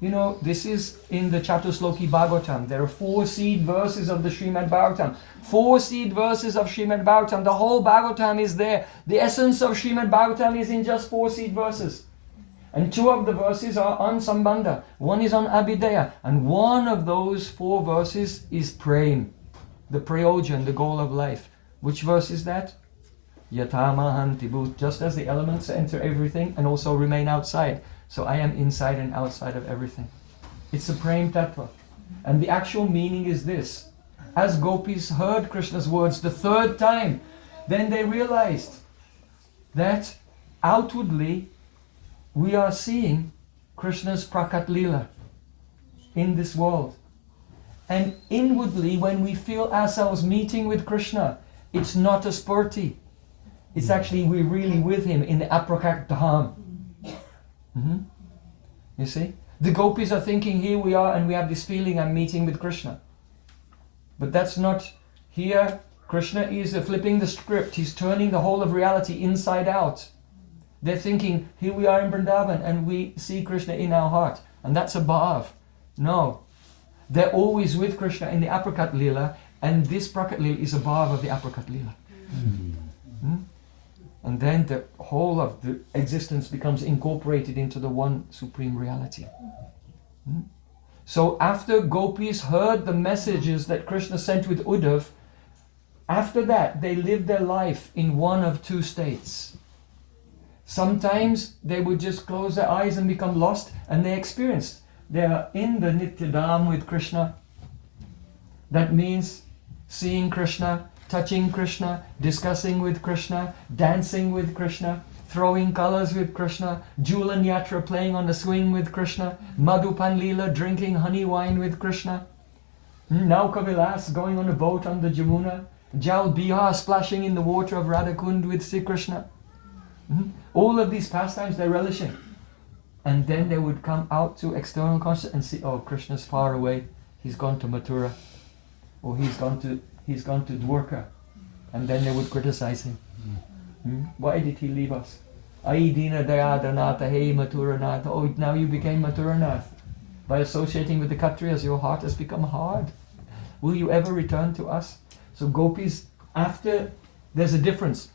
You know, this is in the Chatusloki Bhagavatam. There are 4 seed verses of the Srimad Bhagavatam. 4 seed verses of Srimad Bhagavatam. The whole Bhagavatam is there. The essence of Srimad Bhagavatam is in just 4 seed verses. And 2 of the verses are on Sambandha. 1 is on Abhidheya. And 1 of those 4 verses is Prem. The Prayojan, the goal of life. Which verse is that? Yatha mahanti bhut, just as the elements enter everything and also remain outside. So I am inside and outside of everything. It's a Prem Tattva. And the actual meaning is this. As gopis heard Krishna's words the 3rd time, then they realized that outwardly we are seeing Krishna's Prakat Leela in this world. And inwardly, when we feel ourselves meeting with Krishna, it's not a spurti. It's actually we're really with him in the Aprakat Dham. You see? The gopis are thinking, here we are and we have this feeling I'm meeting with Krishna. But that's not here. Krishna is flipping the script. He's turning the whole of reality inside out. They're thinking, here we are in Vrindavan and we see Krishna in our heart. And that's a bhav. No. They're always with Krishna in the Aprakat Leela, and this Prakat Leela is a bhav of the Aprakat Leela. And then the whole of the existence becomes incorporated into the one supreme reality. So after gopis heard the messages that Krishna sent with Uddhav, after that they lived their life in one of 2 states. Sometimes they would just close their eyes and become lost, and they experienced. They are in the Nityadam with Krishna. That means seeing Krishna, touching Krishna, discussing with Krishna, dancing with Krishna, throwing colors with Krishna, Julan Yatra playing on the swing with Krishna, Madhupan Leela drinking honey wine with Krishna, Nauka Vilas going on a boat on the Jamuna, Jal Bihar splashing in the water of Radhakund with Sri Krishna. All of these pastimes they're relishing. And then they would come out to external consciousness and see, oh, Krishna's far away, he's gone to Mathura, or he's gone to Dwarka. And then they would criticize him. Why did he leave us? Ai Dina Dayadanatha, hey Mathuranath. Oh, now you became Mathuranath. By associating with the Kshatriyas, your heart has become hard. Will you ever return to us? So gopis, after, there's a difference.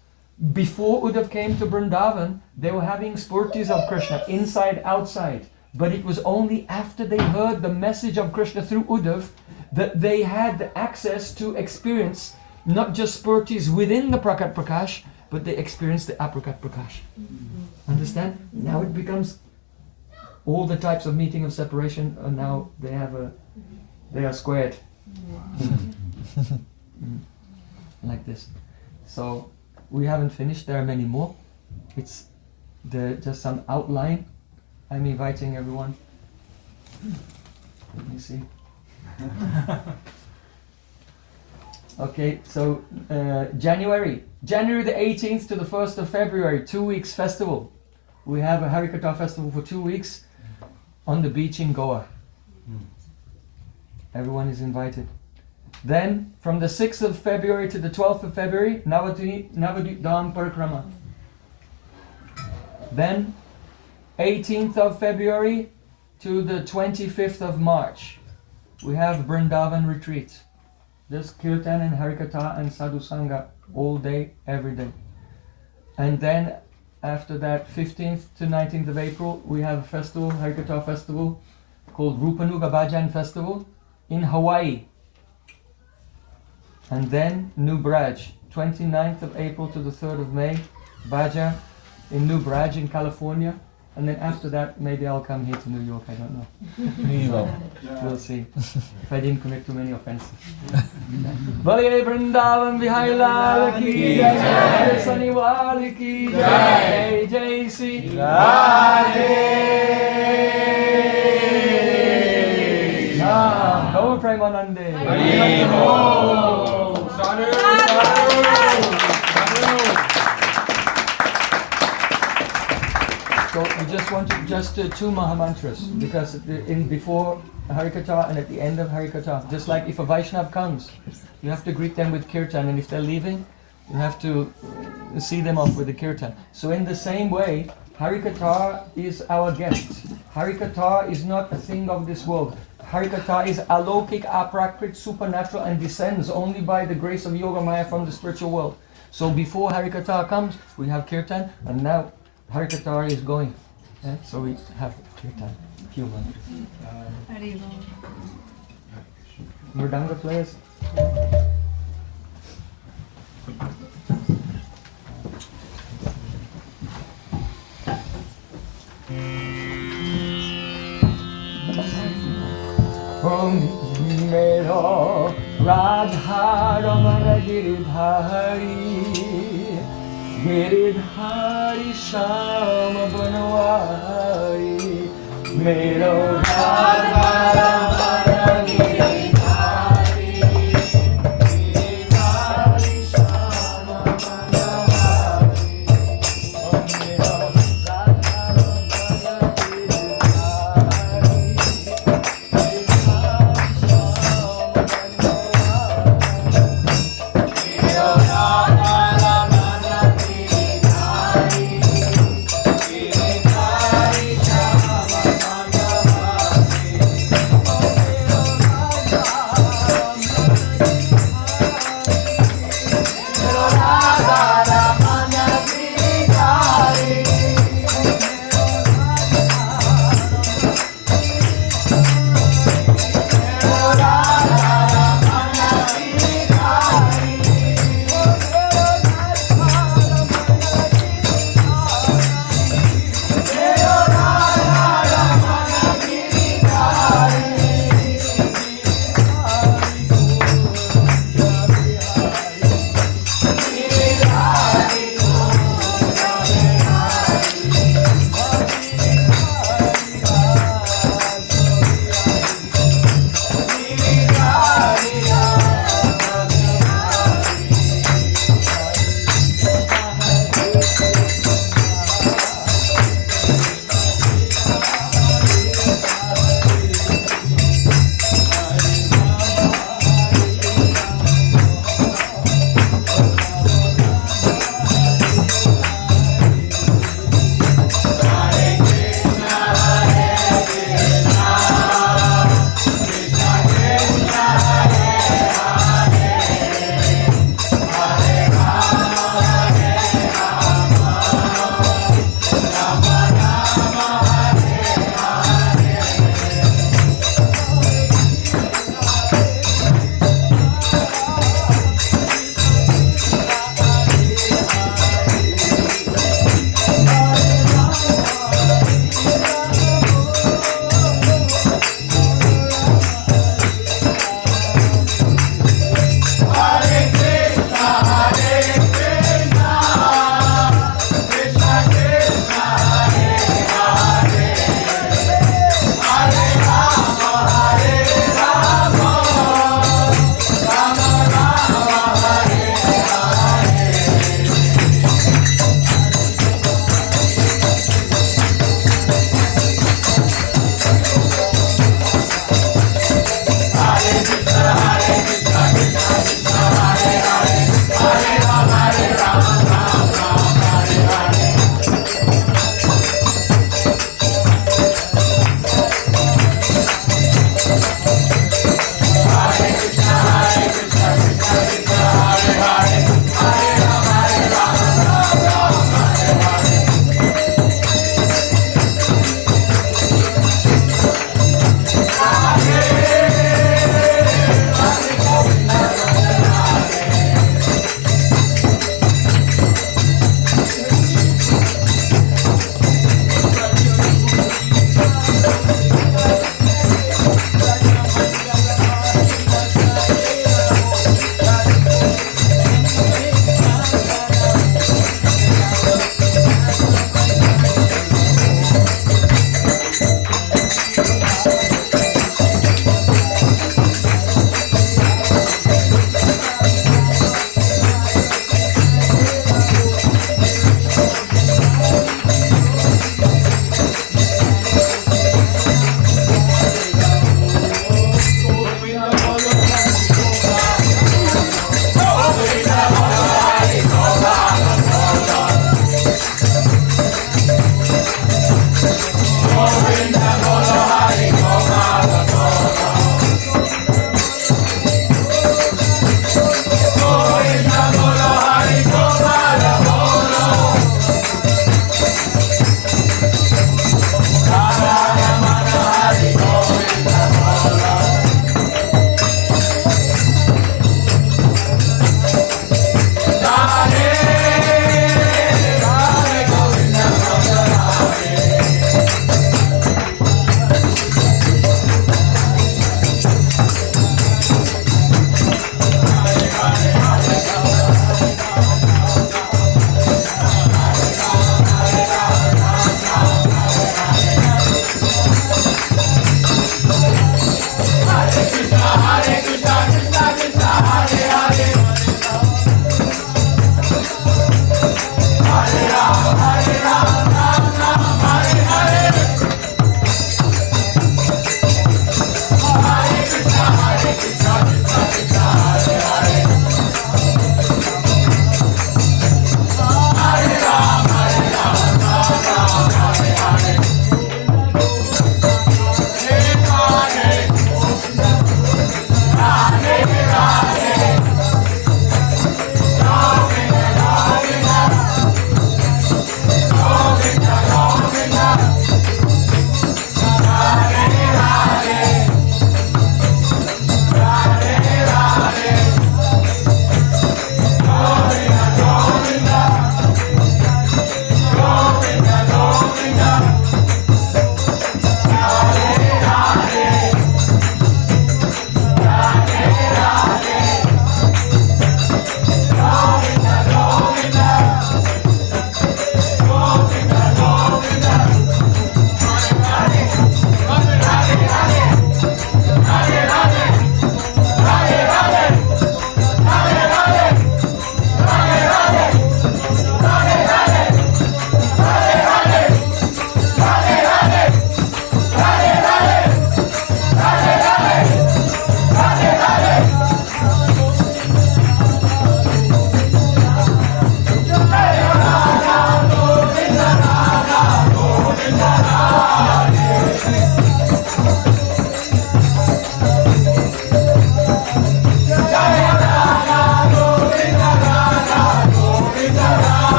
Before Uddhav came to Vrindavan, they were having spurtis of Krishna, inside, outside. But it was only after they heard the message of Krishna through Uddhav that they had the access to experience not just spurtis within the Prakat Prakash, but they experienced the Aprakat Prakash. Understand? Now it becomes all the types of meeting of separation are now they are squared. Like this. So we haven't finished, there are many more. It's just some outline. I'm inviting everyone. Let me see. Okay, so January the 18th to the 1st of February, 2 weeks festival. We have a Harikatha festival for 2 weeks on the beach in Goa. Everyone is invited. Then from the 6th of February to the 12th of February, Navadvip Dham Parikrama. Then 18th of February to the 25th of March, we have Vrindavan retreat. There's Kirtan and Harikatha and Sadhu Sangha all day, every day. And then after that, 15th to 19th of April, we have a festival, Harikatha festival, called Rupanuga Bhajan Festival in Hawaii. And then New Braj, 29th of April to the 3rd of May, Bhaja in New Braj in California. And then after that, maybe I'll come here to New York, I don't know. We'll see. If I didn't commit too many offenses. Bale Vrindavan Bihai Lal ki Jai, Sani Wali ki Jai, Jai Sri Radhe. Nam Gaur Premanande. Haribo. Sadhu. So we just want to two Mahamantras, because before Harikatha and at the end of Harikatha, just like if a Vaishnav comes, you have to greet them with Kirtan, and if they're leaving, you have to see them off with the Kirtan. So in the same way, Harikatha is our guest. Harikatha is not a thing of this world. Harikatha is alokik, aprakrit, supernatural, and descends only by the grace of Yoga Maya from the spiritual world. So before Harikatha comes, we have Kirtan, and now Harikatha is going. Yeah? So we have Kirtan. Human. Mridanga players. Mero Radha Ramana Giridhari Giridhari Shama Banwari Mero Radha Ramana Giridhari Giridhari Shama Banwari Mero Radha Ramana Giridhari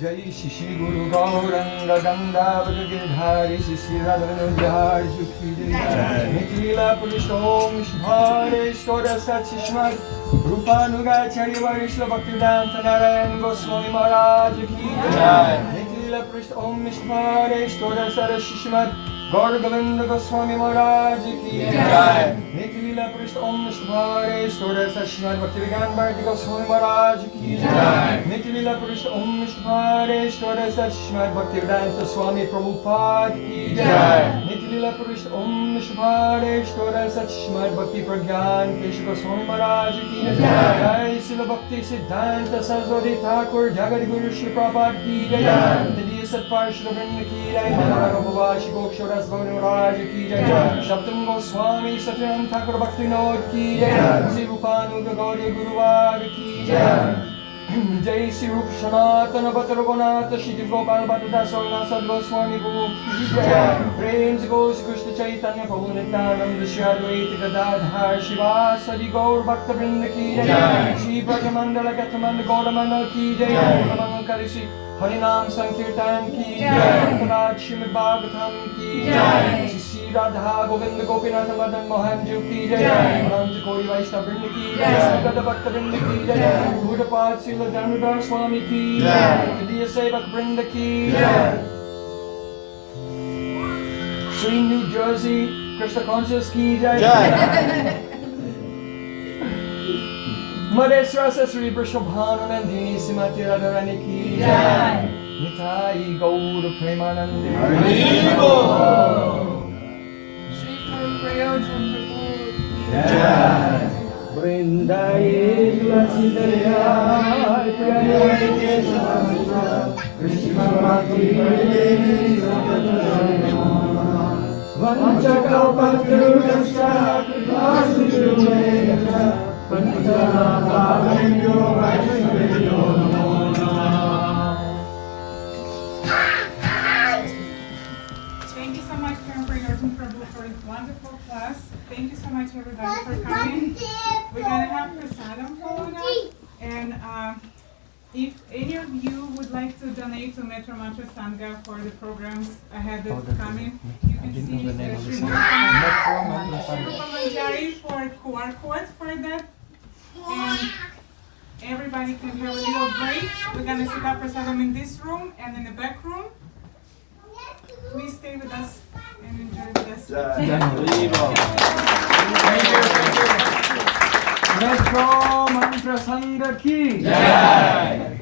Jai Shri Guru Gauranga Gandhavara Girdhari Shri Radhanujari Shukhi Jai Nitila Purushom Shvare Shtora Satishmad Rupanuga Charivarishla Bhaktivedanta Narayan Goswami Maharaj Ki Jai Nitila Purushom Shvare Shtora Satishmad Gaur Govinda Goswami Maharaj Ki Jai Nitila Purushom Shvare Shtora Satishmad Bhaktivedanta Goswami Maharaj Ki Jai Nitila Purushom Shvare Shtora Satishmad Bhaktivedanta Swami Prabhupada Ki Jai Nitila Purushom Shvare Shtora Satishmad Bhakti Pragyan Kesha Goswami Maharaj Ki Jai Jai Sila Bhakti Siddhanta Saraswati Thakur Jagad Guru Shri Prabhupada Ki Jai Tadiya Satpar Shri Vrinda Ki Jai Bhavashi Goksharas Bhavani Maharaj Ki Jai Shaptam Goswami Satyanam Thakur Bhakti Nod Ki Jai Sri Rupanuga Gauri Guru Var Ki Jai Jai Sri Rup Sanatana Bhatta Raghunatha Shri Gopal Bhatta Dasarna Sad Goswami Guru Ki Jai Prem Gos Krishna Chaitanya Prabhu Nityananda Shri Advaita Gadadhar Shivasadi Gaur Bhakta Vrinda Ki Jai Shri Brajamandala Gatamanda Gauramanda Ki Jai Namangal Kari Shri Harinam Sankirtan Ki Jai Kanad Shrimad Bhagavatam Ki Jai Shri Radha Govinda Gopinath Madan Mohan Ju Ki Jai Ananta Kori Vaishnava Vrinda Ki Jai Gada Bhakta Vrinda Ki Jai Buddhapad Srila Dhanudhar Swami Ki Jai Tadiya Sevak Vrinda Ki Jai Sri New Jersey Krishna Conscious Ki Jai Madhya Rasa Sri Vrishabhanu Nandini Simati Radharani Ki Jai Nitai Gaur Premanande Haribo Shri Prayojan Jai Vrindaye Tulasi Daya Prayojan Keshavasya Krishna Bhakti Pradevi Vanchakalpatrudasya Kripasudrumeya Thank Thank you so much, Prem, for your Prabhu, for this wonderful class. Thank you so much, everybody, for coming. We're going to have prasadam following up. And if any of you would like to donate to Metro Mantra Sangha for the programs ahead that's coming, you can see the Shri Manjari for QR code for that. And everybody can have a little break. We're going to set up prasadam in this room and in the back room. Please stay with us and enjoy with us. you. Metro Mantra Sangha Ki Jai.